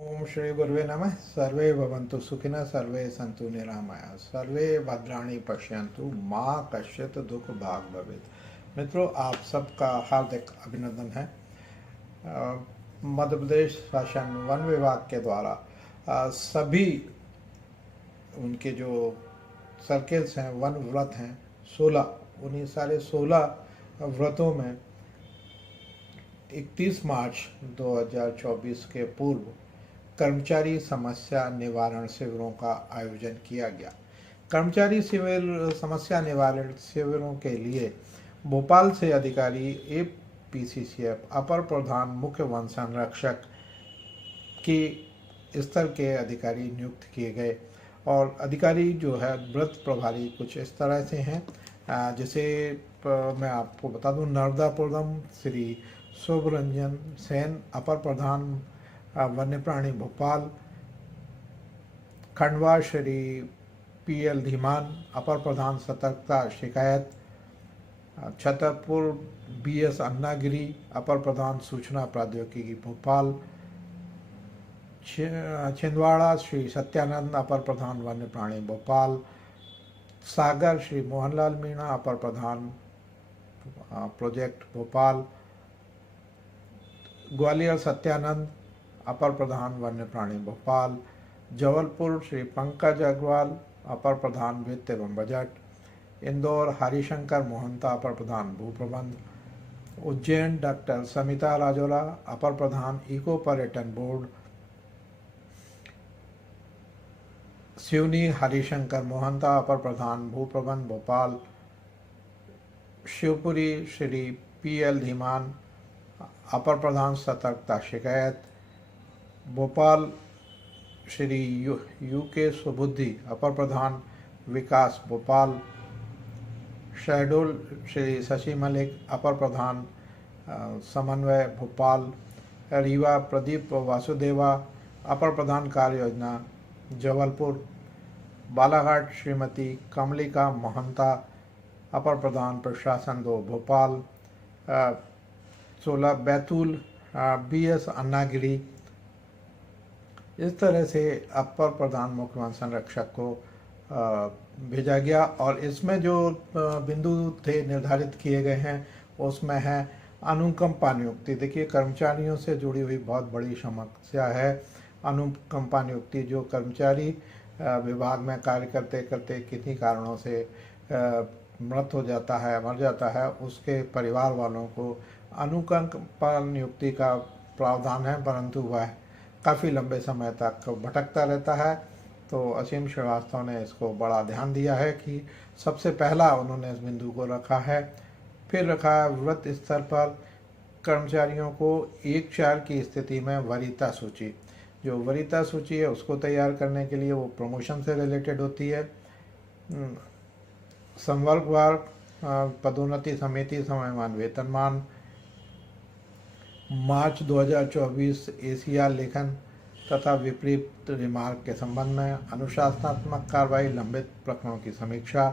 ओम श्री गुरुवे नमः। सर्वे भवन्तु सुखिनः, सर्वे सन्तु निरामया, सर्वे भद्राणि पश्यन्तु, माँ कश्चित् दुख भाग भवेत्। मित्रों, आप सबका हार्दिक अभिनंदन है। मध्य प्रदेश शासन वन विभाग के द्वारा सभी उनके जो सर्किल्स हैं, वन व्रत हैं 16, उन्हीं सारे 16 व्रतों में 31 मार्च 2024 के पूर्व कर्मचारी समस्या निवारण शिविरों का आयोजन किया गया। कर्मचारी शिविर समस्या निवारण शिविरों के लिए भोपाल से अधिकारी APCCF अपर प्रधान मुख्य वन संरक्षक की स्तर के अधिकारी नियुक्त किए गए। और अधिकारी जो है व्रत प्रभारी कुछ इस तरह से हैं, जैसे मैं आपको बता दूं, नर्मदापुरम श्री शुभरंजन सेन अपर प्रधान वन्य प्राणी भोपाल, खंडवा श्री PL धीमान अपर प्रधान सतर्कता शिकायत, छतरपुर BS अन्नागिरी अपर प्रधान सूचना प्रौद्योगिकी भोपाल, छिंदवाड़ा श्री सत्यानंद अपर प्रधान वन्य प्राणी भोपाल, सागर श्री मोहनलाल मीणा अपर प्रधान प्रोजेक्ट भोपाल, ग्वालियर सत्यानंद अपर प्रधान वन्य प्राणी भोपाल, जबलपुर श्री पंकज अग्रवाल अपर प्रधान वित्त एवं बजट, इंदौर हरिशंकर मोहंता अपर प्रधान भू प्रबंध, उज्जैन डॉक्टर समिता राजोला अपर प्रधान इको पर्यटन बोर्ड, सिवनी हरिशंकर मोहंता अपर प्रधान भू प्रबंध भोपाल, शिवपुरी श्री PL धीमान अपर प्रधान सतर्कता शिकायत, भोपाल श्री UK सुबुद्धि अपर प्रधान विकास भोपाल, शहडोल श्री शशि मलिक अपर प्रधान समन्वय भोपाल, रीवा प्रदीप वासुदेवा अपर प्रधान कार्य योजना जबलपुर, बालाघाट श्रीमती कमलिका महंता अपर प्रधान प्रशासन 2 भोपाल, 16 बैतूल BS अन्नागिरी। इस तरह से अपर प्रधान मुख्य वन संरक्षक को भेजा गया। और इसमें जो बिंदु थे निर्धारित किए गए हैं उसमें है अनुकंपा नियुक्ति। देखिए, कर्मचारियों से जुड़ी हुई बहुत बड़ी समस्या है अनुकंपा नियुक्ति। जो कर्मचारी विभाग में कार्य करते करते किन्हीं कारणों से मृत हो जाता है, मर जाता है, उसके परिवार वालों को अनुकंपा नियुक्ति का प्रावधान है, परंतु वह काफ़ी लंबे समय तक भटकता रहता है। तो असीम श्रीवास्तव ने इसको बड़ा ध्यान दिया है कि सबसे पहला उन्होंने इस बिंदु को रखा है। फिर रखा है व्रत स्तर पर कर्मचारियों को 1/4 की स्थिति में वरीयता सूची। जो वरीयता सूची है उसको तैयार करने के लिए वो प्रमोशन से रिलेटेड होती है। संवर्गवार पदोन्नति समिति समयमान वेतनमान, मार्च 2024 एशिया लेखन तथा विपरीत रिमार्क के संबंध में, अनुशासनात्मक कार्रवाई, लंबित प्रकरणों की समीक्षा,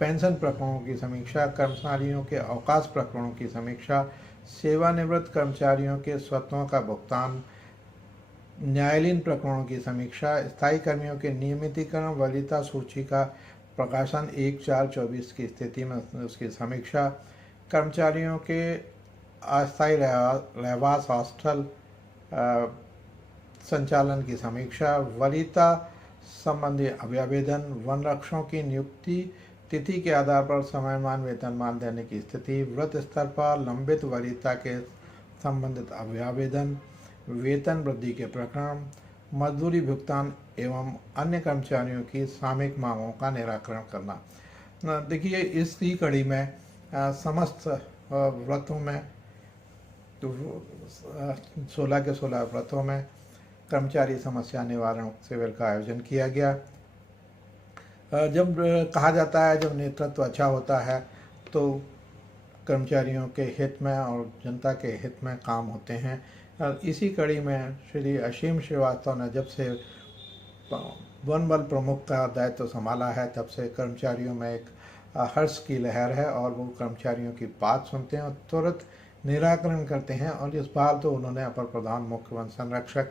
पेंशन प्रकरणों की समीक्षा, कर्मचारियों के अवकाश प्रकरणों की समीक्षा, सेवानिवृत्त कर्मचारियों के स्वत्वों का भुगतान, न्यायालयीन प्रकरणों की समीक्षा, स्थायी कर्मियों के नियमितीकरण, वरीयता सूची का प्रकाशन 1/4/24 की स्थिति में उसकी समीक्षा, कर्मचारियों के अस्थायी रहवास हॉस्टल संचालन की समीक्षा, वरीयता संबंधी अभ्यावेदन, वन रक्षकों की नियुक्ति तिथि के आधार पर समयमान वेतनमान देने की स्थिति, व्रत स्तर पर लंबित वरीयता के संबंधित अभ्यावेदन, वेतन वृद्धि के प्रकरण, मजदूरी भुगतान एवं अन्य कर्मचारियों की सामयिक मांगों का निराकरण करना। देखिए, इसी कड़ी में समस्त व्रतों में 16 के 16 व्रतों में कर्मचारी समस्या निवारण शिविर का आयोजन किया गया। जब कहा जाता है जब नेतृत्व अच्छा होता है तो कर्मचारियों के हित में और जनता के हित में काम होते हैं। इसी कड़ी में श्री असीम श्रीवास्तव ने जब से वन बल प्रमुख का दायित्व संभाला है तब से कर्मचारियों में एक हर्ष की लहर है और वो कर्मचारियों की बात सुनते हैं और तुरंत निराकरण करते हैं। और इस बार तो उन्होंने अपर प्रधान मुख्य वन संरक्षक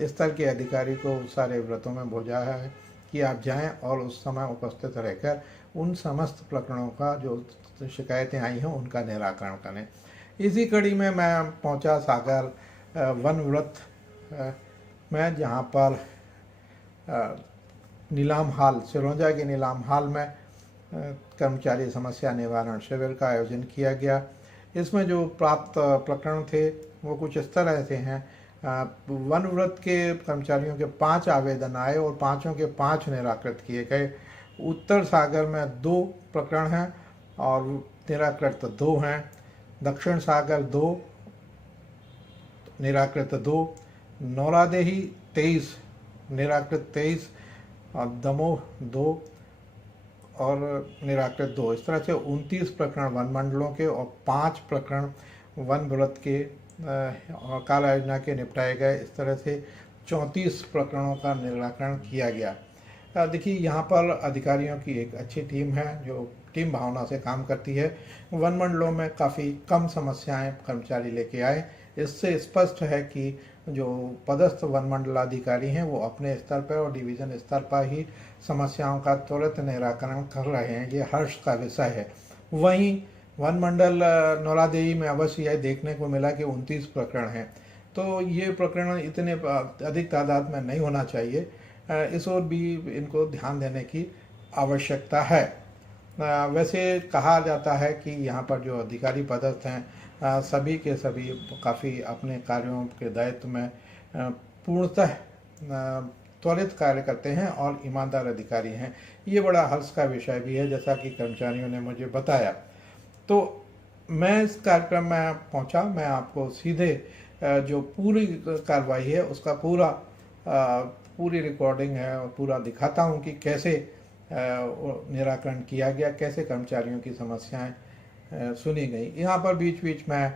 स्तर के अधिकारी को सारे व्रतों में भेजा है कि आप जाएं और उस समय उपस्थित रहकर उन समस्त प्रकरणों का जो शिकायतें आई हैं उनका निराकरण करें। इसी कड़ी में मैं पहुंचा सागर वन व्रत में, जहां पर नीलाम हाल, सिरोंजा के नीलाम हाल में कर्मचारी समस्या निवारण शिविर का आयोजन किया गया। इसमें जो प्राप्त प्रकरण थे वो कुछ इस तरह से हैं। वन व्रत के कर्मचारियों के 5 आवेदन आए और 5 के 5 निराकृत किए गए। उत्तर सागर में 2 प्रकरण हैं और निराकृत 2 हैं। दक्षिण सागर 2, निराकृत 2, नौरादेही 23, निराकृत 23, और दमोह 2 और निराकृत 2। इस तरह से 29 प्रकरण वन मंडलों के और 5 प्रकरण वन व्रत के काला योजना के निपटाए गए। इस तरह से 34 प्रकरणों का निराकरण किया गया। देखिए, यहाँ पर अधिकारियों की एक अच्छी टीम है जो टीम भावना से काम करती है। वन मंडलों में काफ़ी कम समस्याएं कर्मचारी लेके आए। इससे स्पष्ट है कि जो पदस्थ वन मंडलाधिकारी हैं वो अपने स्तर पर और डिवीज़न स्तर पर ही समस्याओं का त्वरित निराकरण कर रहे हैं। ये हर्ष का विषय है। वहीं वन मंडल नौरादेही में अवश्य यह देखने को मिला कि 29 प्रकरण हैं, तो ये प्रकरण इतने अधिक तादाद में नहीं होना चाहिए। इस ओर भी इनको ध्यान देने की आवश्यकता है। वैसे कहा जाता है कि यहाँ पर जो अधिकारी पदस्थ हैं सभी के सभी काफ़ी अपने कार्यों के दायित्व में पूर्णतः त्वरित कार्य करते हैं और ईमानदार अधिकारी हैं। ये बड़ा हर्ष का विषय भी है, जैसा कि कर्मचारियों ने मुझे बताया। तो मैं इस कार्यक्रम में पहुंचा। मैं आपको सीधे जो पूरी कार्रवाई है उसका पूरी रिकॉर्डिंग है और पूरा दिखाता हूं कि कैसे निराकरण किया गया, कैसे कर्मचारियों की समस्याएं सुनी गई। यहाँ पर बीच बीच में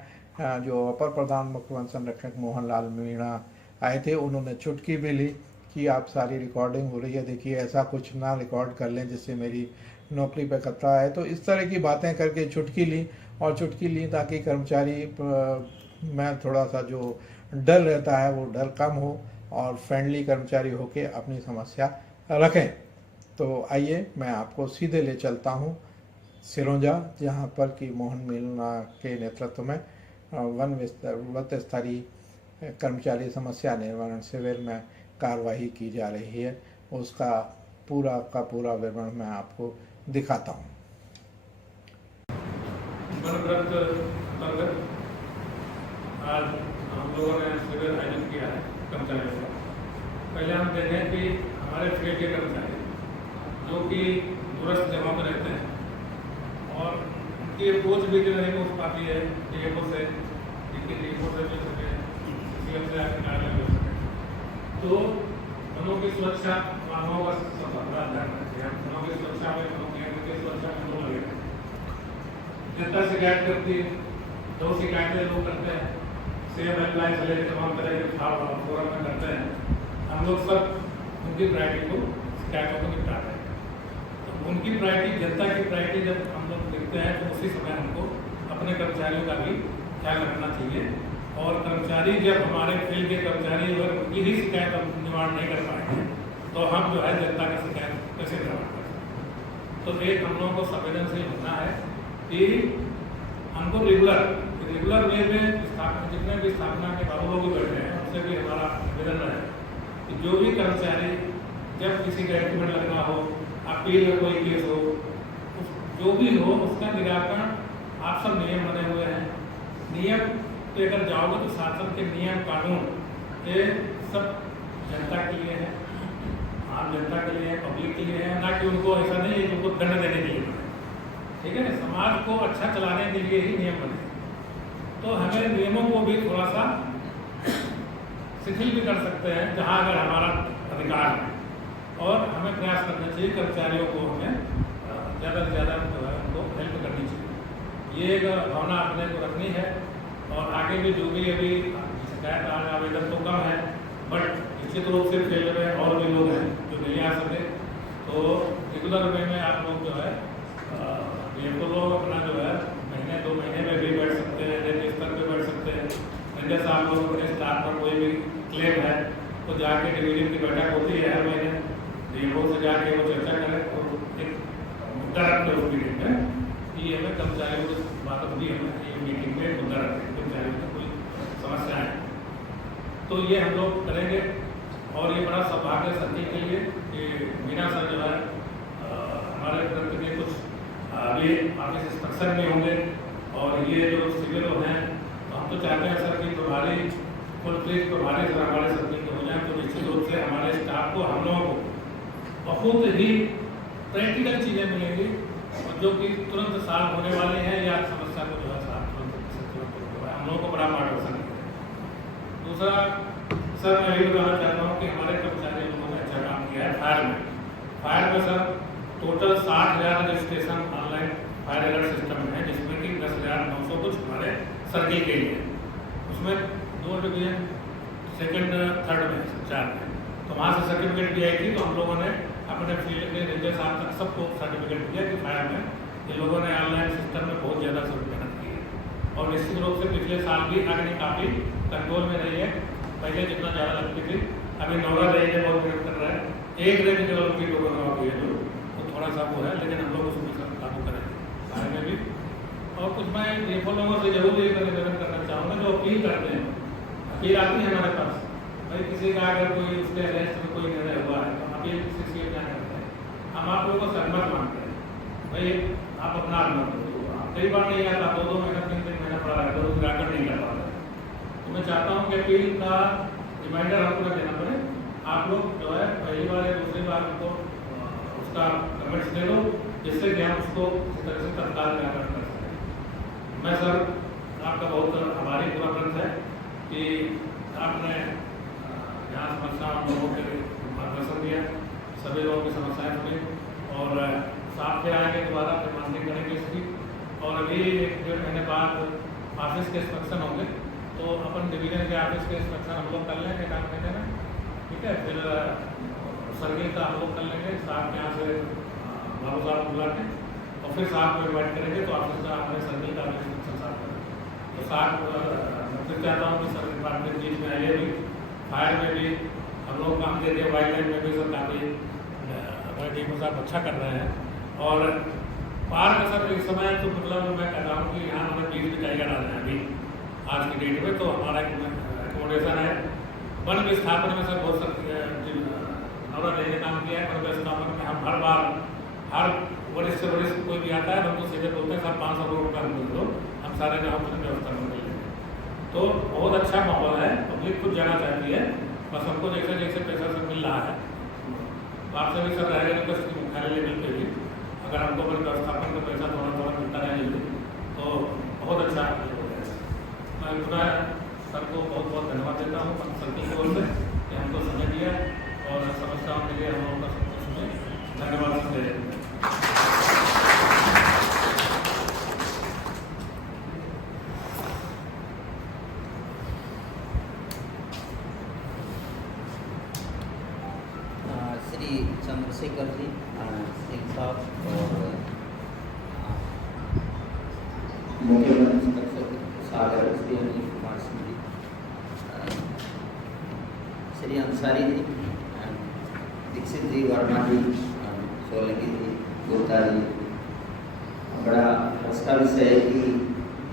जो अपर प्रधान मुख्य वन संरक्षक मोहन लाल मीणा आए थे, उन्होंने चुटकी भी ली कि आप सारी रिकॉर्डिंग हो रही है, देखिए ऐसा कुछ ना रिकॉर्ड कर लें जिससे मेरी नौकरी पे खतरा है। तो इस तरह की बातें करके चुटकी ली ताकि कर्मचारी में थोड़ा सा जो डर रहता है वो डर कम हो और फ्रेंडली कर्मचारी होके अपनी समस्या रखें। तो आइए मैं आपको सीधे ले चलता हूँ सिरोंजा, जहाँ पर कि मोहन मीणा के नेतृत्व में व्रत स्तरीय कर्मचारी समस्या निवारण शिविर में कार्यवाही की जा रही है। उसका पूरा का पूरा विवरण मैं आपको दिखाता हूँ। वन व्रत अंतर्गत आज हम लोगों ने शिविर आयोजित किया है कर्मचारियों का। पहले हम देखें कि हमारे फील्ड के कर्मचारी जो कि दूरस्थ जगहों में रहते हैं और उनकी अप्रोच भी जो नहीं पहुँच पाती है टीएफओ से, टीएफओ से मिल सके, सीएम से आके कार्य मिल सके, तो वनों की सुरक्षा, वनों का ध्यान रखें। हम वनों की सुरक्षा में, वनों की सुरक्षा में लोग लगे हैं। जनता शिकायत करती है, 2 शिकायतें लोग करते हैं, सेम हेल्पलाइन से लेकर तमाम तरह के फोरम में करते हैं। हम लोग सब उनकी प्रायोरिटी को, शिकायतों को निपटा रहे हैं। तो उनकी प्रायोरिटी, जनता की प्रायोरिटी जब हम लोग देखते हैं तो उसी समय हमको अपने कर्मचारियों का भी ख्याल रखना चाहिए। और कर्मचारी जब हमारे फील्ड के कर्मचारी अगर उनकी ही शिकायत हम निवारण नहीं कर पाएंगे तो हम जो है जनता की शिकायत कैसे निवारण कर सकते। तो एक हम लोगों को संवेदनशील होना है कि हमको रेगुलर वे में जितने भी स्थापना के बाबू लोग बैठे हैं उनसे भी हमारा निवेदन है कि जो भी कर्मचारी जब किसी का एग्रीमेंट लगना हो, अपील में कोई केस हो, जो भी हो, उसका निराकरण आप सब नियम बने हुए हैं। नियम लेकर जाओगे तो शासन के नियम कानून ये सब जनता के लिए है, आम जनता के लिए है, पब्लिक के लिए है, ना कि उनको ऐसा नहीं है कि उनको दंड देने के लिए। ठीक है, समाज को अच्छा चलाने के लिए ही नियम बने। तो हमें नियमों को भी थोड़ा सा शिथिल भी कर सकते हैं जहाँ अगर हमारा अधिकार है, और हमें प्रयास करना चाहिए कर्मचारियों को हमें ज़्यादा से ज़्यादा उनको हेल्प करनी चाहिए। ये एक भावना अपने को रखनी है। और आगे भी जो भी अभी शिकायत आवेदन तो कम है, बट निश्चित रूप से फील्ड में और भी लोग हैं जो नहीं आ सके, तो रेगुलर वे में आप लोग जो है ये तो लोग अपना जो है महीने 2 महीने में भी बैठ सकते हैं, स्तर पर बैठ सकते हैं। जैसा आप लोग अपने स्टाफ पर कोई भी क्लेम है तो जाके डिवीजन की बैठक होती है हर महीने, डीएमओ से जाके वो चर्चा करें और एक मुद्दा रखते हैं उस मीटिंग में कि हमें कर्मचारियों की बात भी हमें ये मीटिंग में मुद्दा रखते हैं, कर्मचारियों की कोई समस्या है तो ये हम लोग करेंगे। और ये बड़ा सौभाग्य सभी के लिए कि मीना सर जो है हमारे तरफ के कुछ अभी ऑफिस इंस्पेक्शन में होंगे और ये जो सिविल हैं तो हम तो चाहते हैं सर कि प्रभारी फुल प्लेज प्रभारी सर हमारे सर्किल के हो जाए तो निश्चित रूप से हमारे स्टाफ को हम लोगों को बहुत ही प्रैक्टिकल चीज़ें मिलेंगी और जो कि तुरंत सॉल्व होने वाले हैं या समस्या को जो है तुरंत हम लोगों को बड़ा मार्गदर्शन करें। दूसरा सर मैं यही बताना चाहता हूँ कि हमारे कर्मचारी लोगों ने अच्छा काम किया है फायर में sir total 60,000 registration online fire alert system है जिसमें कि 10,900 कुछ हमारे सर्किल के लिए, उसमें 2 डिवीजन सेकंड थर्ड में 4 में तो वहाँ से सर्टिफिकेट भी आई थी तो हम लोगों ने अपने फील्ड के रेंजर साहब तक सबको सर्टिफिकेट दिया कि फायर में ये लोगों ने ऑनलाइन सिस्टम में बहुत ज़्यादा मेहनत की है और निश्चित रूप से पिछले साल भी अग्नि काफ़ी कंट्रोल में रही है। पहले जितना ज़्यादा लगती थी अभी नौरा रेंज में बहुत मेहनत कर रहा है, एक रेंज डेवलप की लोगों है जो तो थोड़ा सा वो है लेकिन हम लोग उसमें सब काबू करेंगे फायर में भी। और कुछ मैं डीएफओ लोगों से जरूर ये निवेदन करना चाहूँगा जो अपील करते हैं, अपील आती है हमारे पास भाई किसी का अगर कोई उसके अगेंस्ट में कोई निर्णय हुआ है तो अपील किसी से क्या करते हैं, हम आप लोगों को सहमत मानते हैं भाई आप अपना कई बार नहीं आता 2-2 महीना 3-3 महीना पड़ा रहता है तो ग्राहक नहीं कर पाता। तो मैं चाहता हूँ कि अपील का रिमाइंडर आपको देना पड़े, आप लोग जो है पहली बार या दूसरी बार हमको उसका कमेंट्स दे दो जिससे कि हम उसको इस तरह से तत्काल निराकरण कर सकें। मैं सर आपका बहुत आभारी पूरा ग्रंथ है कि आपने यहाँ समस्या हम लोगों के मार्गदर्शन दिया, सभी लोगों की समस्याएं सुनी और साथ फिर आएंगे दोबारा फिर मॉनिटरिंग करेंगे इसकी। और अभी 1-1.5 महीने बाद ऑफिस के इंस्पेक्शन होंगे तो अपन डिवीजन के ऑफिस के इंस्पेक्शन हम लोग कर लेंगे काम करने में, ठीक है। फिर सर्किल का हम लोग कर लेंगे साहब के यहाँ से बाबू साहब बुला के और फिर साहब को इन्वाइट करेंगे तो ऑफिस का हमारे सर्किल का भी इंस्पेक्शन साहब करेंगे। तो साहब मैं फिर चाहता हूँ कि सर डिपार्टमेंट चीज में आइए भी, फायर में भी हम लोग काम दे दिए, वाइल्ड लाइफ में भी सर काफ़ी हमारे टीम साहब अच्छा कर रहे हैं। और पार्क सर इस समय तो मतलब मैं कह रहा हूँ कि यहाँ हमारे 20 भी टाइगर आ रहे हैं अभी आज की डेट में, तो हमारा एकोमोडेशन है। वन विस्थापन में सर बहुत नौरा ने काम किया है। वन विस्थापन में हम हर बार हर वरिष्ठ से वरिष्ठ कोई भी आता है तो हमको सीधे बोलते हैं सर 500 करोड़ का मिल दो, हम सारे जहाँ पर व्यवस्था कर लेंगे। तो बहुत अच्छा माहौल है, पब्लिक खुद जाना चाहती है, बस हमको जैसे जैसे पैसा सब मिल रहा है तो आपसे भी सर रहेगा रिक्वेस्ट की मुख्यालय लेवल पे भी अगर हमको वन व्यवस्थापन का पैसा थोड़ा थोड़ा मिलता रहेगा तो बहुत अच्छा हो जाएगा। मैं पूरा सर को बहुत बहुत धन्यवाद देता हूँ सर्किल की ओर से कि हमको समय दिया और समस्याओं के लिए हम लोगों का सब कुछ में धन्यवाद दे रहे हैं। श्री चंद्रशेखर जी सिंह साहब और मुख्यमंत्री इंस्पेक्टर सागर श्री अनिल कुमार सिंह जी, श्री अंसारी जी, दीक्षित जी, वर्मा जी, सोलंकी जी, गुप्ता जी। बड़ा हर्ष का विषय है कि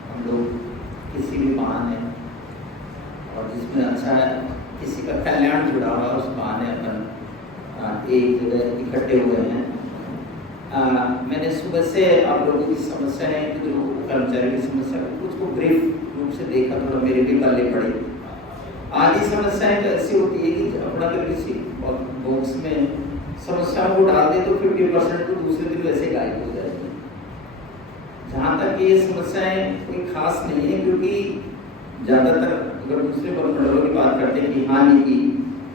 हम लोग किसी भी बहाने और जिसमें अच्छा किसी का कल्याण जुड़ा हुआ उस बहाने अपन एक जगह इकट्ठे हुए हैं। मैंने सुबह से आप लोगों की समस्याएं जो कर्मचारी की समस्या कुछ को ब्रीफ रूप से देखा, थोड़ा मेरे भी पल्ले पड़े। आधी समस्याएं तो ऐसी होती है कि अपना अगर किसी बॉक्स में समस्याओं को डाल दे तो 50% तो दूसरे दिन वैसे गायब हो जाएगी। जहाँ तक ये समस्याएं कोई खास नहीं है, क्योंकि ज़्यादातर अगर दूसरे मंडलों की बात करते हैं कि हानि की,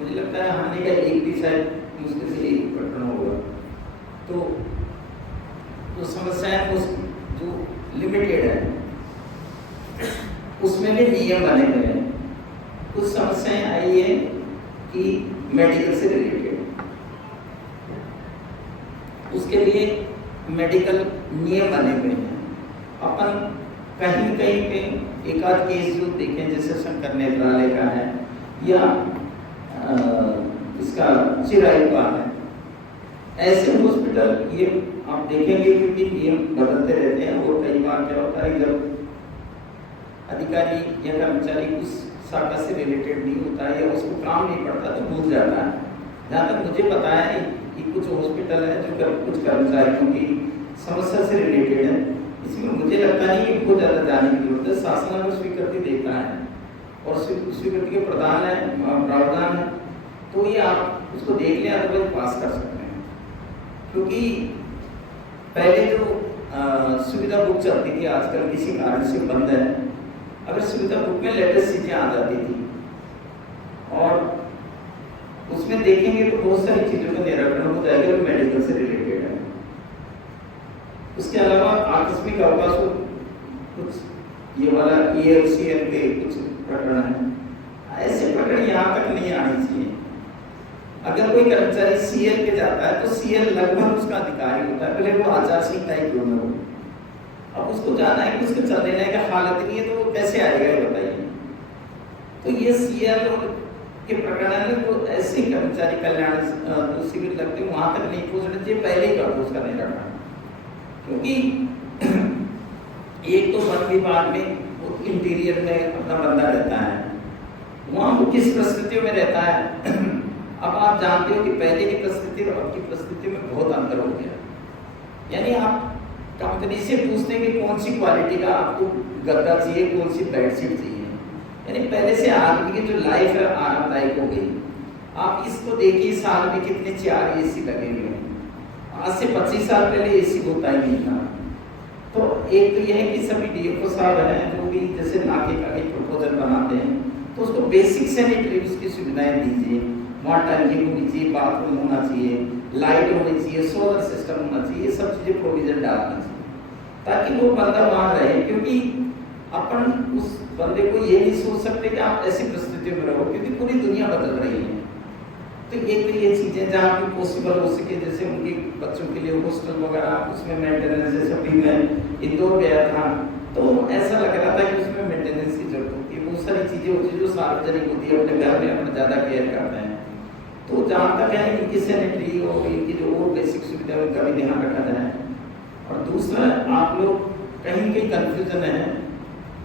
मुझे लगता है हानि का एक भी शायद मुश्किल से एक घटना होगा। तो समस्याएं उस जो लिमिटेड है उसमें भी नियम बने हुए हैं। कुछ समस्याएं आई है कि मेडिकल से रिलेटेड, उसके लिए मेडिकल नियम बने हुए हैं। अपन कहीं कहीं पे एक आध केस जो देखें जैसे शंकर नेत्रालय का है या इसका चिरायु काल है। ऐसे हॉस्पिटल ये आप देखेंगे क्योंकि नियम बदलते रहते हैं और कई बार क्या होता है जब अधिकारी या कर्मचारी उस शाखा से रिलेटेड नहीं होता है या उसको काम नहीं पड़ता तो भूल जाता है। जहाँ तक मुझे पता है कि कुछ हॉस्पिटल है जो कुछ कर्मचारियों की समस्या से रिलेटेड है, इसमें मुझे लगता नहीं कि बहुत ज़्यादा जाने की जरूरत है। शासन अगर स्वीकृति देता है और स्वीकृति के प्रावधान है तो ये आप उसको देख लें, अदरवाइज पास कर सकते हैं। क्योंकि पहले जो सुविधा बुक चलती थी आजकल किसी कारण से बंद है। अगर सुविधा बुक में लेटेस्ट चीज़ें आ जाती थी और उसमें देखेंगे तो बहुत सारी चीज़ों का निराकरण हो जाएगा जो मेडिकल से रिलेटेड है। उसके अलावा आकस्मिक अवकाशों कुछ ये वाला EFCL के कुछ प्रकरण है, ऐसे प्रकरण यहाँ तक नहीं आने चाहिए। अगर कोई कर्मचारी CL पे जाता है तो CL लगभग उसका अधिकारी होता है, पहले वो आचार संहिता ही क्यों न हो। अब उसको जाना है कि उसके चलने लायक का हालत नहीं है तो वो कैसे आएगा ये बताइए। तो ये CL के प्रकरण में तो ऐसे कर्मचारी कल्याण तो शिविर लगते हैं वहाँ तक नहीं पहुँचना चाहिए, पहले ही कर दो उसका निराकरण। क्योंकि एक तो वन विभाग में वो इंटीरियर में अपना बंदा रहता है, वहाँ वो किस परिस्थितियों में रहता है। अब आप जानते हो कि पहले की परिस्थिति और अब की परिस्थिति में बहुत अंतर हो गया। यानी आप कंपनी से पूछते हैं कि कौन सी क्वालिटी का आपको गद्दा चाहिए, कौन सी बेडशीट चाहिए। यानी पहले से आदमी की जो लाइफ है आरामदायक हो गई। आप इसको देखिए, साल में कितने 4 AC लगे हुए हैं। आज से 25 साल पहले AC होता ही नहीं था। तो एक तो यह है कि सभी DFO साहब हैं जो भी जैसे नाके का एक प्रपोजल बनाते हैं तो उसको बेसिक सैनिटरी उसकी सुविधाएं दीजिए। वहाँ टंकी होनी चाहिए, बाथरूम होना चाहिए, लाइट होनी चाहिए, सोलर सिस्टम होना चाहिए, ये सब चीज़ें प्रोविजन डालना चाहिए ताकि वो बंदा वहाँ रहे। क्योंकि अपन उस बंदे को ये नहीं सोच सकते कि आप ऐसी परिस्थितियों में रहो, क्योंकि पूरी दुनिया बदल रही है। तो एक तो ये चीज़ें जहाँ भी पॉसिबल हो सके, जैसे उनके बच्चों के लिए हॉस्टल वगैरह उसमें मेंटेनेंस, जैसे अभी मैं इंदौर गया था तो ऐसा लग रहा था कि उसमें मेंटेनेंस की जरूरत होती है। बहुत सारी चीज़ें होती है जो सार्वजनिक होती है, अपने घर में अपना ज़्यादा केयर करते हैं। तो जहाँ तक है इनकी सैनिटरी और इनकी जो और बेसिक सुविधा है उनका भी ध्यान रखा जाए। और दूसरा, आप लोग कहीं कहीं कन्फ्यूजन है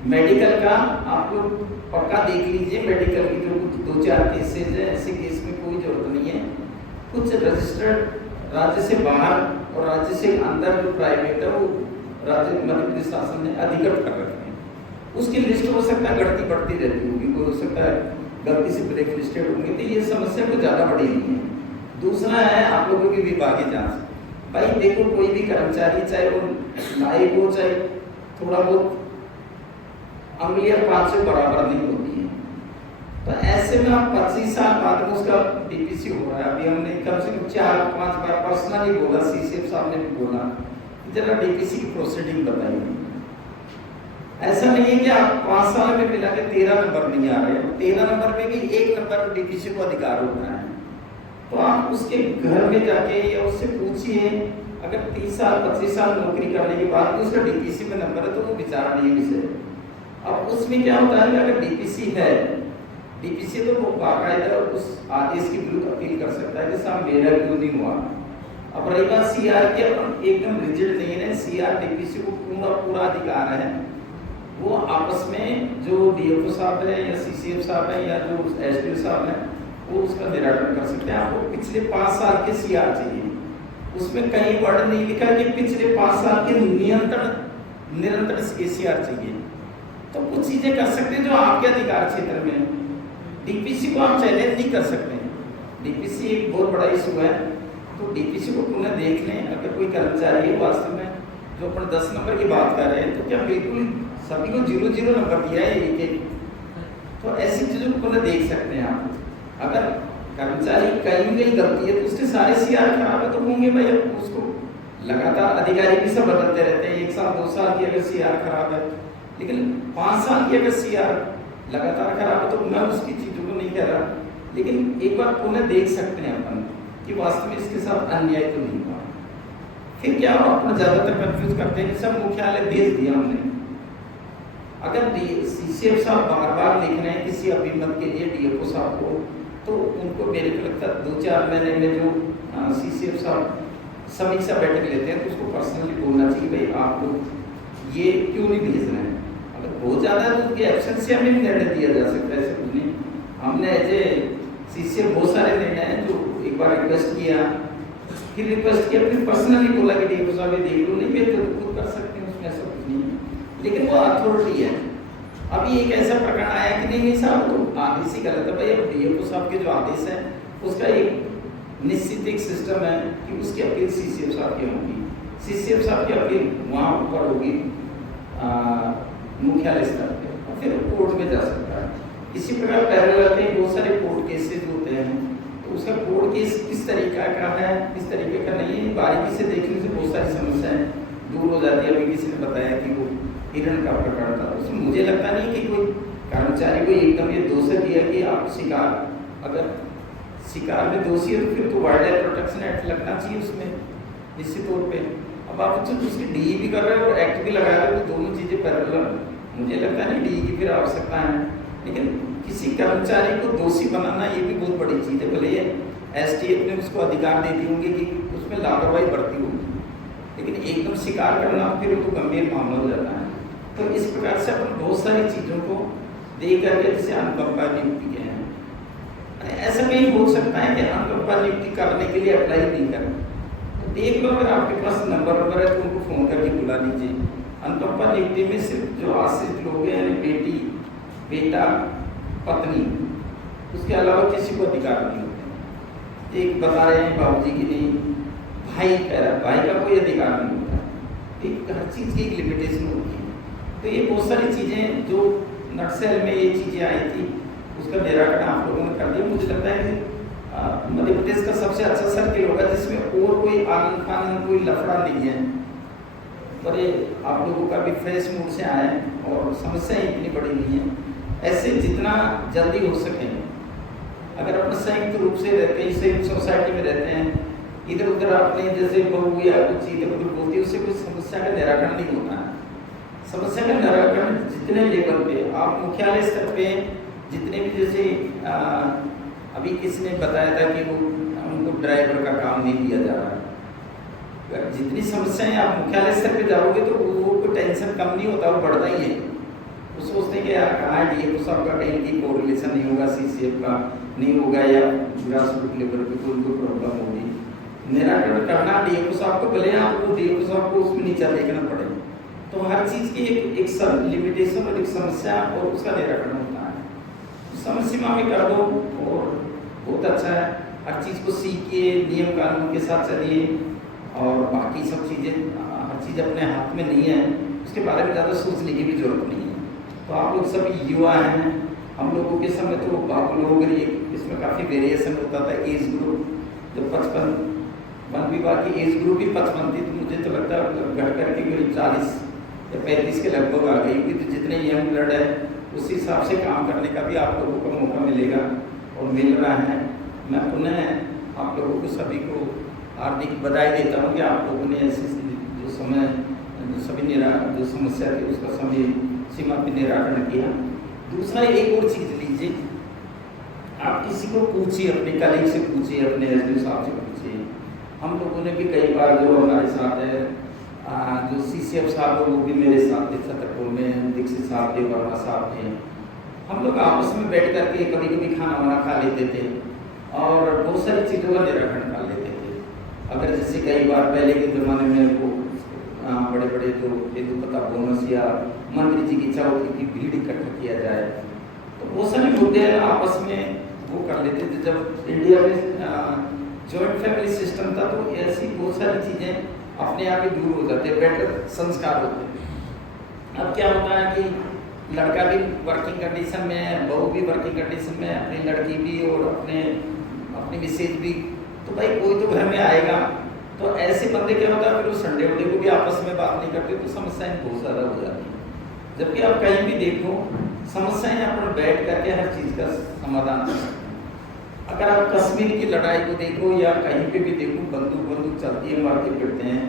मेडिकल का, आप लोग पक्का देख लीजिए मेडिकल की जो कुछ 2-4 केसेज है, ऐसे केस में कोई जरूरत नहीं है। कुछ रजिस्टर्ड राज्य से बाहर और राज्य से अंदर जो प्राइवेट है वो राज्य मध्य प्रदेश शासन ने अधिकृत कर रखे हैं। उसकी लिस्ट हो सकता है घटती बढ़ती रहती होगी, कोई हो सकता है गलती से ब्लैक लिस्टेड होंगे, तो ये समस्या को ज़्यादा बड़ी नहीं है। दूसरा है आप लोगों की विभागीय जाँच। भाई देखो, कोई भी कर्मचारी चाहे वो नायक हो चाहे थोड़ा बहुत अंगुली और 5 से बराबर नहीं होती है। तो ऐसे में आप 25 साल बाद में उसका DPC हो रहा है। अभी हमने कम से कम 4-5 बार पर्सनली बोला, CCF साहब ने भी बोला, जरा DPC की प्रोसीडिंग बताइए। ऐसा नहीं है कि आप 5 साल में मिला के 13 नंबर नहीं आ रहे, 13 नंबर में भी 1 नंबर DPC को अधिकार होता है। तो आप उसके घर में जाके या उससे पूछिए, अगर 30 साल 25 साल नौकरी करने के बाद भी उसका DPC में नंबर है तो वो विचार नहीं विषय। अब उसमें क्या होता है कि अगर DPC है, DPC तो वो बाकायदा उस आदेश के विरुद्ध अपील कर सकता है कि साहब मेरा क्यों नहीं हुआ। अब रही बात CR की, अपन एकदम रिजिड नहीं है, CR DPC को पूरा अधिकार है। वो आपस में जो DFO साहब है या CCF साहब है या जो SDO साहब है वो उसका निराकरण कर सकते हैं। आपको पिछले 5 साल के CR चाहिए, उसमें कहीं वर्ड नहीं लिखा कि पिछले 5 साल के निरंतर ACR चाहिए। तो कुछ चीजें कर सकते हैं जो आपके अधिकार क्षेत्र में है। DPC को आप चैलेंज नहीं कर सकते। DPC एक बहुत बड़ा इशू है, तो DPC को पुनः देख लें। अगर कोई कर्मचारी है वास्तव में जो अपन 10 नंबर की बात कर रहे हैं तो क्या बिल्कुल सभी को 0-0 नंबर दिया है एक, तो ऐसी चीजों को पुनः देख सकते हैं आप। अगर कर्मचारी कहीं कहीं गलती है तो उसके सारे CR खराब है तो होंगे भाई। अब उसको लगातार अधिकारी भी सब बदलते रहते हैं, 1 साल 2 साल की अगर CR खराब है, लेकिन 5 साल की अगर CR लगातार खराब है तो मैं उसकी चीजों को नहीं कह रहा, लेकिन एक बार पुनः देख सकते हैं अपन कि वास्तव में इसके साथ अन्याय तो नहीं हुआ। फिर क्या हो, अपना ज्यादातर कंफ्यूज करते हैं। सब मुख्यालय भेज दिया हमने, अगर CCF साहब बार-बार लिख रहे हैं किसी अभिमत के लिए DFO साहब को तो उनको मेरे को लगता है 2-4 महीने में जो CCF साहब समीक्षा बैठक लेते हैं तो उसको पर्सनली बोलना चाहिए, भाई आप लोग ये क्यों नहीं भेज रहे हैं। अगर बहुत ज़्यादा है तो उनकी एब्सेंसिया में भी निर्णय दिया जा सकता है, ऐसे कुछ नहीं। हमने ऐसे CCF बहुत सारे निर्णय हैं जो एक बार रिक्वेस्ट किया, फिर पर्सनली बोला कि DFO साहब ये देख लो, नहीं भेज तो खुद कर सकते हैं, उसमें ऐसा कुछ नहीं है। लेकिन वो अथॉरिटी है। अभी एक ऐसा प्रकरण आया कि नहीं साहब तो आदेश ही गलत है। भाई अब DFO साहब के जो आदेश है उसका एक निश्चित एक सिस्टम है कि उसकी अपील CCF साहब की होगी, CCF साहब की अपील वहाँ ऊपर होगी मुख्यालय स्तर पे, और फिर कोर्ट में जा सकता है। इसी प्रकार पैरेलल में बहुत सारे कोर्ट केसेस होते हैं, तो उसका कोर्ट केस किस तरीका का है, किस तरीके का नहीं है, बारीकी से देखने से बहुत सारी समस्याएं दूर हो जाती है। अभी किसी ने बताया कि वो हिरण का प्रकरण था, उसमें मुझे लगता नहीं कि कोई कर्मचारी को एकदम ये दोष दिया कि आप शिकार, अगर शिकार में दोषी है तो फिर तो वाइल्ड लाइफ प्रोटेक्शन एक्ट लगना चाहिए उसमें निश्चित तौर पे। अब आप तो उसकी DE भी कर रहे हो और एक्ट भी लगा रहे हो, तो दोनों चीज़ें पैरेलल, मुझे लगता नहीं DE की फिर आवश्यकता है। लेकिन किसी कर्मचारी को दोषी बनाना ये भी बहुत बड़ी चीज़ है। भले ये STF ने उसको अधिकार दे दी होंगे कि उसमें लापरवाही बढ़ती होगी, लेकिन एकदम शिकार करना फिर वो गंभीर मामला हो जाता है। तो इस प्रकार से अपन बहुत सारी चीज़ों को देख करके जैसे अनुकंपा नियुक्ति के हैं, ऐसा कहीं हो सकता है कि अनुकंपा नियुक्ति करने के लिए अप्लाई नहीं करें, तो देख लो अगर आपके पास नंबर है तो उनको फ़ोन करके बुला लीजिए। अनुकंपा नियुक्ति में सिर्फ जो आश्रित लोग हैं यानी बेटी, बेटा, पत्नी, उसके अलावा किसी को अधिकार नहीं होते। एक बता रहे हैं बाबूजी की नहीं, भाई कह रहा है, भाई का कोई अधिकार नहीं होता। एक हर चीज़ की एक लिमिटेशन होती है। तो ये बहुत सारी चीज़ें जो नक्सल में ये चीज़ें आई थी उसका निराकरण आप लोगों ने कर दिया। मुझे लगता है कि मध्य प्रदेश का सबसे अच्छा सर्किल होगा जिसमें और कोई आनंद फानंद कोई लफड़ा नहीं है, पर ये आप लोगों का भी फ्रेश मूड से आए और समस्याएं इतनी बड़ी नहीं है। ऐसे जितना जल्दी हो सके, अगर अपन संयुक्त रूप से रहते हैं, संयुक्त सोसाइटी में रहते हैं, इधर उधर अपने जैसे बहू या कुछ इधर उधर बोलती है, उससे कोई समस्या का निराकरण नहीं होता है। समस्या का निराकरण जितने लेवल पे आप मुख्यालय स्तर पे जितने भी जैसे अभी किसी ने बताया था कि वो उनको ड्राइवर का काम नहीं दिया जा रहा है। जितनी समस्याएं आप मुख्यालय स्तर पे जाओगे तो वो कोई टेंशन कम नहीं होता, वो बढ़ता ही है। वो सोचते हैं कि यार कहाँ DFO साहब का कहीं की कोरिलेशन नहीं होगा, CCF का नहीं होगा, या ग्रास रूट लेवल पे कोई प्रॉब्लम होगी। निराकरण करना DFO साहब को, भले आपको DFO साहब को उसमें नीचा देखना पड़े, तो हर चीज़ की एक सब लिमिटेशन और एक समस्या और उसका निराकरण होता है। समय सीमा में कर दो और बहुत अच्छा है। हर चीज़ को सीखिए, नियम कानून के साथ चलिए, और बाकी सब चीज़ें, हर चीज़ अपने हाथ में नहीं है, उसके बारे में ज़्यादा सोचने की भी जरूरत नहीं है। तो आप लोग सब युवा हैं, हम लोगों के समय तो बाबू लोग इसमें काफ़ी वेरिएशन होता था। एज ग्रुप जो 55, वन विवाह की एज ग्रुप ही 55 थी, तो मुझे तो लगता है घट करके कोई 40 या 35 के लगभग आ गई। क्योंकि जितने यंग ब्लड है उस हिसाब से काम करने का भी आप लोगों को मौका मिलेगा और मिल रहा है। मैं पुनः आप लोगों को सभी को हार्दिक बधाई देता हूँ कि आप लोगों ने ऐसे जो समय सभी जो समस्या थी उसका समय सीमा पर निराकरण किया। दूसरा एक और चीज़ लीजिए, आप किसी को पूछिए, अपने कलीग से पूछिए, अपने SDO साहब से पूछिए। हम लोगों ने भी कई बार जो हमारे साथ है, जो CCF साहब है वो भी मेरे साथ थे, छतरपुर में दीक्षित साहब थे, वर्मा साहब थे। हम लोग आपस में बैठ करके कभी कभी खाना वाना खा लेते थे और बहुत सारी चीज़ों का निराकरण कर लेते थे। अगर जैसे कई बार पहले के ज़माने में वो बड़े बड़े जो हेतुपता बोनस या मंत्री जी की इच्छा होती थी भीड़ इकट्ठा किया जाए, तो बहुत सारे मुद्दे आपस में वो कर लेते थे। जब इंडिया में जॉइंट फैमिली सिस्टम था तो ऐसी बहुत सारी चीज़ें अपने आप ही दूर हो जाते, बेटर संस्कार होते। अब क्या होता है कि लड़का भी वर्किंग कंडीशन में है, बहू भी वर्किंग कंडीशन में है, अपनी लड़की भी और अपनी मिसेज भी, तो भाई कोई तो घर में आएगा। तो ऐसे बंदे क्या होता है फिर वो संडे वनडे को भी आपस में बात नहीं करते, तो समस्याएं बहुत ज़्यादा हो जाती हैं। जबकि आप कहीं भी देखो समस्याएं अपन बैठ करके हर चीज़ का समाधान कर सकते हैं। अगर आप कश्मीर की लड़ाई को देखो या कहीं पे भी देखो, बंदूक चलती है, मार के फिरते हैं,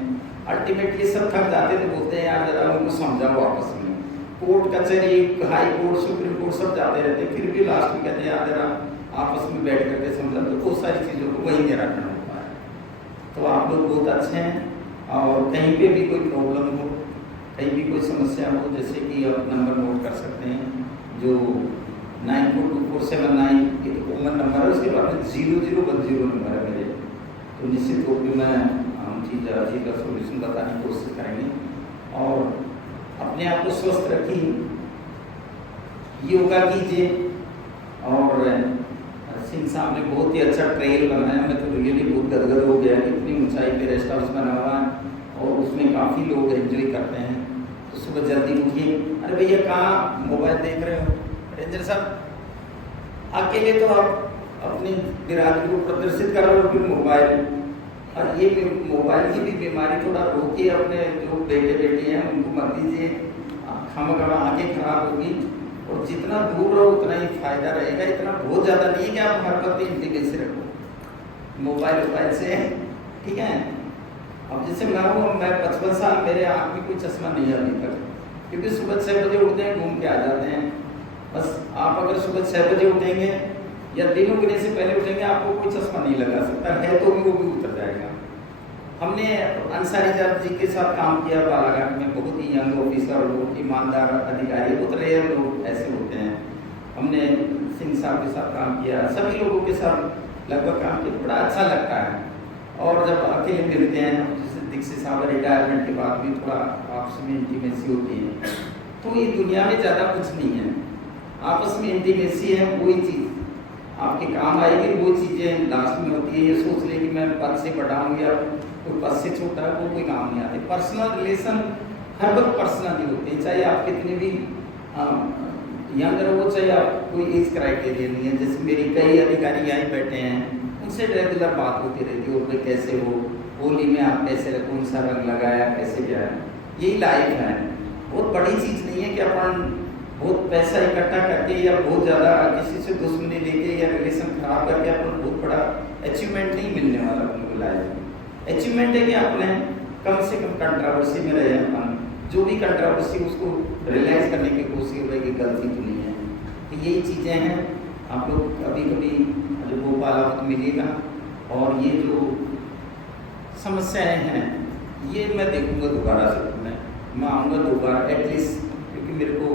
अल्टीमेटली सब थक जाते तो बोलते हैं यार जरा उनको समझाओ आपस में। कोर्ट कचहरी, हाई कोर्ट, सुप्रीम कोर्ट सब जाते रहते, फिर भी लास्ट में कहते हैं यार जरा आपस में बैठ करके समझा तो बहुत सारी चीज़ों को वही निराकरण होता है। तो आप लोग बहुत अच्छे हैं और कहीं पे भी कोई प्रॉब्लम हो, कहीं भी कोई समस्या हो, जैसे कि आप नंबर नोट कर सकते हैं जो 942479 ये तो कॉमन नंबर है, उसके बाद में 0010 नंबर है मेरे। तो निश्चित रूप में मैं हम चीज़ का सोल्यूशन बताने की कोशिश करेंगे। और अपने आप को स्वस्थ रखिए, योगा कीजिए। और सिंह साहब ने बहुत ही अच्छा ट्रेल बनाया, मैं तो रियली बहुत गदगद हो गया। इतनी ऊंचाई पे रेस्ट हाउस बना हुआ है और उसमें काफ़ी लोग एंजॉय करते हैं। तो सुबह जल्दी उठिए। अरे भैया कहाँ मोबाइल देख रहे हो रेंजर साहब? अकेले तो आप अपनी बिरादरी को प्रदर्शित कर रहे हो फिर मोबाइल। और ये मोबाइल की भी बीमारी थोड़ा रोकिए, अपने जो बेटे बेटी हैं उनको मत दीजिए, खामखा आँखें खराब होगी। और जितना दूर रहो उतना ही फायदा रहेगा, इतना बहुत ज़्यादा नहीं है कि आप हर वक्त इंटीमेसी रखो मोबाइल से, ठीक है। अब जैसे मैं हूँ, मैं 55 साल, मेरे आँख में कोई चश्मा नहीं है अभी तक, क्योंकि सुबह 6 बजे उठते हैं, घूम के आ जाते हैं। बस आप अगर सुबह 6 बजे उठेंगे या दिन उगने से पहले उठेंगे, आपको कोई चश्मा नहीं लगा सकता है, तो भी वो भी उतर जाएगा। हमने अंसारी जात जी के साथ काम किया बालाघाट में, बहुत ही यंग ऑफिसर लोग, ईमानदार अधिकारी, बहुत रेयर लोग ऐसे होते हैं। हमने सिंह साहब के साथ काम किया, सभी लोगों के साथ लगभग काम किया, बड़ा अच्छा लगता है। और जब अकेले मिलते हैं, जैसे दीक्षित साहब रिटायरमेंट के बाद भी थोड़ा आपस में इंटीमेसी होती है, तो ये दुनिया में ज़्यादा कुछ नहीं है। आपस में इंटीमेसी है, वही चीज़ आपके काम आएगी, वो चीज़ें लास्ट में होती है। ये सोच ले कि मैं पद से बड़ा हूँ या कोई पद से छोटा है, वो कोई काम नहीं आते। पर्सनल रिलेशन हर वक्त पर्सनल ही होते हैं, चाहे आप कितने भी यंग रहो, चाहे आप कोई एज क्राइटेरिया नहीं है। जैसे मेरी कई अधिकारी यहाँ बैठे हैं, उनसे रेगुलर बात होती रहती है, और कैसे हो, होली में आप कैसे कौन सा रंग लगाया, कैसे क्या है, यही लाइफ है। बहुत बड़ी चीज़ नहीं है कि अपन बहुत पैसा इकट्ठा करके या बहुत ज़्यादा किसी से दुश्मनी लेके या रिलेशन खराब करके अपन बहुत बड़ा अचीवमेंट नहीं मिलने वाला अपने को लाइफ। अचीवमेंट है कि आपने कम से कम कंट्रोवर्सी में रहे, अपन जो भी कंट्रोवर्सी उसको रियलाइज करने की कोशिश हो कि गलती तो नहीं है। तो यही चीज़ें हैं। आप लोग कभी कभी जो भोपाल आप मिलिएगा, और ये जो समस्याएं हैं ये मैं देखूंगा दोबारा से, मैं आऊँगा दोबारा एटलीस्ट, क्योंकि मेरे को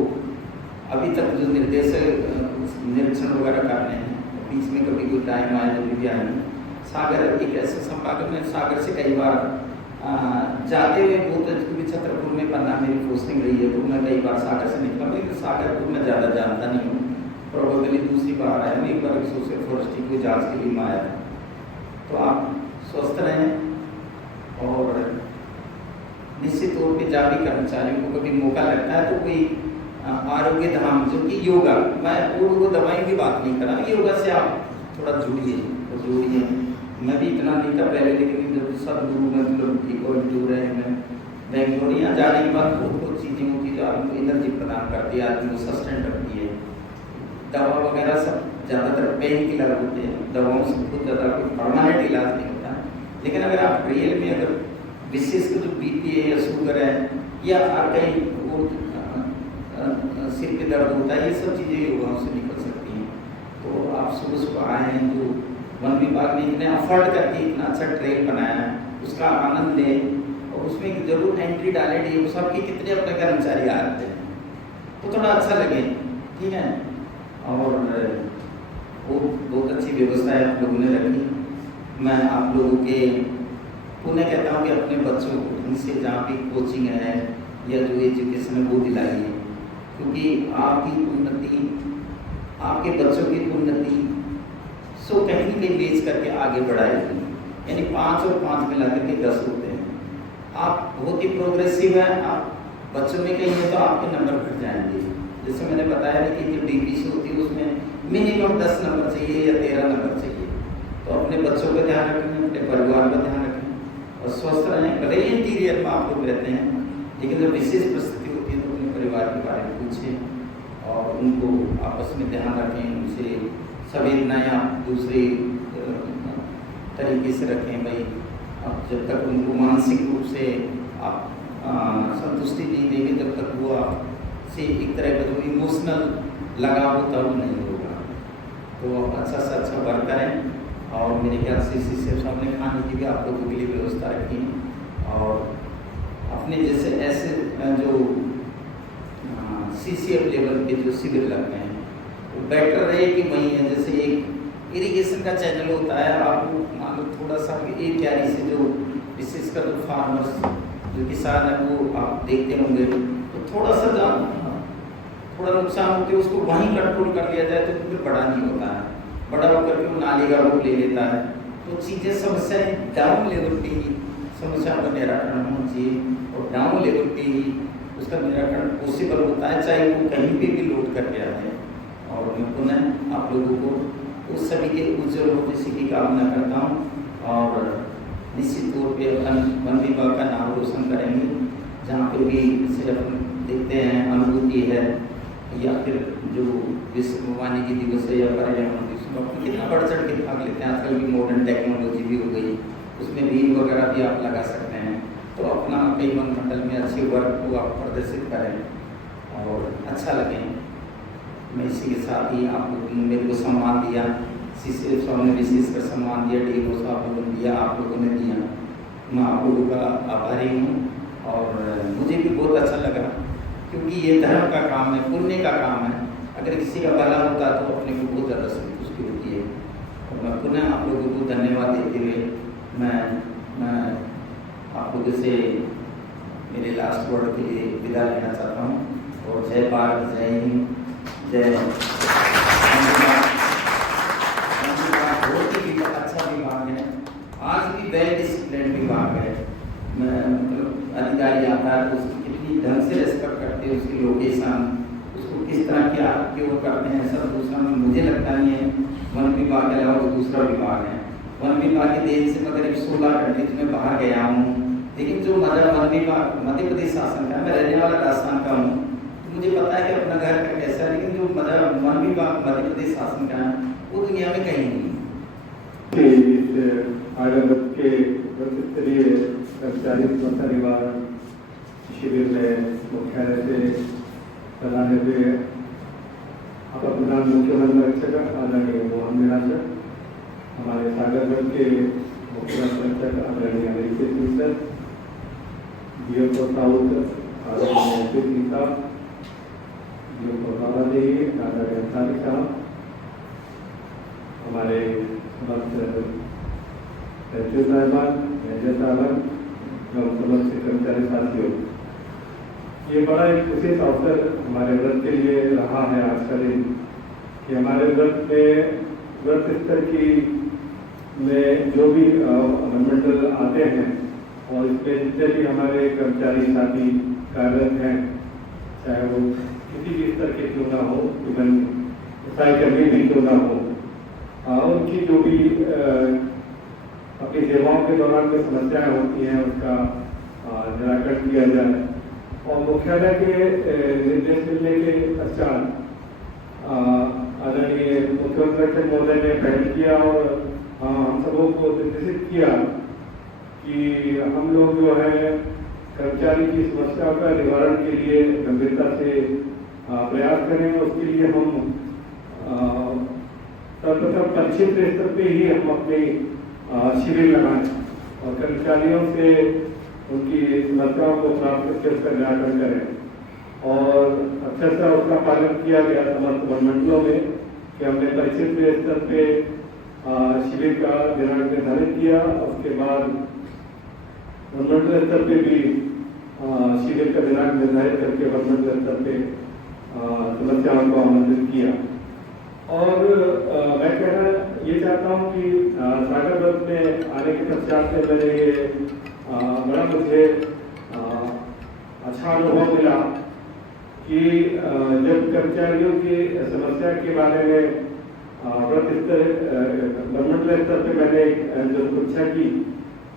अभी तक जो निरीक्षण वगैरह करने हैं, बीच में कभी कोई टाइम आए जब भी आए। सागर एक ऐसा संपादक, मैं सागर से कई बार जाते हुए बहुत, क्योंकि छतरपुर में पन्ना मेरी पोस्टिंग रही है, तो मैं कई बार सागर से निकला, लेकिन सागर को मैं ज़्यादा जानता नहीं हूँ। प्रोबेबली दूसरी बार आया, मैं एक बार सोशल फॉरेस्ट्री को जाँच के लिए आया था। तो आप स्वस्थ रहें, और निश्चित तौर पर जावी कर्मचारियों को कभी मौका लगता है तो कोई आरोग्य धाम जो कि योगा, मैं वो दवाई की बात नहीं कर रहा, योगा से आप थोड़ा जुड़िए। मैं भी इतना नहीं था पहले, लेकिन जब सदगुरु मतलब एक और जुड़ रहे हैं, मैं बेंगलोर यहाँ जाने के बाद बहुत चीज़ें होती जो आपको एनर्जी प्रदान करती है, आदमी को सस्टेन रखती है। दवा वगैरह सब ज़्यादातर पेन किलर होते हैं, दवाओं से बहुत ज़्यादा कोई परमानेंट इलाज नहीं होता है। लेकिन अगर आप रियल में अगर विशेष जो BP है या शुगर है या कहीं वो सिर पे दर्द होता है, ये सब चीज़ें योगाओं से निकल सकती हैं। तो आप सुबह सुबह आए हैं, जो वन विभाग ने इतने अफोर्ड करके इतना अच्छा ट्रेल बनाया है, उसका आनंद लें, और उसमें जरूर एंट्री डालें। डी साहब के कितने अपने कर्मचारी आ रहे हैं, तो थोड़ा अच्छा लगे, ठीक है। और वो बहुत अच्छी व्यवस्था है आप लोगों ने रखी। मैं आप लोगों के पुनः कहता हूँ कि अपने बच्चों को उनसे जहाँ भी कोचिंग है या जो एजुकेशन है वो दिलाइए, क्योंकि आपकी उन्नति, आपके बच्चों की उन्नति सो कहीं भी बेच करके आगे बढ़ाएगी। यानी 5 और 5 मिला करके 10 होते हैं। आप बहुत ही प्रोग्रेसिव हैं, आप बच्चों में कहीं है तो आपके नंबर घट जाएंगे। जैसे मैंने बताया कि जो DPC होती है उसमें मिनिमम 10 नंबर चाहिए या 13 नंबर चाहिए। तो अपने बच्चों का ध्यान रखें, अपने परिवार का ध्यान रखें और स्वस्थ रहें। भले ही इंटीरियर में आप लोग रहते हैं, लेकिन जब विशेष परिस्थिति होती है तो अपने परिवार के बारे में पूछें और उनको आपस में ध्यान रखें, उनसे संवेदनाएँ आप दूसरे तरीके से रखें। भाई अब जब तक उनको मानसिक रूप से आप संतुष्टि नहीं देंगे, जब तक वो आपसे एक तरह का जो इमोशनल लगाव होता वो नहीं होगा। तो अच्छा से अच्छा वर्क करें। और मेरे ख्याल से CCF साहब ने खाने की भी आप लोगों के लिए व्यवस्था रखी है। और अपने जैसे ऐसे जो CCF लेवल पे जो शिविर लगते हैं वो बेटर रहे कि वहीं है। जैसे एक इरिगेशन का चैनल होता है, आपको मान लो थोड़ा सा एक क्यारी से जो विशेषकर जो फार्मर्स जो किसान है वो आप देखते होंगे, तो थोड़ा सा थोड़ा नुकसान होते है उसको वहीं कंट्रोल कर लिया जाए तो फिर बड़ा नहीं होता है। बड़ा होकर के वो नाली का रूप ले लेता है। तो चीज़ें समस्याएं डाउन लेवल पे ही समस्या का निराकरण होना चाहिए और डाउन लेवल पे ही उसका निराकरण पॉसिबल होता है, चाहे वो कहीं पे भी लोड करके आते हैं। और मैं पुनः आप लोगों को उस सभी के उज्जवल भविष्य की कामना करता हूँ और निश्चित तौर पे वन विभाग का नाम रोशन करेंगे। जहाँ पे भी सिर्फ देखते हैं अनुभूति है या फिर जो विश्व वानिकी दिवस है या पर्यावरण दिवस में कितना बढ़ चढ़ के भाग लेते हैं। आजकल भी मॉडर्न टेक्नोलॉजी भी हो गई, उसमें रील वगैरह भी आप लगा सकते हैं। तो अपना कई मंडल में अच्छे वर्क को आप प्रदर्शित करें और अच्छा लगे। मैं इसी के साथ ही आप लोगों ने मेरे को सम्मान दिया, CCF साहब ने विशेषकर सम्मान दिया, DO साहब लोगों ने दिया, आप लोगों ने दिया। मैं आप लोगों का आभारी हूँ और मुझे भी बहुत अच्छा लगा क्योंकि ये धर्म का काम है, पुण्य का काम है। अगर किसी का भला होता है तो अपने को बहुत ज़्यादा संतुष्टि होती है। और मैं पुनः आप लोगों को धन्यवाद देते हुए मैं आप लोगों से मेरे लास्ट वर्ड के लिए विदा लेना चाहता हूँ। और जय भारत, जय हिंद, जय बहुत ही अच्छा विभाग है, आज भी वेल डिसिप्लिन विभाग है। मतलब अधिकारी आता है तो उसकी कितनी ढंग से रेस्पेक्ट करते हैं, उसकी लोकेशन उसको किस तरह क्या क्यों करते हैं सब दूसरा में मुझे लगता नहीं है। वन विभाग के अलावा दूसरा विभाग है। वन विभाग के देश से मैं करीब 16 कंट्रीज में बाहर गया हूँ, लेकिन जो मेरा वन विभाग मध्य प्रदेश शासन का, मैं रहने वाला राजस्थान का हूँ, तो मुझे पता है कि अपना घर का कैसा है, लेकिन जो मेरा वन विभाग मध्य प्रदेश शासन का है वो दुनिया में कहीं नहीं। आगत के स्तरीय कर्मचारी समस्या निवारण शिविर में मुख्यालय से चलाने पे अपर प्रधान मुख्यमंत्री आदरणीय मोहन निराशक, हमारे सागरगढ़ के मुख्य संरक्षक आदरणीय अभिषेक मिश्र, DO साउथ आदरणीय गीता, DO बालादेवी आदरणीय अंसारी साहब, हमारे समस्त साहबान, मैनेजर साहबान एवं समस्त कर्मचारी साथियों, ये बड़ा एक विशेष अवसर हमारे व्रत के लिए रहा है आज का दिन कि हमारे व्रत में व्रत स्तर की में जो भी मंडल आते हैं और इसमें जितने भी हमारे कर्मचारी साथी कार्यरत हैं, चाहे वो किसी भी स्तर के क्यों ना हो, इवन सफाई कर्मी भी क्यों ना हो, उनकी जो भी अपनी सेवाओं के दौरान जो समस्याएं होती हैं उसका निराकरण किया जाए। और मुख्यालय के निर्देश मिलने के पश्चात आदरणीय मुख्यमंत्री महोदय ने पहल किया और हम सबों को निर्देशित किया कि हम लोग जो है कर्मचारी की समस्याओं का निवारण के लिए गंभीरता से प्रयास करें। उसके लिए हम सर्वप्रथम पश्चिम स्तर पे ही हम अपने शिविर लगाएं और कर्मचारियों से उनकी समस्याओं को प्राप्त करके उसका निराकरण करें। और अच्छा सा उसका पालन किया गया समस्त मंडलों में कि हमने पश्चिम स्तर पे शिविर का दिनांक निर्धारित किया। उसके बाद मंडल स्तर पे भी शिविर का दिनांक निर्धारित करके मंडल स्तर पे समस्याओं को आमंत्रित किया। और मैं कहना ये चाहता हूँ कि सागरगढ़ में आने के पश्चात से मैंने ये बड़ा मुझे अच्छा अनुभव मिला कि जब कर्मचारियों की समस्या के बारे में व्रत स्तर मंडल स्तर पे मैंने जो परीक्षा की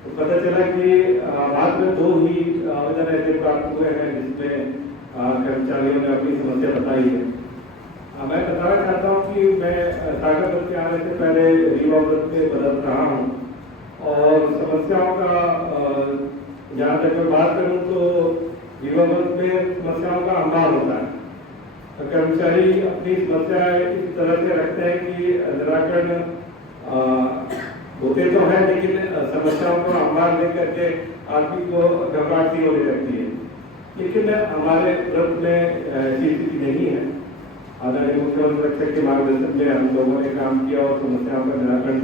तो पता चला कि बाद में 2 ही आवेदन ऐसे प्राप्त हुए हैं जिसमें कर्मचारियों ने अपनी समस्या बताई है। मैं बताना चाहता हूँ कि मैं सागरगढ़ के आने से पहले रीवा व्रत पे बदल रहा हूँ और समस्याओं का जहाँ तक मैं बात करूँ तो रीवा व्रत में समस्याओं का अंबार होता है। कर्मचारी अपनी समस्या इस तरह से रखते हैं कि निराकरण होते तो हैं, लेकिन समस्याओं को आभार लेकर के आदमी को घबराहट सी होने लगती है। लेकिन हमारे व्रत में ऐसी स्थिति नहीं है। आदरणीय मुख्यमंत्री रक्षक के मार्गदर्शन में हम लोगों ने काम किया और समस्याओं का निराकरण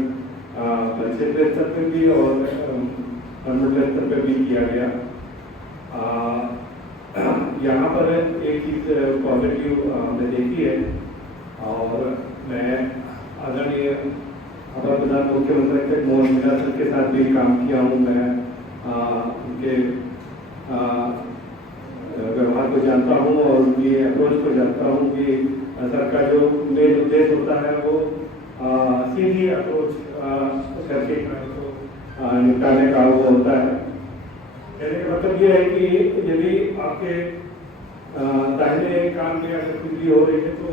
क्षेत्रीय स्तर पर भी और मंडल स्तर पर भी किया गया। यहाँ पर एक चीज पॉजिटिव हमने देखी है और मैं आदरणीय अपर प्रधान मुख्यमंत्री मोहन मीणा सर के साथ भी काम किया हूँ। मैं उनके व्यवहार को जानता हूँ और उनकी अप्रोच को जानता हूँ कि सर का जो मेन उद्देश्य होता है वो सीधी अप्रोच करके को निपटाने का वो होता है। कहने का मतलब ये है कि यदि आपके दाहिने कान में अगर खुजली हो रही है तो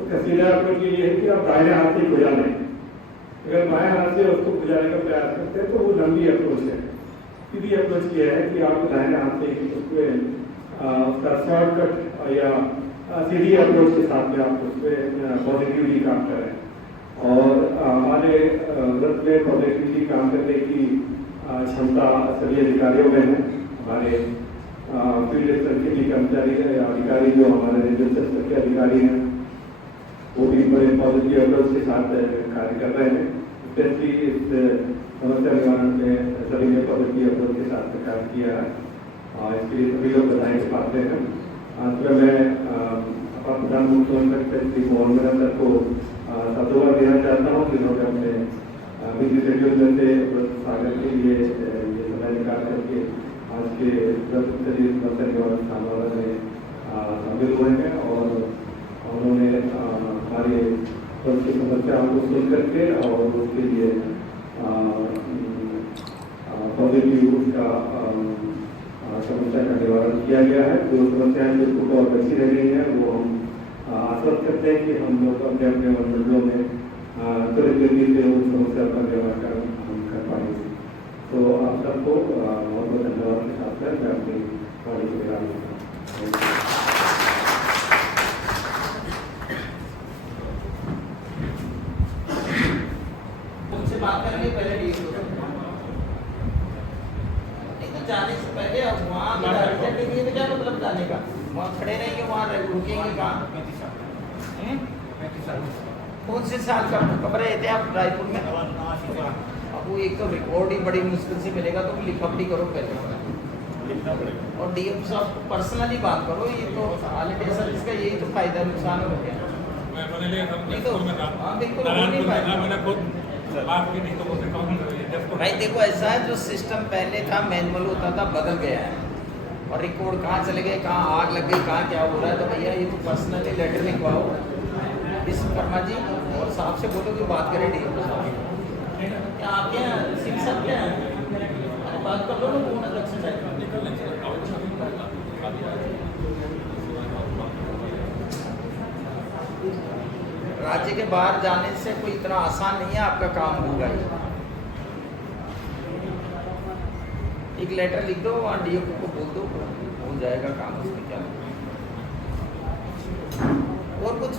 उसका सीधा अप्रोच ये है कि आप दाहिने हाथ से खुजा लें। अगर बाएं हाथ से उसको खुजाने का प्रयास करते हैं तो वो लंबी अप्रोच है। सीधी अप्रोच ये है कि आप दाहिने हाथ से उसका शॉर्टकट या सीधी अप्रोच के साथ में आप उस पर पॉजिटिवली काम करें। और हमारे व्रत में पॉजिटिवली काम करने की क्षमता सभी अधिकारियों में है। हमारे फील्ड स्तर के भी कर्मचारी अधिकारी जो हमारे रेंजर स्तर के अधिकारी हैं वो भी बड़े पॉजिटिव अप्रोच के साथ कार्य कर रहे हैं। स्पेशली इस समस्या निवारण में सभी ने पॉजिटिव अप्रोच के साथ कार्य किया है और इसके लिए सभी लोग बधाई के पात्र हैं। अंत में मैं अपर प्रधान मुख्यमंत्री श्री मोहन मीणा सर को साधुवाद देना चाहता हूँ जिन्होंने अपने बिजली शेड्यूल में से स्वागत के लिए ये समय निकाल करके आज के स्तरीय समस्या निवारण समारोह में शामिल हुए हैं और उन्होंने हमारे की समस्याओं को सुन करके और उसके लिए पॉजिटिव उसका समस्या का निवारण किया गया है। जो समस्याएं जो और बची रह गई हैं वो हम आश्वस्त करते हैं कि हम लोग अपने अपने मंडलों में त्वरित गति से उस समस्या का निवारण हम कर पाएंगे। तो आप सबको बहुत बहुत धन्यवाद के साथ मैं अपनी वाणी को विराम देता हूँ। उनसे बात करेंगे पहले डीएम जाने से पहले वहाँ क्या मतलब जाने का, वहाँ खड़े रहेंगे, वहाँ रुकेंगे कहाँ? कौन से साल का खबर है थे आप रायपुर में? अब वो एक तो रिकॉर्ड ही बड़ी मुश्किल से मिलेगा, तो लिखपटी करो पहले लिखना पड़ेगा और डीएम साहब को पर्सनली बात करो। ये तो हॉलीडे सर्विस का यही तो फायदा नुकसान हो गया। नहीं तो हाँ बिल्कुल हो नहीं पाएगा भाई। देखो ऐसा है, जो सिस्टम पहले था मैनुअल होता था बदल गया है और रिकॉर्ड कहाँ चले गए, कहाँ आग लग गई, कहाँ क्या हो रहा है। तो भैया ये तो पर्सनली लेटर लिखवाओ विश्वकर्मा जी और साहब से बोलो कि बात करें डीएम साहब। क्या आपके यहाँ सिंह साहब क्या है, बात कर लो ना कौन अलग से राज्य के बाहर जाने से कोई इतना आसान नहीं है, आपका काम होगा ही। एक लेटर लिख दो वहाँ डीएम को बोल दो, हो जाएगा काम, उसमें क्या। और कुछ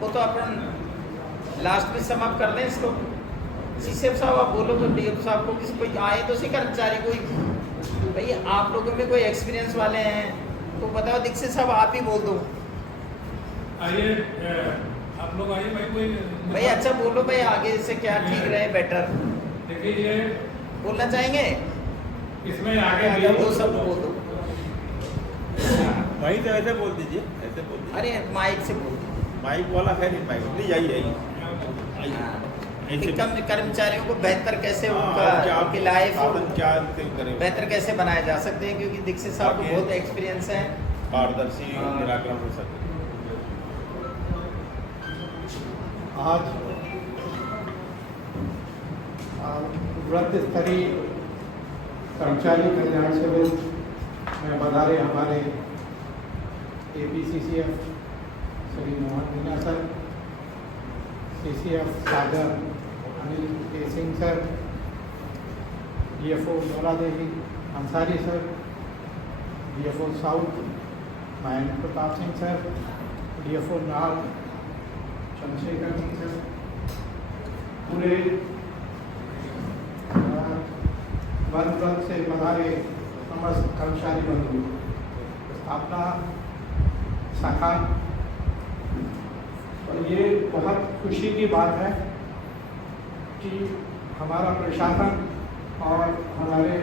वो तो अपन लास्ट में समाप्त कर लें इसको। सीसीएफ साहब आप बोलो तो डीएम साहब को, किसी कोई आए तो सी कर्मचारी कोई, भैया आप लोगों में कोई एक्सपीरियंस वाले हैं तो बताओ। दीक्षित साहब आप ही बोल दो। आइए आप लोग आइए भाई, कोई भाई अच्छा बोलो भाई, आगे से क्या ठीक रहे बेटर। देखिए ये बोलना चाहेंगे इसमें आगे दो शब्द बोल दो। वहीं तो ऐसे बोल दीजिए, ऐसे बोल दीजिए। अरे माइक से बोल दो। माइक वाला है नहीं, माइक नहीं, आइए कर्मचारियों को बेहतर कैसे उनकी लाइफ बेहतर कैसे बनाया जा सकते हैं, क्योंकि दीक्षित साहब को बहुत एक्सपीरियंस है। पारदर्शी निराकरण हो सके। आज व्रत स्तरीय कर्मचारी कल्याण शिविर में पधारे हमारे APCCF Shri Mohan Meena sir, CCF Sagar Anil K Singh sir, DFO Nora Devi Ansari sir, DFO south Mahendra Pratap Singh sir, DFO नाल चंद्रशेखर सर, पूरे वन विभाग से पधारे समस्त कर्मचारी बंधु, स्थापना शाखा। और ये बहुत खुशी की बात है कि हमारा प्रशासन और हमारे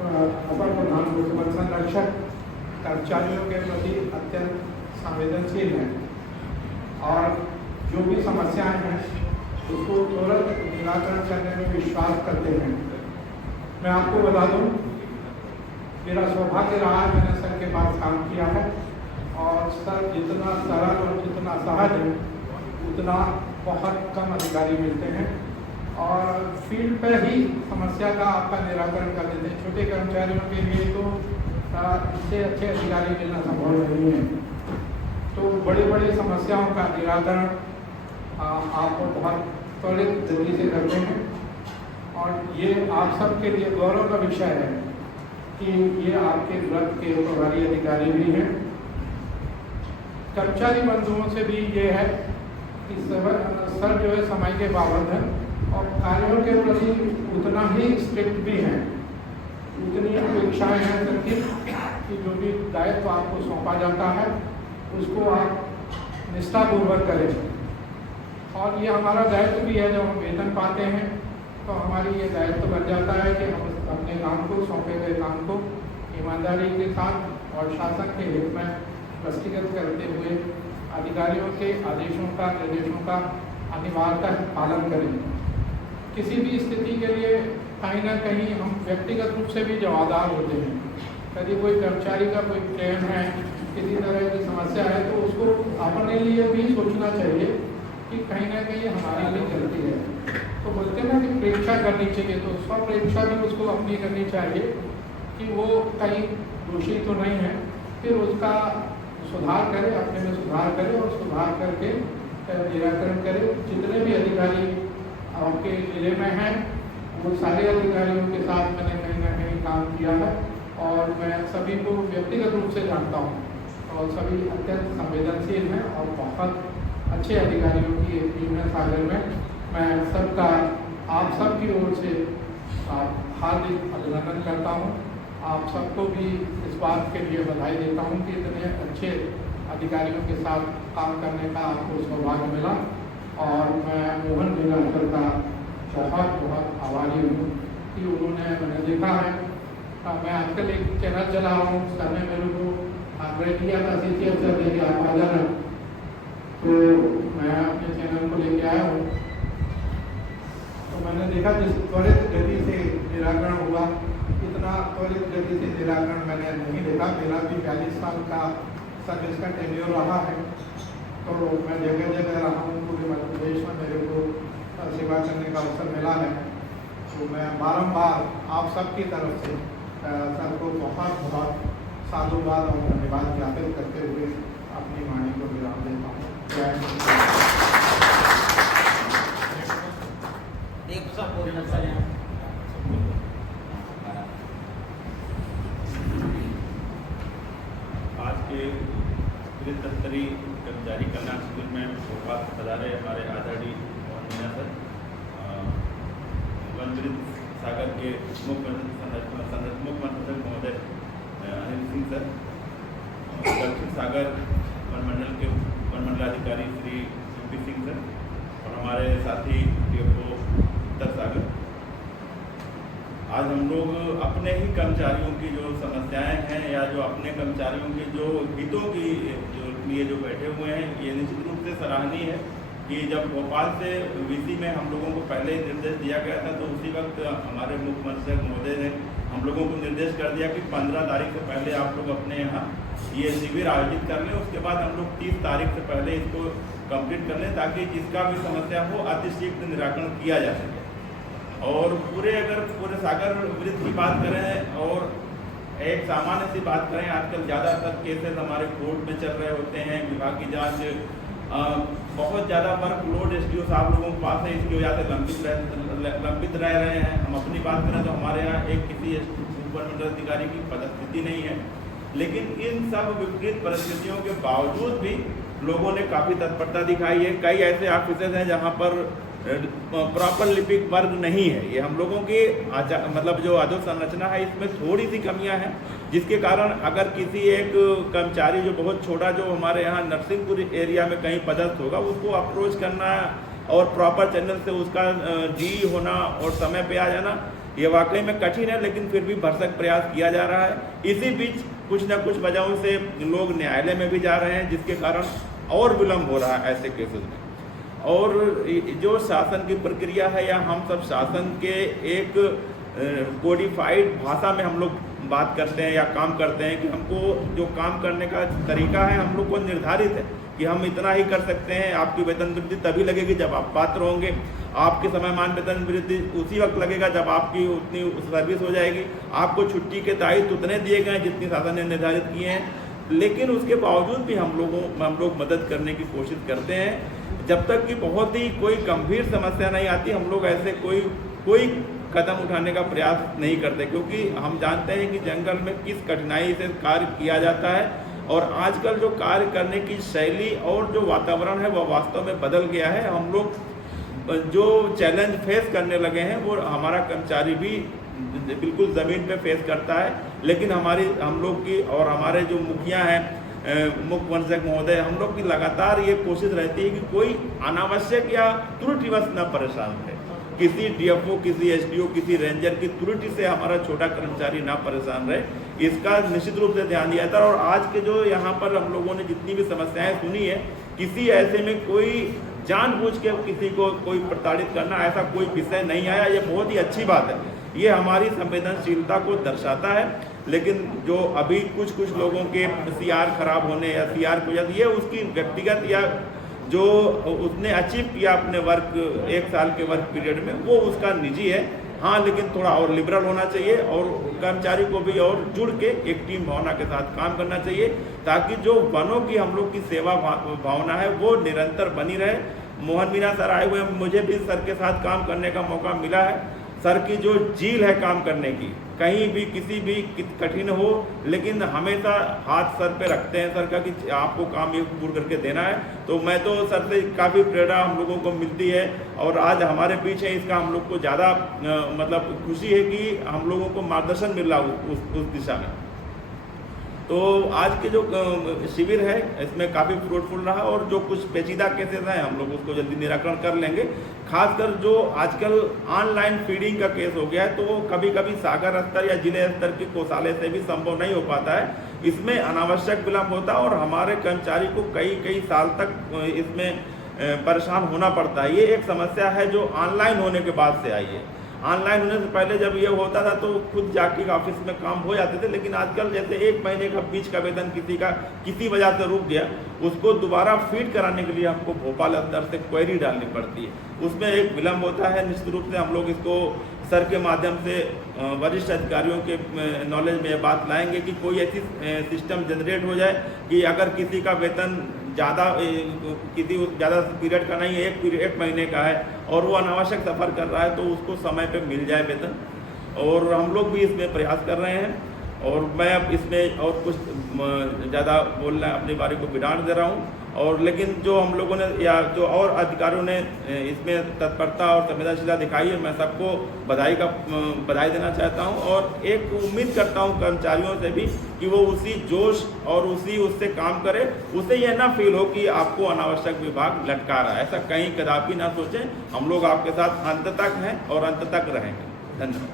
अपर प्रधान मुख्य संरक्षक कर्मचारियों के प्रति अत्यंत संवेदनशील है और जो भी समस्याएं हैं उसको तुरंत निराकरण करने में विश्वास करते हैं। मैं आपको बता दूं, मेरा सौभाग्य रहा है, मैंने सर के पास काम किया है और सर जितना सरल और जितना सहज है उतना बहुत कम अधिकारी मिलते हैं और फील्ड पर ही समस्या का आपका निराकरण कर देते हैं। छोटे कर्मचारियों के लिए तो इससे अच्छे अधिकारी मिलना संभव नहीं है। तो बड़ी बड़ी समस्याओं का निराकरण आप बहुत त्वरित गति से करते हैं और ये आप सबके लिए गौरव का विषय है कि ये आपके व्रत के प्रभारी अधिकारी भी हैं। कर्मचारी बंधुओं से भी ये है कि सर जो है समय के पाबंद हैं और कार्यों के प्रति उतना ही स्ट्रिक्ट भी हैं, उतनी अपेक्षाएं हैं सर की कि जो भी दायित्व आपको सौंपा जाता है उसको आप निष्ठापूर्वक करें। और ये हमारा दायित्व भी है, जब हम वेतन पाते हैं तो हमारी ये दायित्व बन जाता है कि हम अपने काम को, सौंपे गए काम को ईमानदारी के साथ और शासन के हित में दृष्टिगत करते हुए अधिकारियों के आदेशों का, निर्देशों का अनिवार्यतः पालन करें। किसी भी स्थिति के लिए कहीं ना कहीं हम व्यक्तिगत रूप से भी जवाबदार होते हैं। यदि कोई कर्मचारी का कोई क्लेम है, किसी तरह की समस्या है, तो उसको अपने लिए भी सोचना चाहिए कि कहीं ना कहीं हमारी भी गलती है। तो बोलते हैं ना कि परीक्षा करनी चाहिए, तो स्व परीक्षा भी उसको अपनी करनी चाहिए कि वो कहीं दोषी तो नहीं है, फिर उसका सुधार करे, अपने में सुधार करे और सुधार करके निराकरण करे। जितने भी अधिकारी आपके जिले में हैं वो सारे अधिकारियों के साथ मैंने कहीं ना कहीं काम किया है और मैं सभी को व्यक्तिगत रूप से जानता हूँ और सभी अत्यंत संवेदनशील हैं और बहुत अच्छे अधिकारियों की एक टीम है सागर में। मैं सबका, आप सबकी ओर से हार्दिक अभिनंदन करता हूँ। आप सबको भी इस बात के लिए बधाई देता हूँ कि इतने अच्छे अधिकारियों के साथ काम करने का आपको सौभाग्य मिला और मैं मोहन लीलाधर का बहुत बहुत आभारी हूँ कि उन्होंने, मैंने देखा है, मैं आजकल एक चैनल चला रहा हूँ, सर ने मेरे को आग्रह किया था CCF सर लेके आप आ जाना, तो मैं अपने चैनल को लेके आया हूँ। तो मैंने देखा जिस त्वरित गति से निराकरण हुआ, इतना त्वरित गति से निराकरण मैंने नहीं देखा। मेरा भी 42 साल का सर्विस का टेन्योर रहा है, तो मैं जगह जगह रहा हूँ, पूरे मध्य प्रदेश में मेरे को सेवा करने का अवसर मिला है। तो मैं बारंबार आप सबकी तरफ से सर को बहुत बहुत साधुवाद और धन्यवाद ज्ञापित करते हुए अपनी वाणी को विराम देता हूँ। जय हिंद। एक सब बोलना चाहिए। आज के त्रिस्तरीय स्तरीय कर्मचारी कल्याण शिविर में भोपाल से पधारे हमारे आदरणीय मोहन मीना सर, वनवृत्त सागर के मुख्य संरक्षक महोदय अनिल सिंह सर, दक्षिण सागर वनमंडल के वनमंडलाधिकारी श्री MP सिंह सर और हमारे साथी DFO उत्तर सागर। आज हम लोग अपने ही कर्मचारियों की जो समस्याएं हैं या जो अपने कर्मचारियों के जो हितों की जो लिए जो बैठे हुए हैं, ये निश्चित रूप से सराहनीय है कि जब भोपाल से VC में हम लोगों को पहले निर्देश दिया गया था तो उसी वक्त हमारे मुख्यमंत्री महोदय ने हम लोगों को निर्देश कर दिया कि 15 तारीख से पहले आप लोग अपने यहाँ ये शिविर आयोजित कर लें। उसके बाद हम लोग 30 तारीख से पहले इसको कंप्लीट कर लें ताकि जिसका भी समस्या हो अतिशीघ्र निराकरण किया जा सके। और पूरे सागर वृत्त की बात करें और एक सामान्य सी बात करें, आजकल ज़्यादातर केसेस हमारे कोर्ट में चल रहे होते हैं, विभाग की जांच, बहुत ज़्यादा वर्कलोड SDO साहब लोगों के पास है, इसकी वजह से लंबित रह रहे हैं। हम अपनी बात करें तो हमारे यहाँ एक किसी सुपरमंडल अधिकारी की पदस्थिति नहीं है, लेकिन इन सब विपरीत परिस्थितियों के बावजूद भी लोगों ने काफ़ी तत्परता दिखाई है। कई ऐसे ऑफिसेज हैं जहाँ पर प्रॉपर लिपिक वर्ग नहीं है। ये हम लोगों की मतलब जो अधोसंरचना है इसमें थोड़ी सी कमियां हैं, जिसके कारण अगर किसी एक कर्मचारी जो बहुत छोटा जो हमारे यहाँ नरसिंहपुर एरिया में कहीं पदस्थ होगा उसको अप्रोच करना और प्रॉपर चैनल से उसका डी होना और समय पे आ जाना ये वाकई में कठिन है, लेकिन फिर भी भरसक प्रयास किया जा रहा है। इसी बीच कुछ न कुछ वजहों से लोग न्यायालय में भी जा रहे हैं, जिसके कारण और विलम्ब हो रहा है ऐसे केसेस में। और जो शासन की प्रक्रिया है या हम सब शासन के एक कोडिफाइड भाषा में हम लोग बात करते हैं या काम करते हैं कि हमको जो काम करने का तरीका है हम लोग को निर्धारित है कि हम इतना ही कर सकते हैं। आपकी वेतन वृद्धि तभी लगेगी जब आप पात्र होंगे, आपके समयमान वेतन वृद्धि उसी वक्त लगेगा जब आपकी उतनी सर्विस हो जाएगी। आपको छुट्टी के दायित्व उतने दिए गए हैं जितनी शासन ने निर्धारित किए हैं, लेकिन उसके बावजूद भी हम लोग मदद करने की कोशिश करते हैं। जब तक कि बहुत ही कोई गंभीर समस्या नहीं आती हम लोग ऐसे कोई कदम उठाने का प्रयास नहीं करते, क्योंकि हम जानते हैं कि जंगल में किस कठिनाई से कार्य किया जाता है और आजकल जो कार्य करने की शैली और जो वातावरण है वह वास्तव में बदल गया है। हम लोग जो चैलेंज फेस करने लगे हैं वो हमारा कर्मचारी भी बिल्कुल ज़मीन पे फेस करता है, लेकिन हम लोग की और हमारे जो मुखिया हैं मुख्य वंशक महोदय, हम लोग की लगातार ये कोशिश रहती है कि कोई अनावश्यक या त्रुटिवश न परेशान रहे। किसी डीएफओ, किसी एसडीओ, किसी रेंजर की त्रुटि से हमारा छोटा कर्मचारी ना परेशान रहे, इसका निश्चित रूप से ध्यान दिया जाता है। और आज के जो यहाँ पर हम लोगों ने जितनी भी समस्याएं सुनी है, किसी ऐसे में कोई जानबूझ के किसी को कोई प्रताड़ित करना ऐसा कोई विषय नहीं आया। ये बहुत ही अच्छी बात है, ये हमारी संवेदनशीलता को दर्शाता है। लेकिन जो अभी कुछ लोगों के सीआर खराब होने या सीआर की वजह से ये उसकी व्यक्तिगत या जो उसने अचीव किया अपने वर्क 1 साल के वर्क पीरियड में वो उसका निजी है। हाँ, लेकिन थोड़ा और लिबरल होना चाहिए और कर्मचारी को भी और जुड़ के एक टीम भावना के साथ काम करना चाहिए, ताकि जो वनों की हम लोग की सेवा भावना है वो निरंतर बनी रहे। मोहन मीना सर आए हुए हैं, मुझे भी सर के साथ काम करने का मौका मिला है। सर की जो झील है काम करने की, कहीं भी किसी भी कठिन हो, लेकिन हमेशा हाथ सर पे रखते हैं सर का कि आपको काम ये पूर्ण करके देना है। तो मैं तो सर से काफ़ी प्रेरणा हम लोगों को मिलती है और आज हमारे पीछे इसका हम लोग को ज़्यादा मतलब खुशी है कि हम लोगों को मार्गदर्शन मिल रहा उस दिशा में। तो आज के जो शिविर है इसमें काफ़ी फ्रूटफुल रहा और जो कुछ पेचीदा केसेस हैं हम लोग उसको जल्दी निराकरण कर लेंगे। खासकर जो आजकल ऑनलाइन फीडिंग का केस हो गया है, तो कभी कभी सागर स्तर या जिले स्तर के कोषालय से भी संभव नहीं हो पाता है। इसमें अनावश्यक विलम्ब होता है और हमारे कर्मचारी को कई साल तक इसमें परेशान होना पड़ता है। ये एक समस्या है जो ऑनलाइन होने के बाद से आई है। ऑनलाइन होने से पहले जब ये होता था तो खुद जाके ऑफिस में काम हो जाते थे, लेकिन आजकल जैसे 1 महीने का बीच का वेतन किसी का किसी वजह से रुक गया, उसको दोबारा फीड कराने के लिए हमको भोपाल स्तर से क्वेरी डालनी पड़ती है, उसमें एक विलम्ब होता है। निश्चित रूप से हम लोग इसको सर के माध्यम से वरिष्ठ अधिकारियों के नॉलेज में ये बात लाएंगे कि कोई ऐसी सिस्टम जनरेट हो जाए कि अगर किसी का वेतन ज़्यादा पीरियड का नहीं है, 1 महीने का है और वो अनावश्यक सफ़र कर रहा है, तो उसको समय पे मिल जाए वेतन। और हम लोग भी इसमें प्रयास कर रहे हैं और मैं अब इसमें और कुछ ज़्यादा बोलना अपने बारे को बिगाड़ दे रहा हूँ। और लेकिन जो हम लोगों ने या जो और अधिकारियों ने इसमें तत्परता और संवेदनशीलता दिखाई है, मैं सबको बधाई देना चाहता हूं और एक उम्मीद करता हूं कर्मचारियों से भी कि वो उसी जोश और उससे काम करे, उसे यह ना फील हो कि आपको अनावश्यक विभाग लटका रहा है। ऐसा कहीं कदापि ना सोचें। हम लोग आपके साथ अंत तक हैं और अंत तक रहेंगे। धन्यवाद।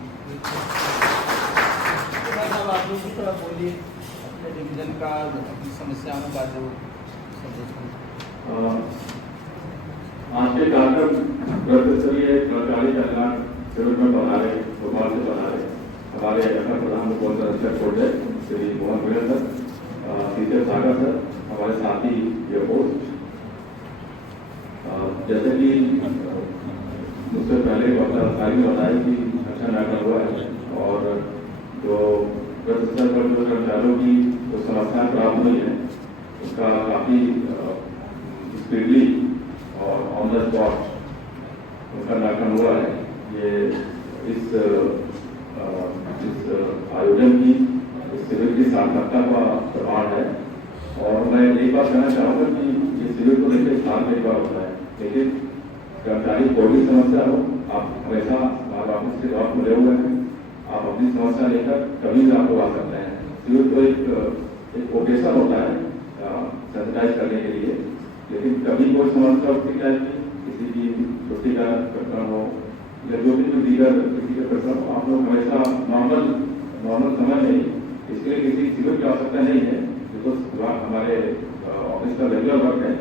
आप लोग भी थोड़ा बोलिए अपने डिवीजन का, अपनी समस्याओं का जो आज के कार्यक्रम राज्यस्तरीय कर्मचारी कल्याण शिविर में बना रहे भोपाल से बना रहे हमारे अपर प्रधान संरक्षक महोदय श्री मोहन मीना सर, टीचर सागर सर, हमारे साथी ये होस्ट। जैसे कि मुझसे पहले डॉक्टर अंसारी ने बताया कि अच्छा नाटक हुआ है और जो स्तर पर जो कर्मचारियों की जो समस्याएं प्राप्त हुई है उसका काफ़ी स्पीडली और ऑन द स्पॉट उनका निराकरण हुआ है। ये इस आयोजन की इस शिविर की सार्थकता का प्रमाण है। और मैं एक बात कहना चाहूँगा कि शिविर को लेकर साल में एक बार होता है, लेकिन कर्मचारी कोई भी समस्या हो, आप हमेशा हमारे ऑफिस के द्वार खुले हुए हैं, आप अपनी समस्या लेकर कभी भी आप लोग आ सकते हैं। शिविर तो एक ओकेशन होता है सेंसिटाइज करने के लिए, लेकिन कभी कोई समस्या होती है कि किसी की छुट्टी का प्रकरण हो या जो भी दीगर किसी का प्रकरण हो, आप लोग हमेशा नॉर्मल समय में, इसके लिए किसी शिविर की आवश्यकता नहीं है, तो हमारे ऑफिस का रेगुलर वर्क है,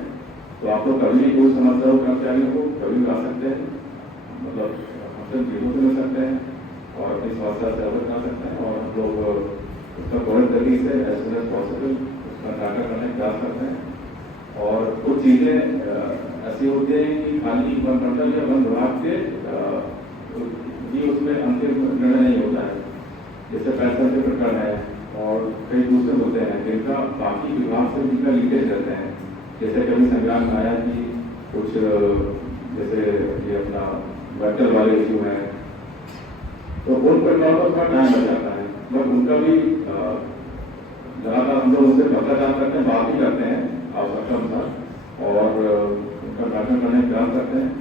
तो आप लोग कभी भी कोई समस्या हो कर्मचारियों को कभी भी आ सकते हैं, मतलब हमसे जीरो से मिल सकते हैं और अपनी समस्या से अवगत कर सकते हैं, और हम लोग उसका त्वरित तरीके से एज सुन एज पॉसिबल उसका निराकरण करने का प्रयास करते हैं। और कुछ चीज़ें ऐसी होती है कि खाली वन मंडल या वन विभाग के भी उसमें अंतिम निर्णय नहीं होता है, जैसे पैसा के प्रकरण है और कई दूसरे होते हैं जिनका बाकी विभाग से जिनका लीकेज रहते हैं, जैसे कभी संग्राम में आया कि कुछ जैसे ये अपना वेक्टर वाले इश्यू है, तो उन प्रकरणों पर थोड़ा टाइम लग जाता है, बट उनका भी ज़्यादातर हम लोग उनसे भ्रष्टाचार करते हैं, बात भी करते हैं आवश्यकता अनुसार और उनका निराकरण करने का प्रयास करते हैं।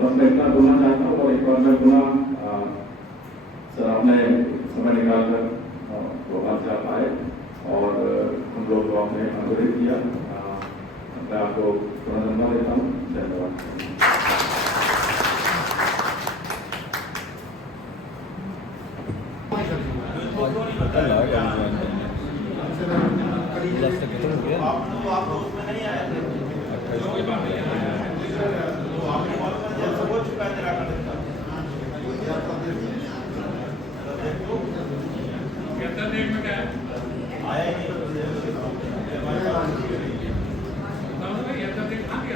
बस मैं इतना बोलना चाहता हूँ, और एक बार मैं पुनः सर आपने समय निकाल कर भोपाल से आप आए और हम लोग को आपने अनुरोध किया, मैं आपको पुनः धन्यवाद देता हूँ। धन्यवाद।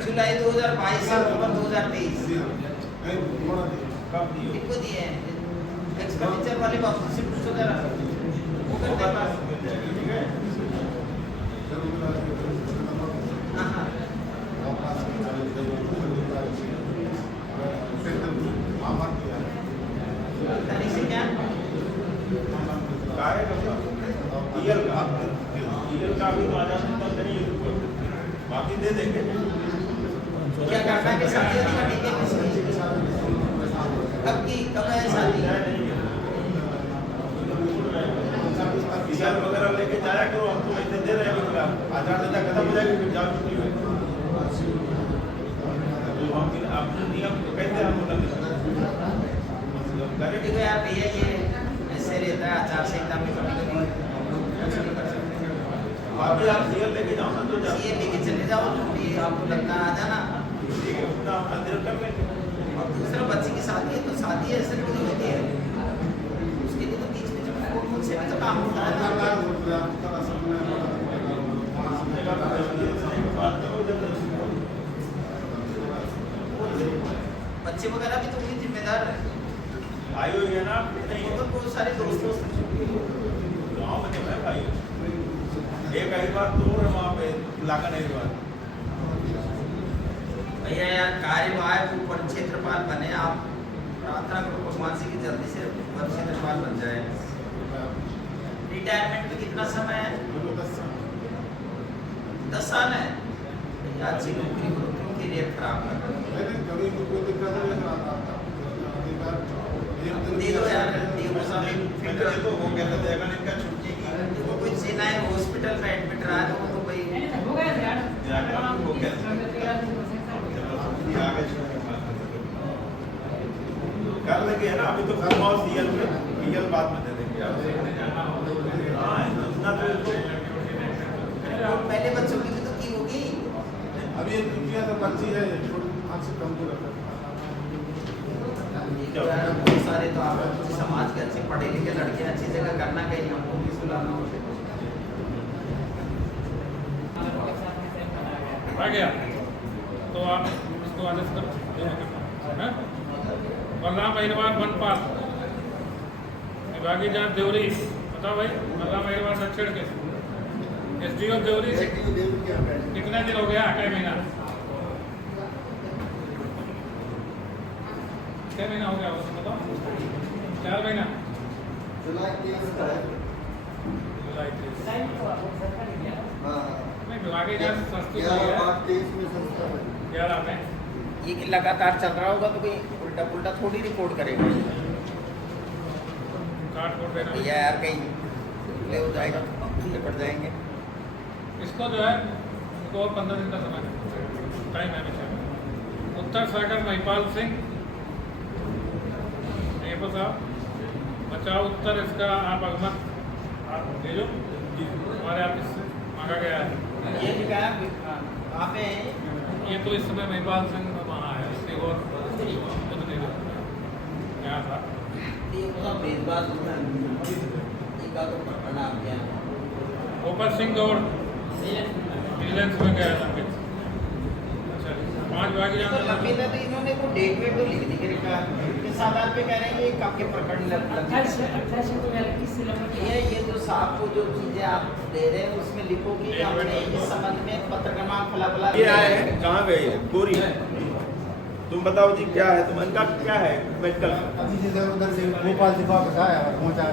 जुलाई 2022 से अक्टूबर 2023 इनको दिए हैं। एक्सपेंडिचर वाले बाबू से पूछो जरा, वो करते हैं पास। हाँ तारीख से क्या भी तो आजा नहीं, बाकी दे देंगे। क्या करना है कि शादी वादी का ठीक है, कब है शादी? वगैरह लेके जाया करो, हम तो ऐसे दे रहे हैं, आचार संहिता खत्म हो जाएगी, फिर जाओ छुट्टी हुई तो हम अपने नियम कैसे हम देखो यार भैया, ये ऐसे रहता है आचार संहिता में, कभी अभी आप सीएल लेके जाओ ना, तो ये लेके चले जाओ, ये आपको लगता है आ जाना, ठीक है, उतना अपना देर कर लेंगे। और दूसरा बच्चे की शादी है तो शादी ऐसे नहीं होती है, उसके लिए तो बीच में खुद से भी तो काम होता है। बच्चे वगैरह भी तो उनकी जिम्मेदार है, भाई हो गया ना, नहीं तो बहुत सारे दोस्तों गाँव में तो है भाई, एक आई बात तो और वहाँ पे इलाका नहीं हुआ। भैया यार कार्यवाहक वन क्षेत्रपाल बने, आप प्रार्थना करो भगवान से कि जल्दी से वन क्षेत्रपाल बन जाए। रिटायरमेंट में कितना समय है? 10 साल है। अच्छी नौकरी करो, क्यों करियर खराब कर दे दो यार, तो वो कहते थे अगर इनका छुट्टी की वो कोई सेना है हॉस्पिटल में एडमिट रहा तो वो तो भाई हो गया कर लेंगे, है ना, अभी तो सीएल बाद में दे देंगे पहले बच्चों की भी तो की होगी। अभी एक दुनिया तो बच्ची है, आज से कम को बहुत सारे तो आप समाज के अच्छे पढ़े लिखे लड़के अच्छी जगह करना, कहीं हमको भी सुलाना होते आ गया तो आप इसको आदेश करो। बलराम अहिरवार बनपाल विभागीय जांच देवरी, बताओ भाई, बलराम अहिरवार दक्षिण के एसडीओ देवरी से कितना दिन हो गया? 6 महीना, 6 महीना हो गया होगा, बताओ 4 महीना, जुलाई 23 नहीं नहीं विभागीय जांच संस्कृत हुई है 11 में। ये कि लगातार चल रहा होगा तो कोई उल्टा पुल्टा थोड़ी रिपोर्ट करेगा कार्ड कोड देना भैया यार कहीं ले हो जाएगा तो निपट जाएंगे। इसको जो है इसको और 15 दिन का समय टाइम है हमेशा। उत्तर सागर महिपाल सिंह साहब बचाओ उत्तर इसका आप अगमत आप भेजो हमारे ऑफिस से मांगा गया है। ये जगह वहाँ पे ये तो इस समय महिपाल सिंह वहाँ है इसलिए और खुद नहीं गया था। ये पूरा भेदभाव एक का तो पकड़ना आप क्या गोपाल सिंह गौड़ विजिलेंस में गया था फिर। अच्छा 5 विभाग तो लंबी तो इन्होंने को डेट वेट तो लिख दी कि किस आधार पे कह रहे हैं ये कब के प्रकरण ये जो साहब को जो चीजें आप दे रहे हैं उसमें लिखो कि हमने इस संबंध में पत्र क्रमांक फला फला ये आए हैं कहाँ गए हैं गोरी तुम बताओ जी क्या है तुम इनका क्या है मेडिकल अभी जैसे उधर से भोपाल से वापस आया और पहुंचा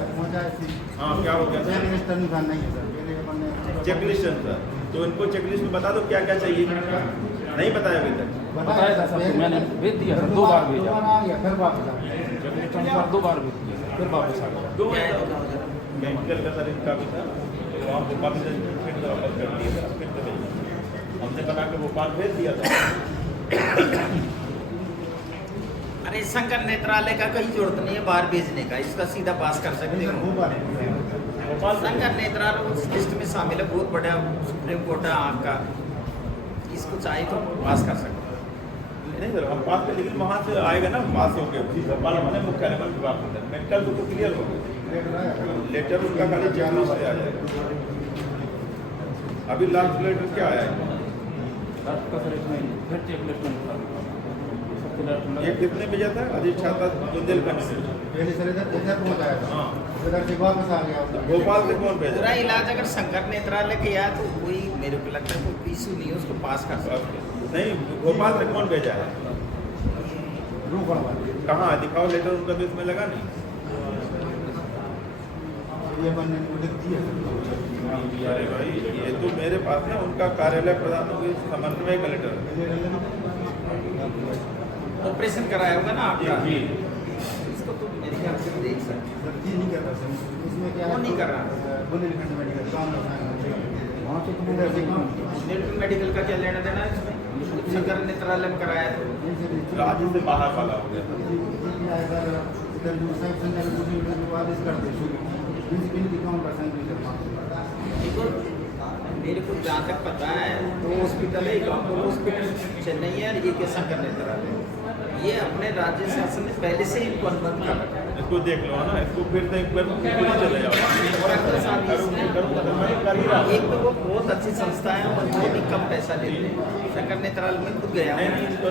हाँ क्या हो गया चेक लिस्ट अनुसार नहीं है सर मेरे बनने चेकलिस्ट सर तो इनको चेकलिस्ट में बता दो क्या क्या चाहिए नहीं बताया अभी तक बताया था सर मैंने भेज दिया सर 2 बार भेजा दोबारा आ गया फिर वापस आ गया अनुसार 2 बार भेज दिया फिर वापस आ गया दो मेडिकल का सर इनका भी था वहाँ भोपाल से फिर वापस कर दिया था फिर से भेजा हमने बना के भोपाल भेज दिया था। अरे शंकर नेत्रालय का कहीं जरूरत नहीं है बाहर भेजने का इसका सीधा पास कर सकते हो। भोपाल शंकर नेत्रालय उस लिस्ट में शामिल है बहुत बड़ा सुप्रीम कोर्ट है आपका इसको चाहे तो पास कर सकते हो। नहीं सर हम पास कर लेकिन वहाँ से आएगा ना पास हो गया भोपाल मैंने मुख्यालय पर विभाग में मेडिकल तो क्लियर हो गया लेटर उनका खाली चेकलिस्ट से आ जाएगा। अभी लास्ट लेटर क्या आया है रात का सर इसमें फिर चेक लिस्ट में सबके डर ये कितने भेजा था अधिष्ठाता बुंदेलखंड से पहले सर इधर पहुंचाया था हाँ उधर से वापस आ गया भोपाल से कौन भेजा पूरा इलाज अगर शंकर नेत्रालय किया तो कोई मेरे को लगता है कोई इशू नहीं है उसको पास कर सकते। नहीं भोपाल से कौन भेजा है रूपड़ वाले कहाँ दिखाओ लेटर उनका तो इसमें लगा नहीं। ये बनने को लिख दिया अरे भाई ये तो मेरे पास ना उनका कार्यालय प्रधान समन्वय का लेटर है। ऑपरेशन कराया होगा ना आपका जी इसको तो मेरे ख्याल से देख सकते सर जी नहीं कर रहा सर इसमें क्या वो नहीं कर रहा। बुंदेलखंड मेडिकल काम वहाँ से तो इधर से काम नेटवर्क मेडिकल का क्या लेना देना है इसमें शंकर नेत्रालय में कराया तो राज्य से बाहर वाला हो गया। इधर जो सब सेंटर आदेश कर दे इनकी काम का देखो मेरे को जहाँ तक पता है 2 हॉस्पिटल है एक अपोलो हॉस्पिटल चेन्नई है और ये के शंकर नेत्रालय ये अपने राज्य शासन ने पहले से ही इनको अनुबंध कर रखा है। इसको देख लो ना इसको फिर से एक बार चले जाओ एक तो वो बहुत अच्छी संस्था है और बहुत ही कम पैसा लेते हैं शंकर नेत्रालय में खुद गया नहीं हूँ। नहीं इसको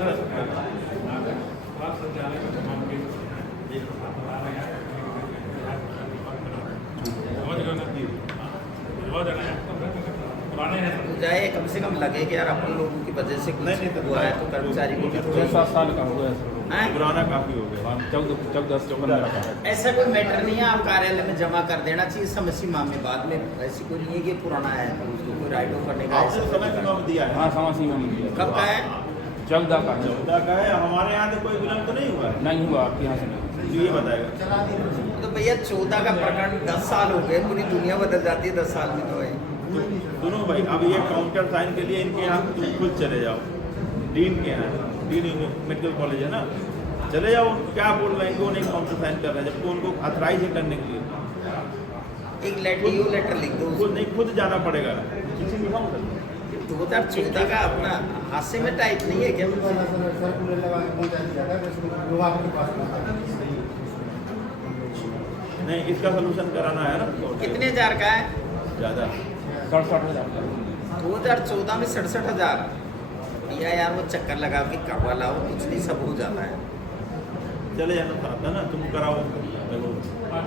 जाए कम से कम लगे कि यार अपन लोगों की वजह से नहीं, कुछ नहीं, हुआ है तो कर्मचारी को भी थोड़ी 6-7 साल का हो गया सर हैं? पुराना काफी हो गया 14-14 का है। ऐसा कोई मैटर नहीं है आप कार्यालय में जमा कर देना चाहिए समय सीमा में बाद में ऐसी कोई नहीं है कि पुराना है तो उसको कोई राइट ऑफ करने का आपने ऐसा समय सीमा में दिया है हाँ समय सीमा में दिया कब का है 14 का है 14 का है हमारे यहाँ से कोई विलम्ब तो नहीं हुआ है नहीं हुआ आपके यहाँ से नहीं जो ये बताएगा तो भैया 14 का प्रकरण 10 साल हो गए पूरी दुनिया बदल जाती है 10 साल में तो है सुनो भाई अब ये काउंटर साइन के लिए इनके यहाँ तुम खुद चले जाओ डीन के यहाँ डीन मेडिकल कॉलेज है ना चले जाओ क्या बोल रहे हैं क्यों नहीं काउंटर साइन कर रहे हैं जबकि उनको अथराइज है करने के लिए एक लेटर लिख दो खुद नहीं खुद जाना पड़ेगा किसी भी हम 2014 का अपना हाथ से में टाइप नहीं है क्या सर्कुलर लगा के पहुंचा दिया था विभाग के पास पहुंचा नहीं इसका सोल्यूशन कराना है ना कितने हजार का है ज़्यादा 67,000 का 2014 में 67,000 भैया यार वो चक्कर लगा के करवा लाओ कुछ नहीं सब हो जाता है। चले जाना साथ है ना तुम कराओ देखो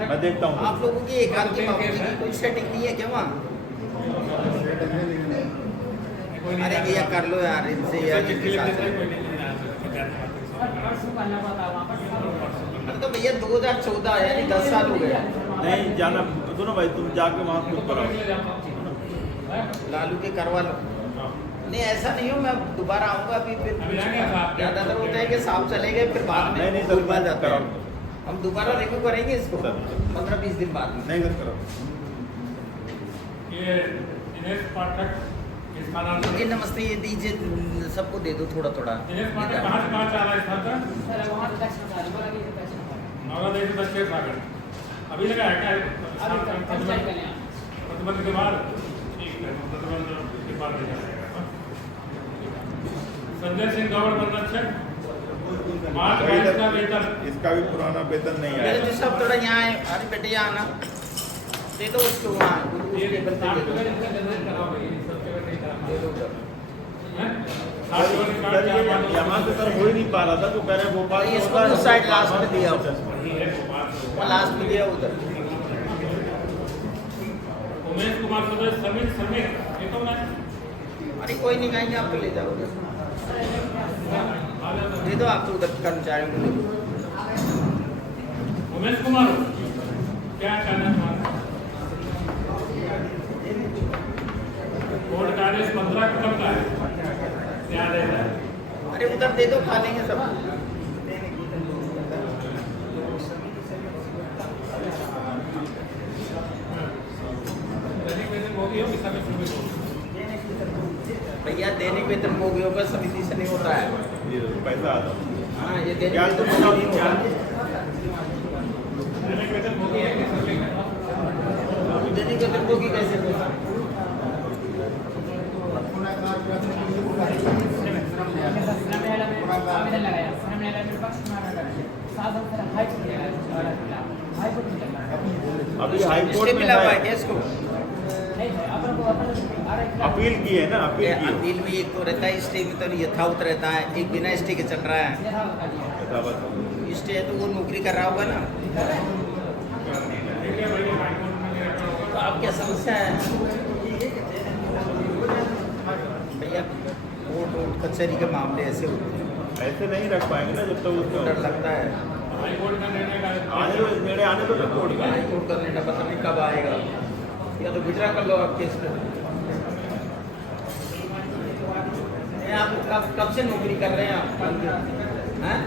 मैं देखता हूँ आप लोगों की एक आदमी बाबू की कोई सेटिंग नहीं है क्या वहाँ? अरे भैया कर लो यार इनसे यार जिनके साथ अरे तो भैया 2014 यानी 10 साल हो गए नहीं जाना सुनो भाई तुम जाके वहाँ खुद कराओ लालू के करवा लो हाँ। नहीं ऐसा नहीं हो, मैं दोबारा आऊँगा अभी फिर। अभी आएंगे साहब। ज़्यादातर होता है कि साहब चले गए फिर बाद में नहीं, नहीं, सर, भूल भाल जाते हैं। कराओ। हम दोबारा रिव्यू करेंगे इसको सर। 15-20 दिन बाद में। नहीं सर करो। ये दिनेश पाठक इस स्थानांतरण जी नमस्ते, ये दीजिए सबको दे दो थोड़ा थोड़ा। दिनेश पाठक कहाँ से कहाँ चाह रहा है स्थानांतरण? नवोदय से दक्षिण सागर। अभी लगा है क्या? प्रतिबंध के बाद ठीक है, प्रतिबंध के बाद देखा जाएगा। संजय सिंह गौड़ संरक्षक मार्च 22 का वेतन। इसका भी पुराना वेतन नहीं मेरे आया। जो सब थोड़ा यहाँ आए, अरे बेटे यहाँ आना, दे दो उसको वहाँ उस ये टेबल पे दे दो। दे दो उधर। सर ये यहाँ से सर हो ही नहीं पा रहा था, जो कह रहे हैं भोपाल में इसको होता है, उस साइड बार-बार लास्ट में दिया हो। उमेश वो लास्ट में दिया उधर। कुमार सदस्य समित समित ये तो मैं अरे कोई नहीं, कहेंगे आप तो ले जाओ उधर। दे दो आप तो उधर कर्मचारियों को दे दो। उमेश कुमार क्या कहना है तुम्हारा? कोर्ट का आदेश 15 कब का है? क्या देता है? अरे उधर दे दो, खा लेंगे सब। दैनिक वेतन भोगी हो कि समय श्रमिक हो? भैया दैनिक वेतन भोगियों का समिति से नहीं होता है। ये पैसा आता है। हाँ ये दैनिक क्या वेतन तो भोगी नहीं होता। दैनिक वेतन भोगी है कि श्रमिक है? दैनिक वेतन भोगी कैसे होता है? अभी हाई कोर्ट स्टे में मिला हुआ है है, क्या इसको? अपील की है ना, अपील की है। अपील में एक तो रहता है स्टे में, तो यथावत रहता है, एक बिना स्टे के चल रहा है। यथावत। स्टे है तो वो नौकरी कर रहा होगा ना। ठीक है भाई, हाई कोर्ट में नहीं रखा होगा। तो अब क्या समस्या है भैया? कोर्ट वोट कचहरी के मामले ऐसे होते हैं, ऐसे नहीं रख पाएंगे ना जब तक उसको डर लगता है। हाई कोर्ट का निर्णय का आने दो, निर्णय आने दो कोर्ट का। हाई कोर्ट का निर्णय पता नहीं कब आएगा, या तो विड्रा कर लो आप केस पे। ये आप कब से नौकरी कर रहे हैं आप? हैं?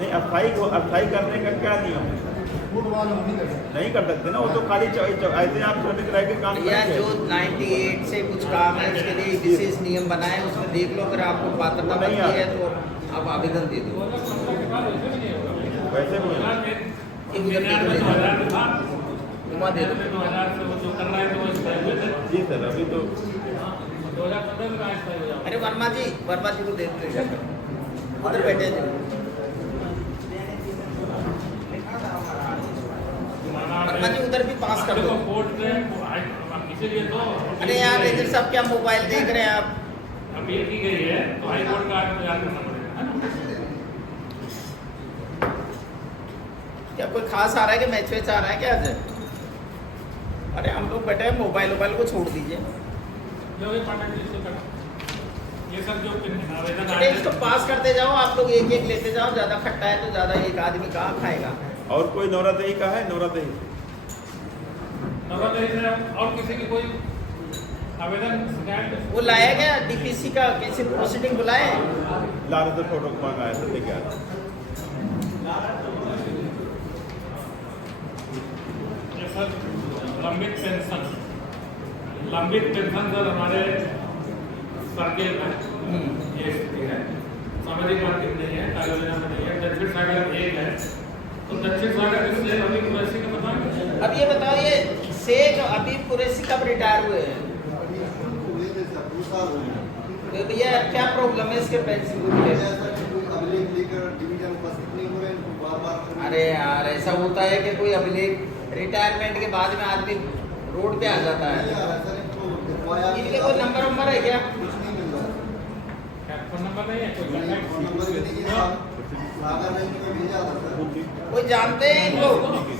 नहीं, अस्थायी करने का क्या नियम है? नहीं कर सकते ना, वो तो खाली ऐसे आप श्रमिक रह के काम या करेंगे। जो 98 से कुछ काम है उसके लिए विशेष नियम बनाए, उसमें देख लो, अगर आपको पात्रता नहीं बनती है आता। तो आप आवेदन दे दो। वैसे भी नहीं। एक मिनट दे दो, उमा दे दो। 2000 से वो जो कर रहा है तो वो स्थायी वेतन जी सर, अभी तो 2015 में कहाँ स्थायी हो जाओ? अरे वर्मा जी को दे दो, उधर बैठे थे। वर्मा जी उधर भी पास कर दो। कोर्ट में इसीलिए तो अरे यार लेकिन सब क्या मोबाइल देख रहे हैं आप? अपील की गई है तो हाई कोर्ट का आदेश तैयार करना पड़ेगा, है ना? क्या कोई खास आ रहा है कि मैच वेच आ रहा है क्या आज? अरे हम लोग बैठे हैं, मोबाइल को छोड़ दीजिए। जो ये पाठक जी से करा ये सब जो आवेदन अरे आए इसको पास करते जाओ, आप लोग एक एक लेते जाओ, ज्यादा खट्टा है तो ज्यादा, एक आदमी कहाँ खाएगा? और कोई नौरातही का है? नौरातही नवोदय से और किसी की कोई आवेदन शिकायत वो लाया गया डीपीसी का कैसे प्रोसीडिंग बुलाए? ला रहे थे, फोटो मंगाया था, लेके आया था। ये सर लंबित पेंशन सर हमारे सर्किल में ये स्थिति है। सामाजिक मार्केट नहीं है, कार्य योजना में नहीं है। दक्षिण सागर एक है तो दक्षिण सागर से अभी कुरैशी का पता नहीं। अब ये बताओ, ये शेख अभी कुरैशी कब रिटायर हुए हैं? तो भैया क्या प्रॉब्लम है इसके पेंशन को लेकर? अरे यार ऐसा होता है कि कोई अभिलेख, रिटायरमेंट के बाद में आदमी रोड पे आ जाता है। इनके कोई नंबर है क्या? फोन नंबर नहीं है कोई कोई जानते हैं इनको?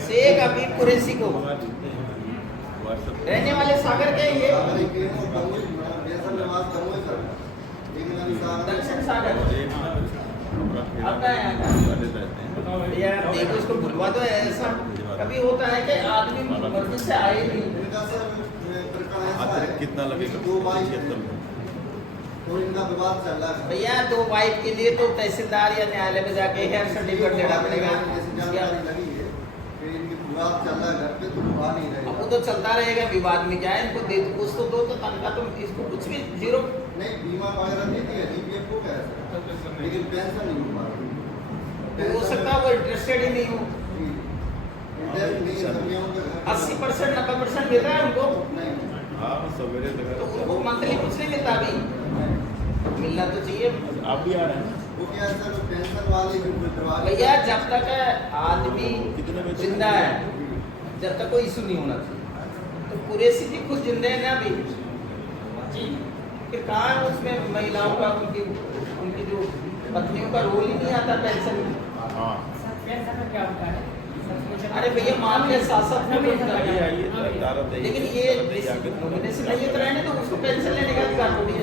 शेख अबीब कुरैशी को? रहने वाले सागर के ये दक्षिण सागर। आपका है? भैया देखो इसको बुलवा दो। ऐसा कभी होता है कि आदमी मर्जी से आए नहीं। इनका सर प्रकरण ऐसा है अतिरिक्त कितना लगेगा? कि 2 बाइक 76 में। तो इनका विवाद चल रहा है। भैया 2 बाइक के लिए तो तहसीलदार या न्यायालय में जाके हेयर सर्टिफिकेट देना पड़ेगा। जैसे जानकारी लगी है कि इनकी विवाद चल रहा है घर पे, तो वो आ नहीं अब वो रहे। तो चलता रहेगा, विवाद में क्या है, इनको दे कुछ तो दो, तो तनख्वाह तो इसको कुछ भी जीरो। नहीं, बीमा वगैरह नहीं दिया, जीपीएफ को क्या है सर, लेकिन पेंशन नहीं हो पा रही। हो सकता है वो इंटरेस्टेड ही नहीं हो। इंटरेस्ट नहीं है, सर, ये उनके घर पे- 80% 90% मिल रहा है उनको, नहीं, हाँ सवेरे तो उनको मंथली कुछ नहीं मिलता अभी। मिलना तो चाहिए आप भी आ रहे हैं ना? वो क्या है सर, पेंशन वाले जो विधवा के- भैया। जब तक आदमी कितने में जिंदा है, जब तक कोई इशू नहीं होना चाहिए। तो कुरैशी जी खुद जिंदे हैं ना अभी जी, फिर कहाँ है उसमें महिलाओं का, उनकी जो पत्नियों का रोल ही नहीं आता पेंशन में। हाँ क्या होता है? अरे भैया मान के साथ साथ में मिलता आइए है। आइए तारा दे। लेकिन ये नॉमिनेशन नहीं है तो रहने तो उसको पेंशन लेने का अधिकार थोड़ी है,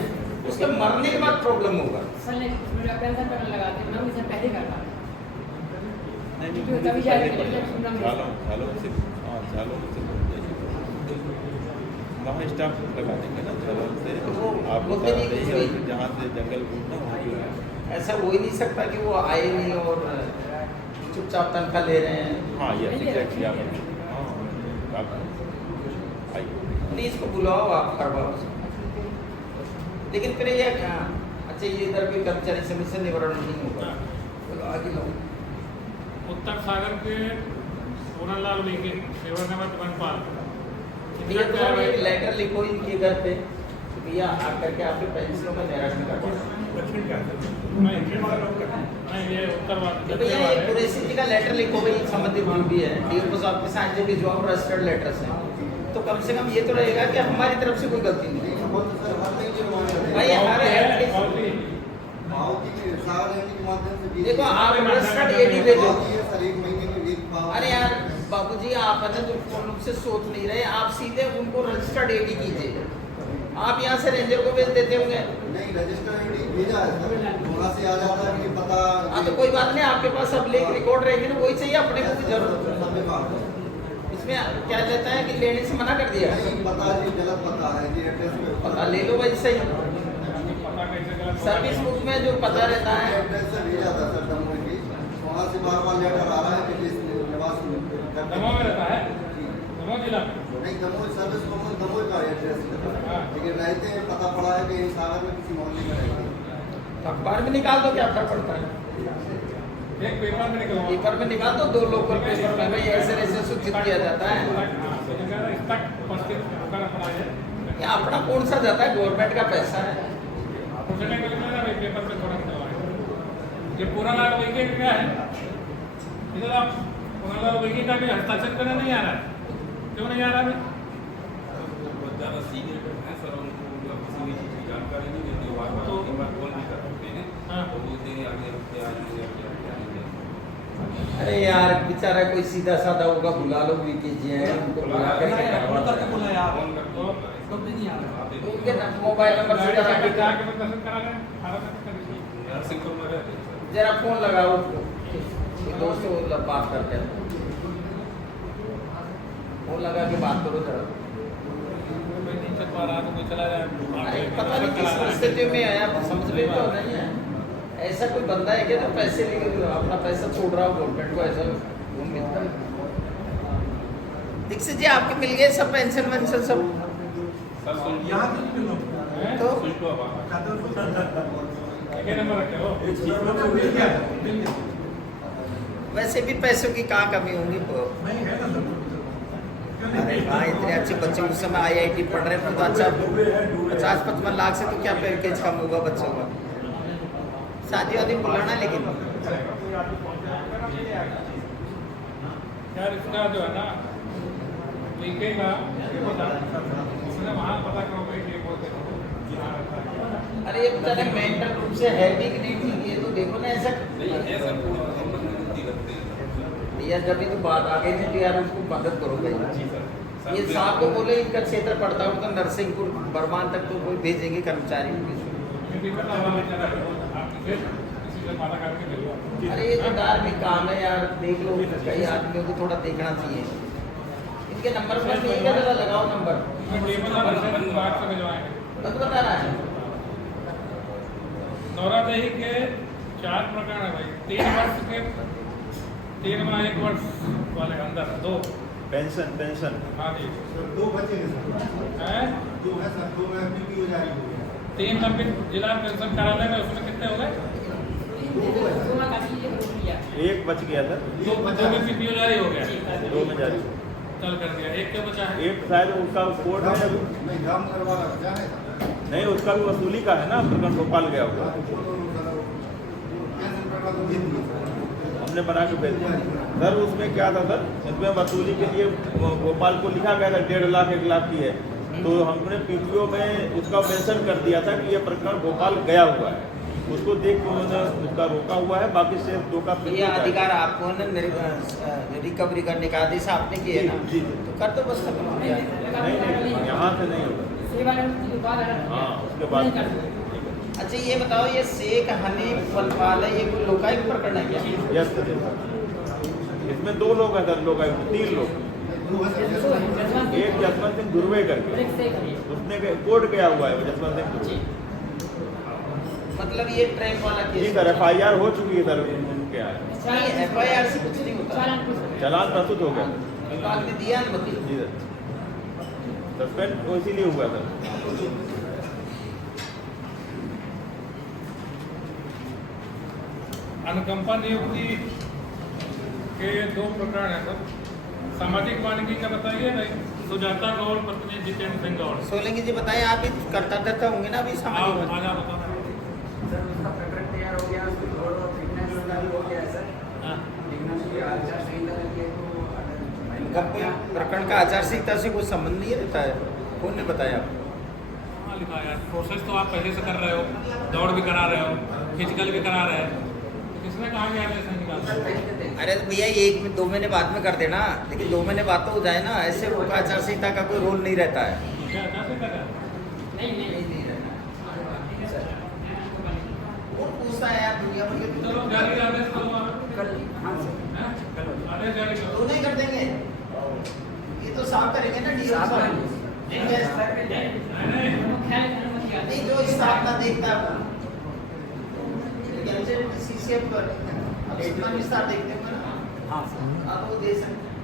उसके मरने के बाद प्रॉब्लम होगा। सर ने पेंशन करने लगाते हैं, हम इसे पहले करना है। नहीं क्योंकि नहीं कभी पहले जाएगा, पड़ेगा। सुनना नहीं। झालों से हाँ झालों से वहाँ स्टाफ लगा देंगे ना झालों से। वो आप बोलते नहीं तारा कुछ देंगे भी। जहाँ से जंगल घूमना वहाँ पे। ऐसा हो ही नहीं सकता कि वो आए नहीं और चुपचाप तनख्वाह ले रहे हैं। हाँ ये एग्जैक्टली आप हाँ आइए। प्लीज को बुलाओ, आप करवाओ उसको। लेकिन फिर ये अच्छा, ये इधर भी कर्मचारी समस्या निवारण नहीं होगा, तो आगे लो। उत्तर सागर के पूरनलाल विके सेवा नंबर वनपाल। भैया तो एक लेटर लिखो इनके घर पे कि भैया आकर के आपके पेंशनों में निराकरण करवाओ। नहीं ये उत्तर तो भैया ये कुरैशी जी का लेटर लिखो भाई, संबंधित जो भी है डीओ साहब के साथ जो भी जॉब रजिस्टर्ड लेटर्स हैं, तो कम से कम ये तो रहेगा कि हमारी तरफ से कोई गलती नहीं है। वो तो सर हर महीने मांग रहे भाई हैं। हमारे पावती के सागर रहने के माध्यम से भी- देखो आप रजिस्टर्ड एडी भेजो। पावती है सर, एक महीने की एक पावती। अरे यार बाबूजी, आप है ना जो फोन से सोच नहीं रहे, आप सीधे उनको रजिस्टर्ड एडी कीजिए। आप यहाँ से रेंजर को भेज देते होंगे। नहीं, रजिस्टर आईडी भेजा है सर, वहाँ से आ जाता है कि पता। हाँ तो कोई बात नहीं, आपके पास सब लेख रिकॉर्ड रहेंगे ना, वही चाहिए, अपने को भी जरूरत है। सब विभाग है। इसमें क्या कहता है कि लेने से मना कर दिया। नहीं, पता जी गलत पता है जी, एड्रेस पे पता ले लो भाई, सही सर्विस बुक में जो पता रहता है। एड्रेस से भेजा था सर दमोह की, वहाँ से बार-बार लेटर आ रहा है कि इस निवास में दमोह में रहता है, दमोह जिला में। नहीं, दमोह सर्विस दमोह का एड्रेस है, लेकिन रहते हैं पता पड़ा है कि सागर में किसी मोहल्ले में रहते हैं। अखबार में निकाल दो, क्या फर्क पड़ता है। एक पेपर में निकलवा पेपर में निकाल दो, 2 लोकल पेपर में भाई ऐसे ऐसे सूचित किया जाता है। ये अपना कौन सा जाता है, गवर्नमेंट का पैसा है। पेपर पे थोड़ा ये पूरनलाल विके क्या है, इधर आप पूरनलाल विके का भी हस्ताक्षर करने नहीं आ रहा है, क्यों नहीं आ रहा है? ज़्यादा सीनियर है सर, उनको किसी भी चीज़ की जानकारी नहीं देती, बार बार तो- एक बार कॉल भी कर सकते हैं, हाँ। तो बोलते हैं आगे हफ्ते आ जाइए, आगे हफ्ते आ जाइए। अरे यार बेचारा कोई सीधा साधा होगा, बुला लो वीके जी है, उनको बुला करके करवा दो। फोन कर दो, कब भी नहीं आ रहा। उनके मोबाइल नंबर से जाके जाके जाके मैं दर्शन करा लें, खाना कर दीजिए। नरसिंहपुर में रहते हैं सर। जरा फोन लगाओ उसको, दोस्तों मतलब बात करते हैं, फोन लगा के बात करो जरा। कोई नहीं चल पा रहा तो कोई चला जाए। अरे पता नहीं किस परिस्थिति में आया, समझ में तो नहीं है। ऐसा कोई बंदा है क्या जो पैसे लेके अपना पैसा छोड़ रहा हो गवर्नमेंट को, ऐसा लोन मिलता है। दीक्षित जी आपके मिल गए सब पेंशन वेंशन सब? सर सुन तो सुनको एक नंबर रखे हो। वैसे भी पैसों की कहाँ कमी होगी। अरे हाँ, इतने अच्छे बच्चे उस समय IIT पढ़ रहे थे तो अच्छा 50-55 लाख से तो क्या पैकेज कम होगा बच्चों का। शादी वादी बुलाना, लेकिन यार इसका जो है ना वीके का ये पता, उसने वहाँ पता करो भाई ये बोलते हैं। अरे ये बेचारे मेंटल रूप से है भी कि नहीं ठीक, ये तो देखो ना ऐसा। नहीं है सर, पूरी नंबर गिनती रखते हैं यार जब भी तो बात आ गई थी तो यार उसको मदद करो भाई। जी सर। ये साहब को बोले इनका क्षेत्र पड़ता हो तो नरसिंहपुर बरमान तक तो कोई भेजेंगे कर्मचारी। ये भी पता होना चाहिए। आप फिर किसी से माता काट के ले लो। अरे ये तो धार्मिक काम है यार, देख लो कई आदमियों को थोड़ा देखना चाहिए। इनके नंबर पर नहीं है, जरा लगाओ नंबर। बात से भिजवाएंगे। बस बता रहा है नौरादही के 4 प्रकरण है भाई। 3 वर्ष के 3 माह 1 वर्ष वाले अंदर 2 पेंशन हाँ जी सर 2 बचे हैं सर, है 2 है सर, 2 में PPO जारी हो गया। 3 लंबित जिला पेंशन कार्यालय में, उसमें कितने हो गए? 2 है सर, एक बच गया था, 2 में PPO जारी हो गया, 2 में जारी। चल कर दिया। एक क्या बचा है? एक शायद उसका कोर्ट में अभी नहीं राम करवा क्या है सर? नहीं, उसका भी वसूली का है ना, प्रकरण भोपाल गया हुआ, वो तो कैंसिल करवा तो दे दिए सर। हमने बना के भेज दिया सर। उसमें क्या था सर, उसमें वसूली के लिए भोपाल को लिखा गया था 1.5 लाख 1 लाख की है, तो हमने PPO में उसका मेंशन कर दिया था कि ये प्रकरण भोपाल गया हुआ है। उसको देख के उन्होंने उसका रोका हुआ है, बाकी से 2 का ये अधिकार आपको ना रिकवरी करने का आदेश आपने किए ना, जी। तो कर दो बस, खत्म हो गया। नहीं, यहाँ से नहीं होगा। हाँ, उसके बाद ठीक है। अच्छा ये बताओ, ये शेख हनीफ वलवाला ये कोई लोकायुक्त प्रकरण है क्या? यस सर, इसमें 2 लोग हैं सर, लोग 3 लोग। 2 है सर, एक जसवंत सिंह दुर्वे करके, उसने कोर्ट गया हुआ है, वो जसवंत सिंह दुर्वे। मतलब ये ट्रैक वाला जी केस सर, FIR हो चुकी है सर उनके यहाँ, नहीं, FIR से कुछ नहीं होता, चालान प्रस्तुत हो गया। बाद में दिया अनुमति। जी सर, सस्पेंड इसीलिए हुआ सर। अनुकंपा नियुक्ति के 2 प्रकरण है सर। सामाजिक वानिकी का बताइए नहीं, सुजाता गौड़ पत्नी जितेंद्र सिंह गौड़। सोलंकी जी बताएं, आप ही करता धरता होंगे ना अभी आओ सामाजिक। आजा बताओ। सर उसका प्रकरण तैयार हो गया, उसकी रोड और फिटनेस का भी हो गया है सर, हाँ। लेकिन उसकी आचार संहिता लगी है इनका प्रकरण का आचार संहिता से कोई संबंध नहीं रहता है, कौन ने बताया आपको? हाँ लिखा यार, प्रोसेस तो आप पहले से कर रहे हो, दौड़ भी करा रहे हो, फिजिकल भी करा रहे हैं, तो किसने कहा कि आप ऐसा निकाल? अरे तो भैया 1-2 महीने बाद में कर देना, लेकिन 2 महीने बाद तो हो जाए ना, ऐसे वो आचार संहिता का कोई रोल नहीं रहता है। क्या कैसे करा? नहीं रहता। वो पूछता है यार दुनिया भर के, चलो जारी आदेश करो आप। कल। हाँ सर, हैं? आदेश जारी करो। दोनों ही कर देंगे, ये तो साफ करेंगे ना DO साफ साहब। करेंगे। नहीं नहीं जो स्टाफ का देखता है वो, CCF पर अब सुपर विस्तार देखते हैं ना, हाँ सर, आप वो दे सकते हैं।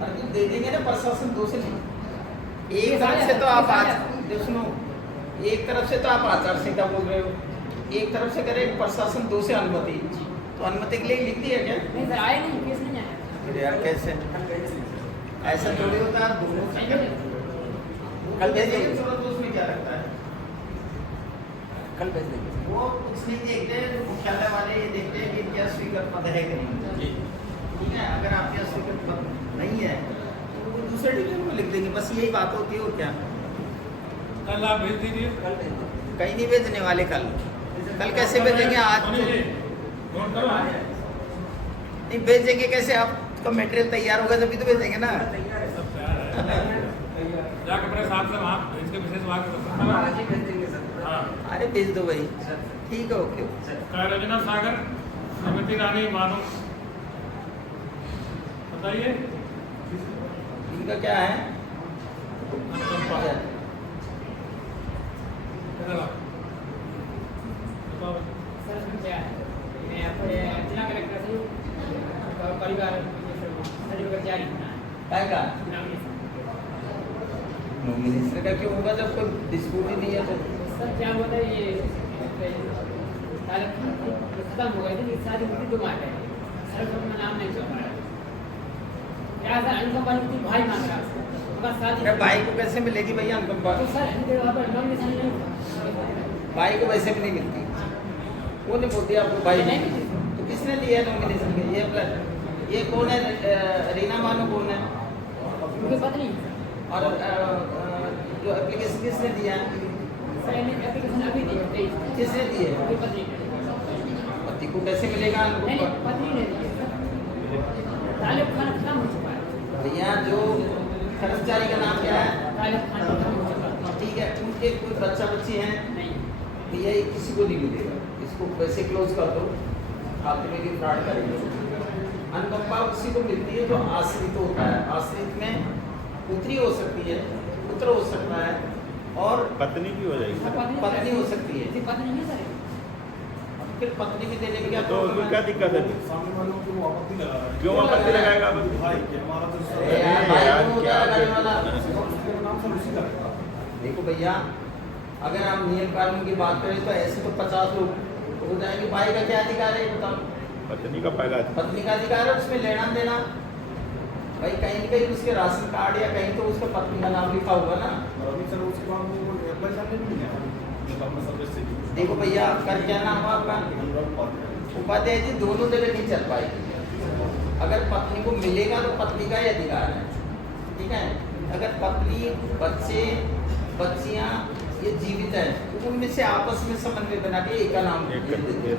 अरे तो दे देंगे ना, प्रशासन 2 से नहीं, एक तरफ से तो आप सुनो, एक तरफ से तो आप आचार संहिता बोल रहे हो, एक तरफ से करें प्रशासन 2 से अनुमति, तो अनुमति के लिए लिख दिया क्या? अरे यार कैसे, ऐसा थोड़ी होता है, दोनों कल भेज देंगे, तुरंत उसमें क्या रखता है? कल भेज देंगे। वो कुछ नहीं देखते, मुख्यालय वाले ये देखते हैं कि क्या स्वीकृत पद है कि नहीं। ठीक है, अगर आपके यहाँ स्वीकृत पद नहीं है तो वो दूसरे डिवीजन में लिख देंगे, बस यही बात होती है और क्या। कल आप भेज दीजिए। कल भेज देंगे। कहीं नहीं भेजने वाले कल कैसे भेजेंगे? आज तो नोट करो। नहीं भेजेंगे कैसे? आपका मटेरियल तैयार होगा तभी तो भेजेंगे ना। तैयार है सब तैयार है। जाके अपने साथ से वहाँ इसके विशेष वहाँ के हम आज ही भेज देंगे सर। हाँ। अरे भेज दो भाई, सर, ठीक है, ओके। रजना सागर, श्रीमती रानी मानो, बताइए। इनका क्या है? अनुकंपा। इधर आओ। बताओ। काय का नॉमिनेशन का क्यों होगा जब कोई डिस्प्यूट ही नहीं है तो? सर क्या होता है, ये खत्म हो गए थे, सारी मुझे डुमा गए सर, में नाम नहीं चल रहा है क्या सर? अनुकंपा की भाई मांग रहा है, अरे भाई को कैसे मिलेगी भैया अनुकंपा? तो सर इनके वहाँ पर नॉमिनेशन नहीं, भाई को वैसे भी नहीं मिलती, वो नहीं बोलती आपको भाई नहीं, तो किसने लिया नॉमिनेशन के? ये कौन है? रीना मानो कौन है? मुझे पता नहीं और जो एप्लीकेशन किसने दिया? सर एप्लीकेशन अभी दी है, किसने दी है? मुझे पता नहीं, पति को कैसे मिलेगा नहीं अनुकंपा? पता नहीं है, तालिब खान खत्म हो चुका है, भैया जो कर्मचारी का नाम क्या है? तालिब खान खत्म हो चुका है। ठीक है, उनके कोई बच्चा बच्ची हैं नहीं भैया, ये किसी को नहीं मिलेगा, इसको पैसे क्लोज कर दो, खाते में भी फ्रॉड करेंगे। अनुकंपा उसी को मिलती है जो आश्रित होता है। आश्रित में पुत्री हो सकती है, पुत्र हो सकता है, और पत्नी भी हो जाएगी। पत्नी हो सकती है। इसकी पत्नी नहीं सर फिर पत्नी भी देने में क्या तो प्रॉब्लम क्या है? दिक्कत है? सामने वालों को वो आपत्ति लगा रहा है। क्यों आपत्ति लगाएगा? भाई कि हमारा तो अरे यार, भाई यार, कौन होता क्या है लगाने वाला? उसके नाम से उसी का है। देखो भैया, अगर हम नियम कानून की बात करें तो ऐसे तो 50 लोग हो जाएंगे। भाई का क्या अधिकार है ये बताओ? पत्नी का पहला पत्नी का अधिकार है, उसमें लेना देना। भाई कहीं न कहीं उसके राशन कार्ड या कहीं तो उसका पत्नी का नाम लिखा होगा ना। अभी सर उसके बाद वो अप्लाई सामने भी नहीं आया जब अपना सदस्य से देखो भैया, आपका क्या नाम है आपका? उपाध्याय जी, दोनों जगह नहीं चल पाएगी। अगर पत्नी को मिलेगा तो पत्नी का ही अधिकार है, ठीक है। अगर पत्नी, बच्चे, बच्चियां ये जीवित है तो उनमें से आपस में समन्वय बना के एक का नाम लिख देते हैं,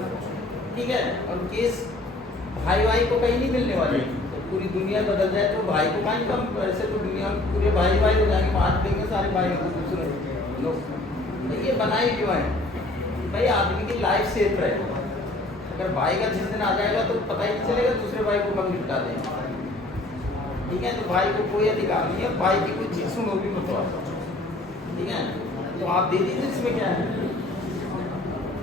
ठीक है। और केस भाई भाई को कहीं नहीं मिलने वाले। पूरी दुनिया बदल जाए तो भाई को कहीं कम, ऐसे तो दुनिया में पूरे भाई भाई हो जाएंगे, बांट देंगे सारे भाई को दूसरे लोग। तो ये बनाई क्यों है भाई? आदमी की लाइफ सेफ रहे। अगर भाई का जिस दिन आ जाएगा तो पता ही नहीं चलेगा दूसरे भाई को कब निपटा देंगे, ठीक है। तो भाई को कोई अधिकार नहीं है, भाई की कोई चीज सुनो भी मत आप, ठीक है। तो आप दे दीजिए, इसमें क्या है,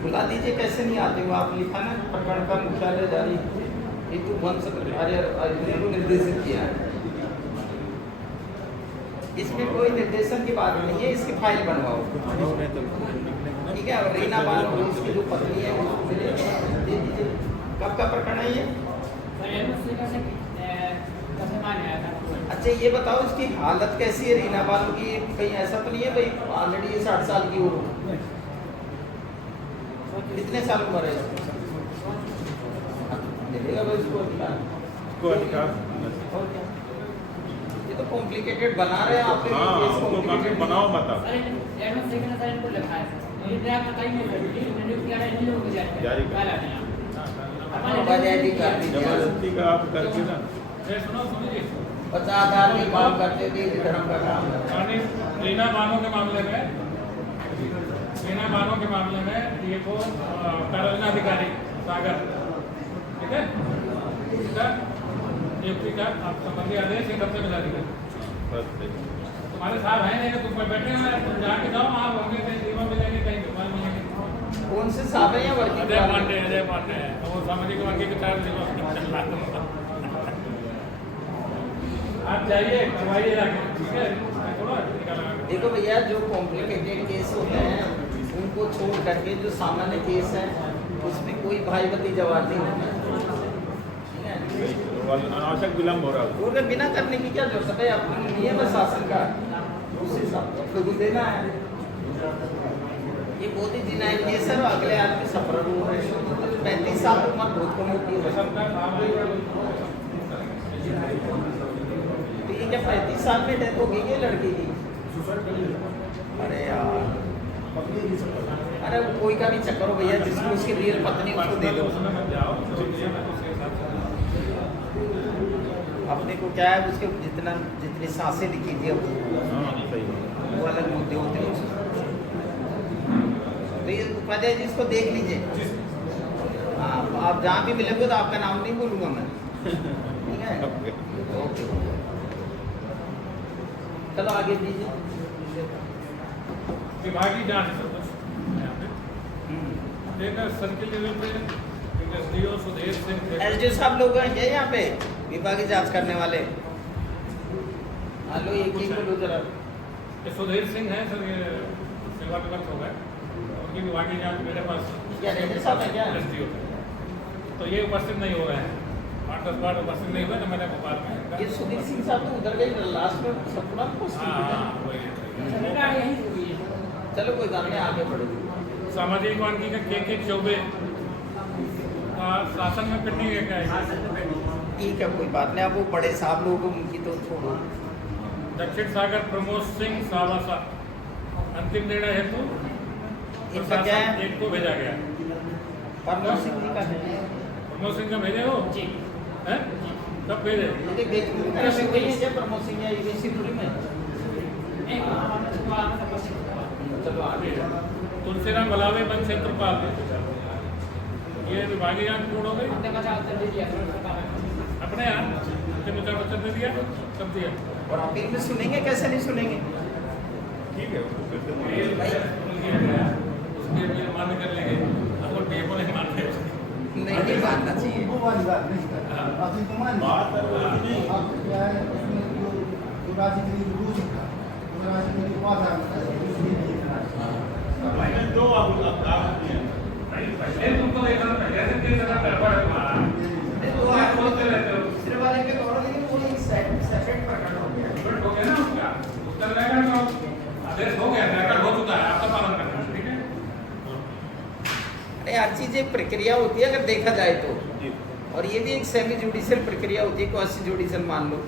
बुला दीजिए। कैसे नहीं आते हो आप? लिखा ना प्रकरण का मुख्यालय जारी हेतु वन सेक्रेटरी को निर्देशित किया है। इसमें कोई निर्देशन की बात नहीं है, इसकी फाइल बनवाओ, ठीक है। और रीना बानो इसकी जो पत्नी है उसको मिले, दे दीजिए। कब का प्रकरण है ये? सर एमएससी का से कैसे मान आया था? अच्छा ये बताओ, इसकी हालत कैसी है रीना बानो की? कहीं ऐसा तो नहीं है भाई ऑलरेडी ये 60 साल की हो? कितने साल उम्र है इसकी? मिलेगा भाई इसको अधिकार? को अधिकार। और क्या, ये तो कॉम्प्लिकेटेड बना रहे हैं आप। हाँ, हमको काफी बनाओ बताओ। सर एमएससी का सर इनको लिखा है सर, ये ड्राफ्ट बताइए नहीं रिन्यू किया है, इन लोगों को जारी जारी कर। कल आने उपाध्याय कर दीजिए। जबरदस्ती का आप करके ना, सुनो सुनिए, 50,000 की मांग करते थे, ये धर्म का काम है। यानी रीना बानो के मामले में, रीना बानो के मामले में ये को कार्यनिर्वाहक सागर, ठीक है, इसका नियुक्ति का आप संबंधी आदेश ये कब से मिला दिया? बस तुम्हारे साहब हैं नहीं, तुम पर बैठे हैं, तुम जाके जाओ, आप होंगे कहीं दीवा मिलेंगे, कहीं दुकान मिलेंगे। कौन से साहब हैं या वर्किंग? अजय पांडे है, तो वो सामाजिक वर्ग के 4 दिवस आप जाइए, करवाइए जाके, ठीक है। थोड़ा निकाला देखो भैया, जो कॉम्प्लिकेटेड केस होते हैं उनको छोड़ करके जो सामान्य केस है उसमें कोई भाई भतीजावाद नहीं होता, ठीक है। अनावश्यक विलम्ब हो रहा है। वो अगर बिना करने की क्या जरूरत है? अपना नियम है शासन का, उस हिसाब से तो देना है। ये बहुत ही डिनाइल केस है। अगले आदमी सफर हो रहे हैं, 35 साल की उम्र बहुत कम होती है। तो ये क्या 35 साल में डेथ हो गई है लड़की की? अरे यार, अरे कोई का भी चक्कर हो भैया, जिसको उसकी रियल पत्नी उसको दे दो। अपने को क्या है, उसके जितनी सांसें लिखी थी वो अलग मुद्दे होते हैं। तो ये उपाध्याय जी इसको देख लीजिए। आप जहाँ भी मिलेंगे तो आपका नाम नहीं बोलूँगा मैं, ठीक है। ओके, चलो आगे दीजिए। विभागीय जांच है सर, सर्किल लेवल पे एसडीओ सुधीर सिंह एसडीओ साहब लोग हैं क्या यहाँ पे विभागीय जांच करने वाले? हेलो, एक एक बोलो जरा। ये सुधीर सिंह है सर, ये सेवा निवृत्त हो गए, उनकी विभागीय जांच मेरे पास क्या रेंजर साहब है क्या? एसडीओ, तो ये उपस्थित नहीं हो रहे हैं, 8-10 बार उपस्थित नहीं हुए, तो मैंने भोपाल में। ये सुधीर सिंह साहब तो उधर गए लास्ट में सपना पोस्ट। हाँ वही। सरकार यही हुई है। चलो कोई बात नहीं, आगे बढ़ो। सामाजिक वानिकी का के चौबे शासन में पेंडिंग है क्या? ठीक है, कोई बात नहीं। अब वो बड़े साहब लोग उनकी तो छोड़ो। दक्षिण सागर प्रमोद सिंह सावासा अंतिम निर्णय हेतु इनका क्या है? एक को भेजा गया। प्रमोद सिंह जी का है? प्रमोद सिंह का भेजे हो? जी हैं? कब भेजे? ये देख वही है क्या प्रमोद सिंह या यूनिवर्सिटी में? एक चलो आगे तुलसीराम भलावे मन से कृपाल, ये विभागीय जांच पूर्ण हो गई हमने बचा उत्तर दे दिया अपने यहाँ के मुझे बचत दे दिया, सब दिया। और अपील में सुनेंगे, कैसे नहीं सुनेंगे? ठीक है, उसको फिर से ये मानिए। उसके अपील मान्य कर लेंगे, आपको डेमो नहीं मानते। नहीं मानना चाहिए। वो वाली बात नहीं करता, अभी तो मान बात कर रहे हो नहीं। अब क्या है उसमें जो राजनीति रूज था, वो राजनीति वादा था, उसमें नहीं था। भाई जो आप किए पहले तुमको देखना पहले से किस तरह गड़बड़ है तुम्हारा, तो आप बोलते रहते हो। दूसरे वाले पे गौरव, लेकिन वो एक सेपरेट प्रकरण हो गया। रिकॉर्ड हो गया ना उसका, उत्तर रहेगा तो आदेश हो गया, रिकॉर्ड हो चुका है, आपका पालन करना है, ठीक है। अरे हर चीज एक प्रक्रिया होती है अगर देखा जाए तो, जी। और ये भी एक सेमी जुडिशियल प्रक्रिया होती है, क्वासी जुडिशियल मान लो।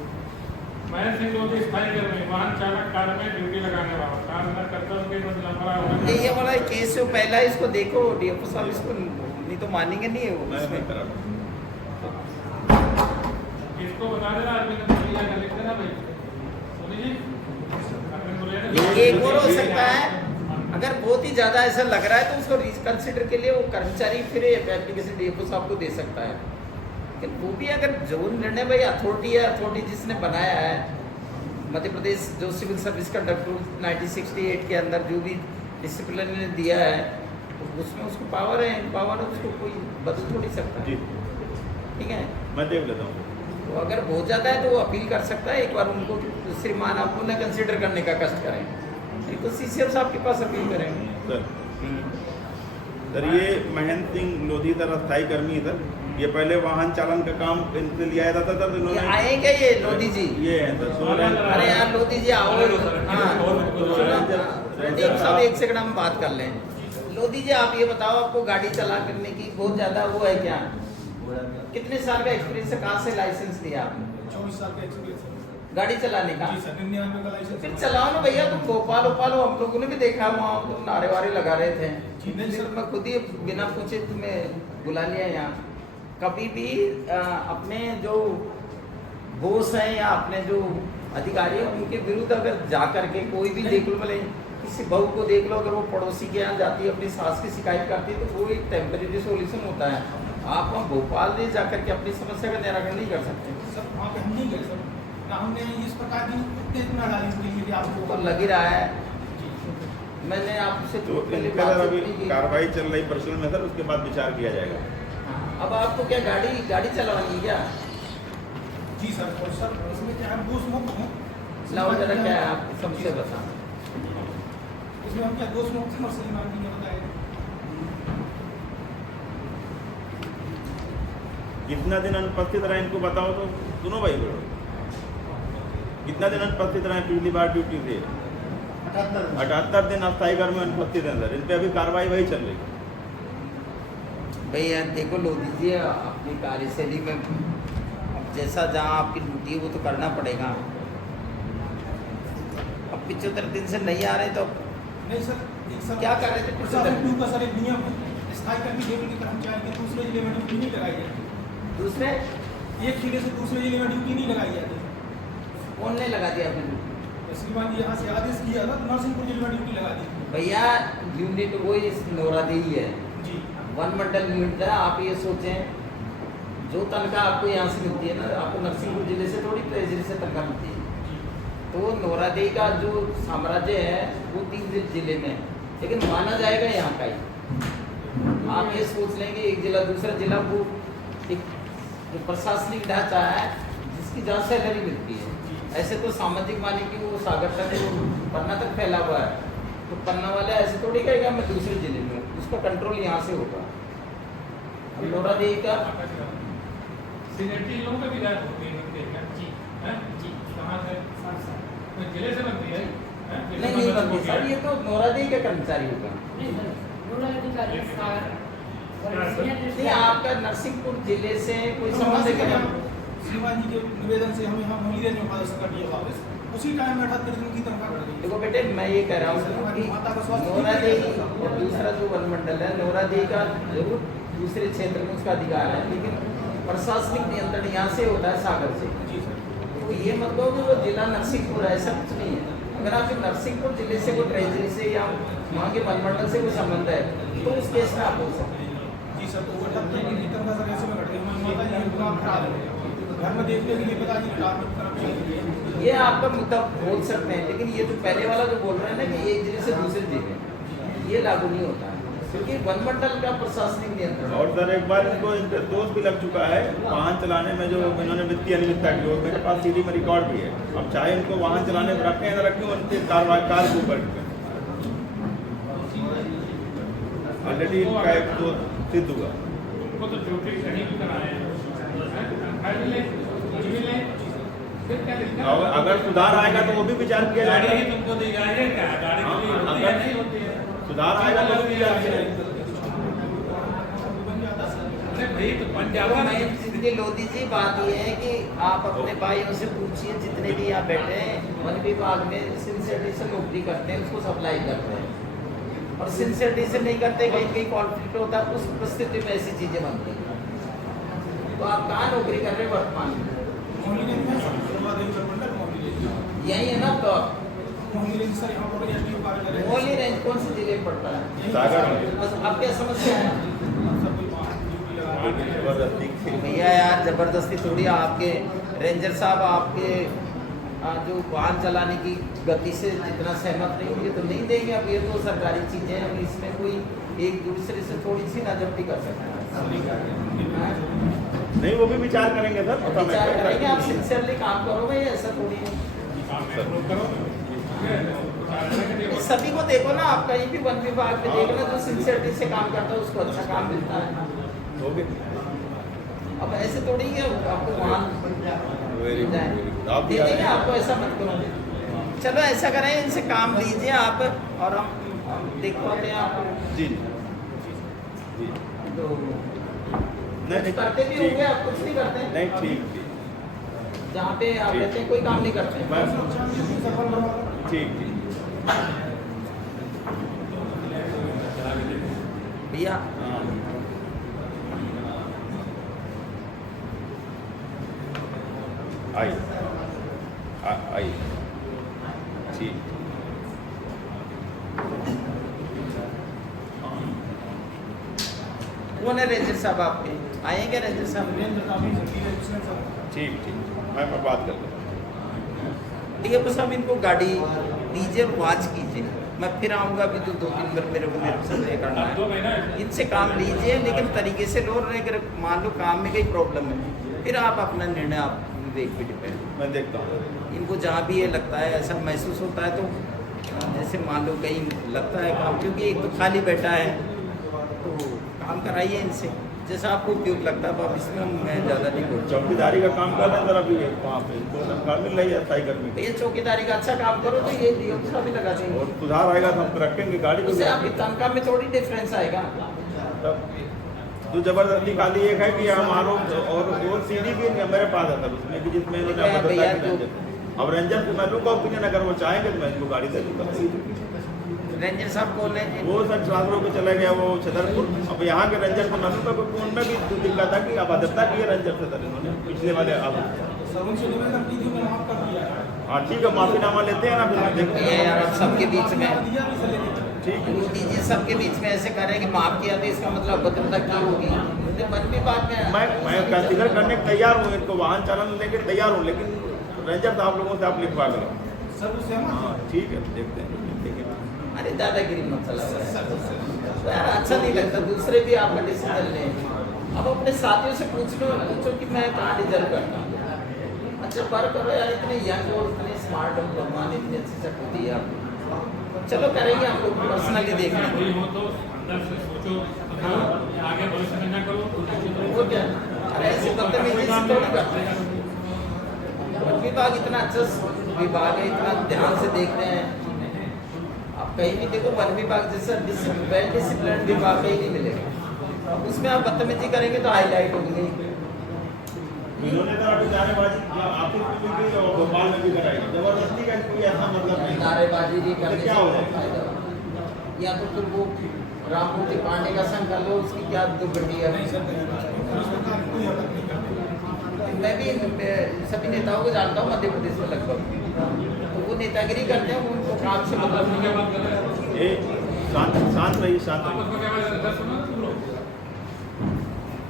महेंद्र सिंह लोधी स्थायी कर्मी, वाहन चालक कार में ड्यूटी लगाने वाला, कार में कर्तव्य के बदला लापरवाह होने ये वाला केस जो पहला है, इसको देखो डीएफओ साहब, इसको नहीं तो मानेंगे नहीं है वो मैं इसमें। करा इसको बता देना, अरविंद मुरैया का लिख देना भाई, सोनी जी अरविंद मुरैया ने- ये एक और हो सकता है, अगर बहुत ही ज्यादा ऐसा लग रहा है तो उसको रिकंसिडर के लिए वो कर्मचारी फिर एप्लीकेशन डीएफओ साहब को दे सकता है। लेकिन वो भी अगर जो निर्णय भाई अथॉरिटी है, अथॉरिटी जिसने बनाया है, मध्य प्रदेश जो सिविल सर्विस कंडक्ट रूल 1968 के अंदर जो भी डिसिप्लिन ने दिया है, उसमें उसको पावर है, पावर उसको कोई बदल थोड़ी सकता जी, है। ठीक है, मैं देख लेता हूँ। तो अगर बहुत ज़्यादा है तो वो अपील कर सकता है, एक बार उनको श्रीमान आप पुनः कंसिडर करने का कष्ट करें, नहीं तो सीसीएम साहब के पास अपील करेंगे। सर ये महेंद्र सिंह लोधी सर स्थायी कर्मी है सर, ये पहले वाहन चालन का काम इनसे लिया जाता था, तो ये आएंगे ये लोधी जी? ये है सर, सोलन। अरे यार लोधी जी आओ। हाँ प्रदीप साहब एक सेकंड हम बात कर लें। लोधी जी आप ये बताओ, आपको गाड़ी चला करने की बहुत ज़्यादा वो है क्या? कितने साल का एक्सपीरियंस है, कहाँ से लाइसेंस लिया आपने 24 साल का एक्सपीरियंस गाड़ी चलाने का? जी सर, 99 का लाइसेंस। फिर चलाओ ना भैया, तुम भोपाल उपाल हो, हम लोगों ने भी देखा वहाँ तुम नारे वारे लगा रहे थे, फिर मैं खुद ही बिना पूछे तुम्हें बुला लिया यहाँ। कभी भी अपने जो बोस हैं या अपने जो अधिकारी हैं उनके विरुद्ध अगर जा करके कोई भी देख लो, भले किसी बहू को देख लो, अगर वो पड़ोसी के यहाँ जाती है अपनी सास की शिकायत करती है, तो वो एक टेम्परेरी सोल्यूशन होता है। आप वहाँ भोपाल ले जा करके अपनी समस्या का निराकरण नहीं कर सकते। सर वहाँ पे हम नहीं गए सर, ना हमने इस प्रकार की उत्तेजना डाली इसके लिए कि आपको तो लग ही रहा है, मैंने आपसे तो पहले इनका सर बातचीत अभी नहीं की। कार्रवाई चल रही पर्सनल में सर, उसके बाद विचार किया जाएगा। अब आपको क्या गाड़ी चलवानी है क्या? जी सर, और सर इसमें क्या है, दोष मुक्त हूँ। लाओ जरा क्या है आप समझे बता। इसमें हम क्या दोष मुक्त और सही मानती है बताए। कितना दिन अनुपस्थित रहे इनको बताओ तो, सुनो भाई बोलो, कितना दिन अनुपस्थित रहे पिछली बार ड्यूटी से? 78 दिन अस्थायी कर्मी में अनुपस्थित हैं सर, इन पर अभी कार्रवाई वही चल रही है। भैया देखो लोधी जी, अपनी कार्यशैली में अब जैसा जहाँ आपकी ड्यूटी है वो तो करना पड़ेगा। अब 75 दिन से नहीं आ रहे तो नहीं सर, एक सर क्या कर रहे थे? प्रशासन 2 का सर एक नियम है, स्थायी कर्मी लेवल के कर्मचारी के दूसरे जिले में ड्यूटी नहीं लगाई जाती। दूसरे एक जिले से दूसरे जिले में ड्यूटी नहीं लगाई जाती। कौन ने लगा दिया अपनी ड्यूटी? श्रीमान जी यहाँ से आदेश किया था, तो नरसिंहपुर जिले में ड्यूटी लगा दी। भैया यूनिट वो इस नौरादेही है, जी वन मंडल यूनिट है। आप ये सोचें जो तनख्वाह आपको यहाँ से मिलती है ना, आपको नरसिंहपुर जिले से थोड़ी ट्रेजरी से तनख्वाह मिलती है। तो नौरादेही का जो साम्राज्य है वो 3 जिले में है, लेकिन माना जाएगा यहाँ का ही। आप ये सोच लेंगे एक जिला दूसरा जिला, वो एक जो प्रशासनिक ढांचा है जिसकी जहाँ सैलरी मिलती है। ऐसे तो सामाजिक माने कि वो सागर तक वो पन्ना तक फैला हुआ है, तो पन्ना वाले ऐसे थोड़ी कहेगा मैं दूसरे जिले में, उसका कंट्रोल यहाँ से होगा। अब नौरादेही का सीनियरिटी लोगों का भी राय होती है बनती है जी, हैं जी, कहाँ से कोई जिले से बनती है? नहीं बनती सर, ये तो नौरादेही का कर्मचारी होगा। नोडल अधिकारी सागर नहीं, आपका नरसिंहपुर जिले से कोई संबंध है क्या? श्रीमान जी के निवेदन से हमें यहाँ मूल्य में वापस कर दिया वापस, उसी टाइम में 78 दिन की तनख्वाह कर दी। देखो बेटे, मैं ये कह रहा हूँ कि नौरादेही और दूसरा जो वन मंडल है, नौरादेही का जरूर दूसरे क्षेत्र में उसका अधिकार है, लेकिन प्रशासनिक नियंत्रण यहाँ से होता है सागर से। जी सर, तो ये मतलब कि वो जिला नरसिंहपुर है, ऐसा कुछ नहीं है। अगर आपके नरसिंहपुर जिले से कोई ट्रेजरी से या वहाँ के वनमंडल से कोई संबंध है तो उस केस में आप बोल सकते हैं। जी सर, तो वो जब तक नहीं करता सर ऐसे में घट गया माता जी उनको आप हटा देंगे घर में देखते कि नहीं पता जी कार में तरफ चल ये आपका मुद्दा बोल सकते हैं, लेकिन ये जो पहले वाला जो बोल रहे हैं ना कि एक जिले से दूसरे जिले, ये लागू नहीं होता है क्योंकि वनमंडल का प्रशासनिक नियंत्रण। और सर एक बार इनको दोष भी लग चुका है वाहन चलाने में, जो इन्होंने वित्तीय अनियमितता की, और मेरे पास सीडी में रिकॉर्ड भी है। अब चाहे इनको वाहन चलाने में रखें या न रखें, उनके कार्रवाई कार के ऊपर ऑलरेडी इनका एक दोष सिद्ध हुआ। उनको तो ड्यूटी कहीं भी कराए और अगर सुधार आएगा तो वो भी विचार किया गाड़ी ही जाएगा। तुमको दी जाएगी क्या? गाड़ी के लिए होती है, नहीं होती है। सुधार आएगा तो भी विचार किया जाएगा। अरे भाई तो बन तो जाता नहीं। मैं लोधी जी बात ये है कि आप अपने भाइयों से पूछिए जितने भी यहाँ बैठे हैं वन विभाग में सिंसियरिटी से नौकरी करते हैं, उसको सप्लाई करते हैं, और सिंसियरिटी से नहीं करते, कहीं कहीं कॉन्फ्लिक्ट होता है, उस परिस्थिति में ऐसी चीजें बनती हैं। तो आप कहाँ नौकरी कर रहे हैं वर्तमान में? यही है ना तो मोहली रेंज कौन से जिले में पड़ता है? सागर। बस अब क्या समस्या है? जबरदस्ती भैया यार जबरदस्ती थोड़ी, आपके रेंजर साहब आपके जो वाहन चलाने की गति से जितना सहमत नहीं होंगे तो नहीं देंगे। अब ये तो सरकारी चीजें हैं, अब इसमें कोई एक दूसरे से थोड़ी सी नाजब्ती कर सकता है। नहीं, वो भी विचार करेंगे सर। विचार करेंगे, आप सिंसियरली काम करो भाई, ऐसा थोड़ी है। सभी को देखो ना, आप कहीं भी वन विभाग में देखो ना, जो सिंसियरिटी से काम करता है उसको अच्छा काम मिलता है। अब ऐसे थोड़ी है आपको वाहन दे देंगे, आपको ऐसा मत करो। चलो ऐसा करें, इनसे काम लीजिए आप, और हम देख पाते हैं आप जी जी तो नहीं करते भी होंगे, आप कुछ नहीं करते हैं। नहीं ठीक जहाँ पे आप रहते हैं कोई काम नहीं करते हैं। ठीक भैया आई आई ठीक। कौन है रेंजर साहब आपके? आएंगे रेंजर साहब? ठीक मैं बात कर लूँ। ठीक है, बस हम इनको गाड़ी दीजिए और वॉच कीजिए, मैं फिर आऊँगा अभी तो 2-3 बार मेरे को ये करना है। इनसे काम लीजिए लेकिन तरीके से लो, अगर मान लो काम में कई प्रॉब्लम है फिर आप अपना निर्णय आप विवेक पे डिपेंड। मैं देखता हूँ इनको जहाँ भी ये लगता है ऐसा महसूस होता है तो जैसे मान लो कहीं लगता है काम, क्योंकि एक तो खाली बैठा है तो काम कराइए इनसे जैसा आपको उपयोग लगता है। अब इसमें मैं ज़्यादा नहीं बोलता। चौकीदारी का काम कर रहे हैं सर अभी वहाँ पे, इनको तनख्वाह मिल रही है स्थायी कर्मी तो ये चौकीदारी का अच्छा काम करो तो ये दूसरा भी लगा देंगे, और सुधार आएगा तो हम रखेंगे गाड़ी को। उससे आपकी तनख्वाह में थोड़ी डिफरेंस आएगा। तो जबरदस्ती खाली एक है कि हमारो और सीडी भी मेरे पास है सर उसमें कि जिसमें इन्होंने आपको बताया कि रेंजर। अब रेंजर को मैं लूँगा ओपिनियन, अगर वो चाहेंगे तो मैं इनको गाड़ी दे दूँगा। रेंजर साहब कौन है? वो सर ट्रांसफर पे चले गया वो छतरपुर। अब यहाँ के रेंजर को मैं लूँगा क्योंकि उनमें भी दिक्कत था कि अभद्रता की है रेंजर से सर इन्होंने पिछले वाले हाँ ठीक है, माफीनामा लेते हैं ना फिर मैं देखते ये यार अब सबके बीच में ठीक है। दीजिए, सबके बीच में ऐसे करें कि माफ किया तो इसका मतलब अभद्रता की होगी। मन भी बात में मैं कंसिडर करने को तैयार हूँ, इनको वाहन चालन लेके तैयार हूँ, लेकिन रेंजर साहब लोगों से आप लिखवा करो। हाँ ठीक है, देखते हैं। अरे दादागिरी मत चलाओ यार, अच्छा नहीं लगता। दूसरे भी आपका डिसीजन लें। अब अपने साथियों से पूछो कि मैं कहाँ डिजर्व करता हूँ। अच्छा पर करो यार, इतने यंग और इतने स्मार्ट और भगवान इतनी अच्छी शक्ति दी है आपको। चलो करेंगे, हम लोग पर्सनली देख लेंगे। हो तो अंदर से सोचो, आगे भविष्य में ना करो। वो क्या, अरे ऐसे बदतमीजी से थोड़ी करते हैं। वन विभाग इतना अच्छा विभाग है, इतना ध्यान से देखते हैं। आप कहीं भी देखो वन विभाग जैसा वेल डिसिप्लिन विभाग कहीं नहीं मिलेगा। उसमें आप बदतमीजी करेंगे तो हाईलाइट होगी। इन्होंने तो अभी नारेबाजी आफिस में भी की और भोपाल में भी कराई, जबरदस्ती का कोई ऐसा मतलब नहीं। नारेबाजी नहीं करने क्या से हो फायदा, या तो तुम वो राममूर्ति पांडे का संग कर लो, उसकी क्या दुर्गति है। मैं भी सभी नेताओं को जानता हूँ मध्य प्रदेश में लगभग, तो वो नेतागिरी करते हैं, वो उनको काम से मतलब क्या बात कर रहे हैं? ये शांत रहिए, शांत आपस रहिए। में क्या बात कर रहे हैं? सुनो तुम लोग।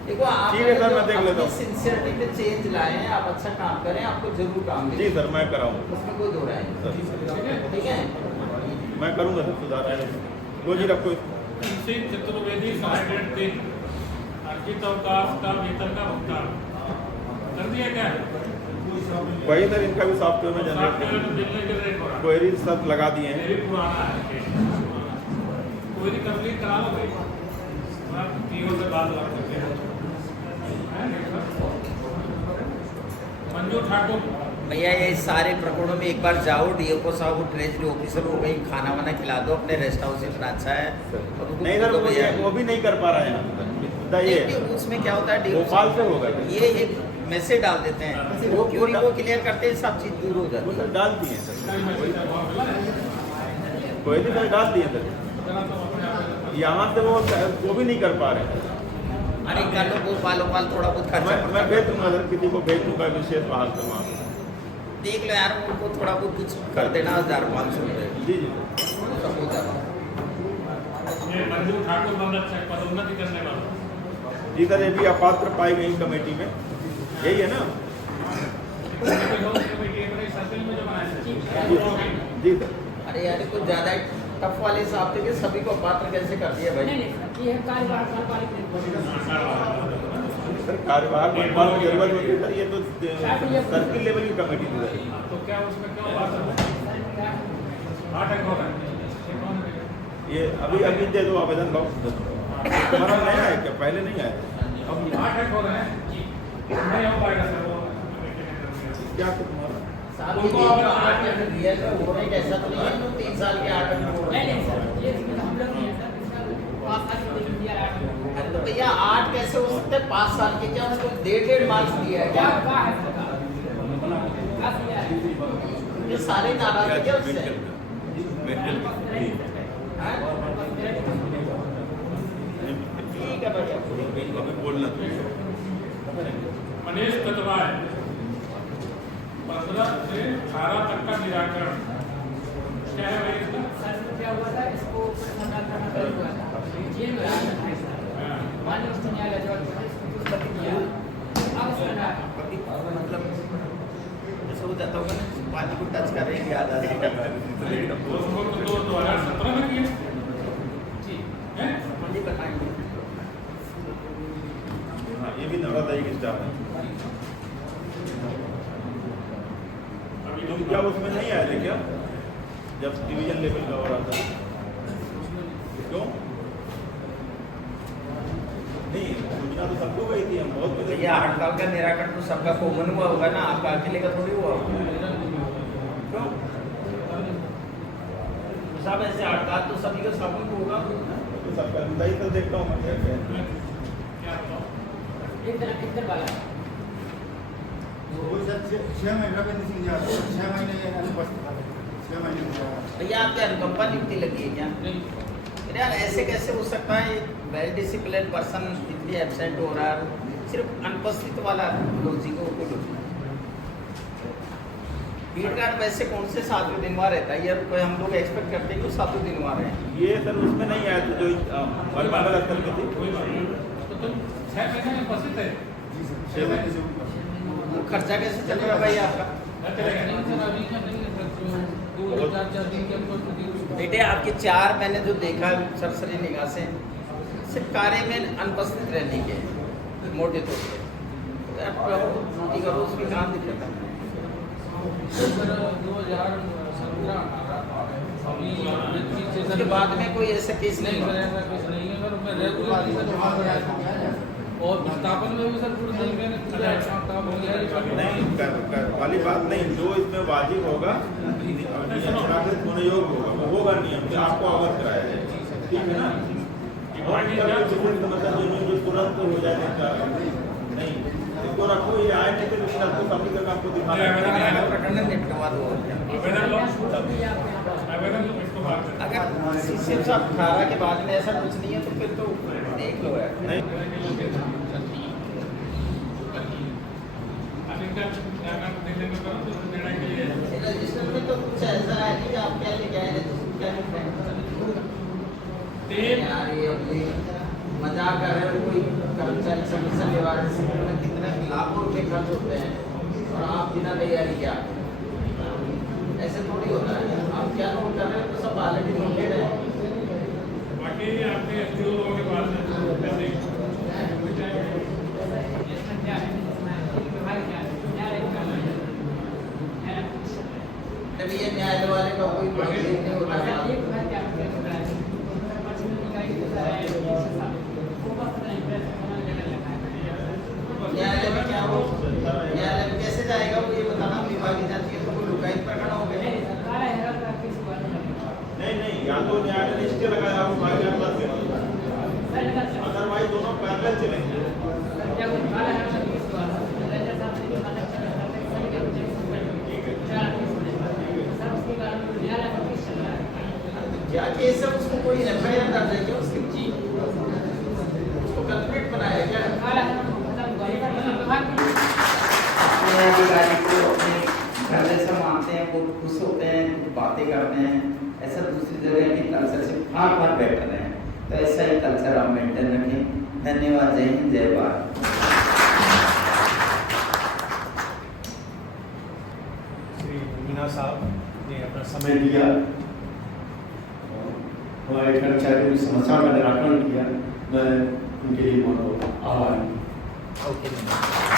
देखो आप ठीक है सर, मैं देख लेता हूँ। सिंसियरिटी में चेंज लाए हैं, आप अच्छा काम करें, आपको जरूर काम जी मिलेगा। सर, मैं कराऊंगा उसमें कोई दो राय नहीं। सर, ठीक है, मैं करूंगा सर सुधार। रोजी रखो। तुलसी चतुर्वेदी सहायक दिन अर्जित अवकाश का वेतन का भुगतान कर दिया क्या? वही सर, इनका भी सॉफ्टवेयर में जनरेट सॉफ्टवेयर में बिल के रेट हो रहा है। क्वेरी सब लगा दिए हैं। ये भी पुराना है। कोई भी कंप्लीट करा लो भाई, आप पीओ से बात कर सकते हैं। मंजू ठाकुर भैया ये सारे प्रकरणों में एक बार जाओ, डीओ साहब हो, ट्रेजरी ऑफिसर हो, कहीं खाना वाना खिला दो, अपने रेस्ट हाउस इतना अच्छा है। और उनको नहीं सर, बोलो भैया, वो भी नहीं कर पा रहा है ना। मुद्दा ये है, नहीं, उसमें क्या होता है DO भोपाल से होगा ये एक मैसेज डाल देते हैं, वो क्यों नहीं वो क्लियर करते हैं, सब चीज दूर हो वो जाती है। सर डाल दिए सर, कोई नहीं सर डाल दिए सर। यहाँ से वो भी नहीं कर पा रहे। अरे कर लो, भोपाल थोड़ा बहुत खर्चा मैं भेज दूंगा सर, किसी को भेज दूंगा विशेष बहाल से वहाँ पे। देख लो यार, उनको थोड़ा बहुत कुछ कर देना, 1500 रुपये जी जी सब हो जाता। ये मंजू ठाकुर बंदर चेक पदोन्नति करने वाला जी सर, ये भी अपात्र पाई गई कमेटी में, यही है ना? सर्किल में जो बनाया जी सर। अरे यार कुछ ज़्यादा टफ वाले हिसाब से कि सभी को पात्र कैसे कर दिया भाई। नहीं नहीं, ये कार्यवाहक सर कार्यवाहक भोपाल में जरूरत होती है सर, ये तो सर्किल लेवल की कमेटी थी सर। तो क्या उसमें क्यों बात है? 8 अंक हो रहा है। ये कौन है? ये अभी दे दो आवेदन भाव। हमारा नया है क्या, पहले नहीं आया? अब 8 अंक हो रहे हैं, नहीं हो पाएगा सर वो। क्या तुम्हारा? साहब ये देखो, 8 अंक रियल में हो रहे हैं, ऐसा तो नहीं है 3 साल के 8 अंक हो रहे नहीं हैं। सर, ये हम लोग नहीं है सर, इसका 5 साल की डिग्री दिया है। अरे तो भैया 8 कैसे हो सकते हैं 5 साल के? क्या उसको 1.5 मार्क्स दिया है क्या क्या? क्या है सरकार? क्या दिया है? ये सारे नाराज है क्या उससे? हाँ? ठीक है भैया। बोलना मनीष कतवाय 15 से 18 तक का निराकरण क्या है भाई इसका? सर इसको क्या हुआ था, इसको संडाल करना शुरू हुआ था, जेल में रहा था सर, माननीय उच्च न्यायालय जॉर्ज ने इसको कुछ बदल दिया, अब इसका मतलब ऐसा हो जाता होगा ना, पानी को टच कर रहे हैं याद आ रही है। उसको तो 2017 में किया जी है। जी बताएंगे। हाँ, ये भी नवरात्रि की स्टाफ है। अभी तुम क्या उसमें नहीं आए थे क्या, जब डिवीजन लेवल का हो रहा था? क्यों नहीं? सूचना तो सबको गई थी, हम बहुत तो ये हड़ताल का निराकरण तो सबका कॉमन हुआ होगा ना, आपका अकेले का थोड़ी हुआ होगा। क्यों साहब, ऐसे हड़ताल तो सभी का सभी को होगा। तो सबका जुदाई तो देखता हूँ मैं क्या क्या। क्या बताओ? इधर वाला वो सर 6 महीने का नहीं जा रहा, 6 महीने अनुपस्थित था, 6 महीने हो गया। भैया आपके अनुकंपा नियुक्ति लगी है क्या? अरे यार ऐसे कैसे हो सकता है, वेल डिसिप्लिन पर्सन इतनी एबसेंट हो रहा है, सिर्फ अनुपस्थित वाला लॉजिक को फीड कार्ड वैसे कौन से 7वें दिन वहाँ रहता है यार, कोई हम लोग एक्सपेक्ट करते हैं कि 7वें दिन वहाँ रहे। ये सर उसमें नहीं आया था जो मंडल स्तर की थी। कोई बात नहीं। तो तुम 6 महीने में उपस्थित है? 6 महीने से वो खर्चा कैसे चलेगा भाई आपका? न चलेगा। बेटे आपके 4 मैंने जो देखा सरसरी निगाह से, सिर्फ कार्य में अनुपस्थित रहने के मोटे तौर पे, तो आप ड्यूटी करो, उसमें काम दिक्कत है। उसके बाद में कोई ऐसा केस नहीं हुआ। और विस्थापन में भी सर पूरी तरीके नहीं वाली बात नहीं, जो इसमें वाजिब होगा होने योग्य होगा वो होगा नियम से आपको अवगत कराया जाए, ठीक है ना? मतलब जो तुरंत हो जाए नहीं, इसको रखो, ये आए नहीं तो लेकिन आपको सभी तक आपको दिखाना प्रकरण निपटवा दो। आवेदन लो, आवेदन लो, इसको बात करें। अगर सीसीएम साहब 18 के बाद में ऐसा कुछ नहीं है तो फिर तो देख लो यार। नहीं अधिकतर निर्णय में करो तो निर्णय के लिए रजिस्टर में तो कुछ ऐसा है कि आप क्या लेके आए थे, तो क्या नहीं तेल यार ये अपनी मजाक कर रहे हो, कोई कर्मचारी सबमिशन लेवा रहे हैं, कितने लाखों रुपए खर्च होते हैं और आप बिना तैयारी क्या, ऐसे थोड़ी होता है। आप क्या नोट कर रहे हो, तो सब ऑलरेडी नोटेड है। बाकी आपके एसडीओ लोगों के पास है पैसे इसमें क्या है, विभाग क्या है, न्यायालय का है ना? जब ये न्यायालय वाले का कोई प्रॉब्लम नहीं होता अगर है, एक बार क्या होता है, पर्सनल इकाई होता है, वो बस नहीं पैसे कमाने के लिए लगा है। न्यायालय में क्या हो, न्यायालय में कैसे जाएगा वो ये बताना, विभागीय जांच है तो कोई लुकायत प्रकरण हो गया। नहीं, सरकार है का किसी बात नहीं, या तो न्यायालय ने स्टे लगाया हो मार्ग पर, अदरवाइज दोनों पैरेलल चलेंगे। क्या कुछ काला है ना किसी बात, राजा साहब ने माना चला करते सभी के मुझे चार सब उसके कारण न्यायालय का केस चल रहा है। क्या केस है, उसको कोई एफआईआर दर्ज है क्या उसकी, जी उसको कल्प्रिट बनाया क्या। काला है खत्म हुआ, विभाग अपने अधिकारी को अपने घर जैसा मानते हैं, वो खुश होते हैं, बातें करते हैं, ऐसा दूसरी जगह के कल्चर से फार बेटर है। तो ऐसा ही कल्चर आप मेंटेन रखें। धन्यवाद। जय हिंद, जय भारत। श्री मीना साहब ने अपना समय दिया, हमारे कर्मचारियों की समस्या का निराकरण किया। मैं उनके लिए बहुत बहुत आभारी हूँ। ओके।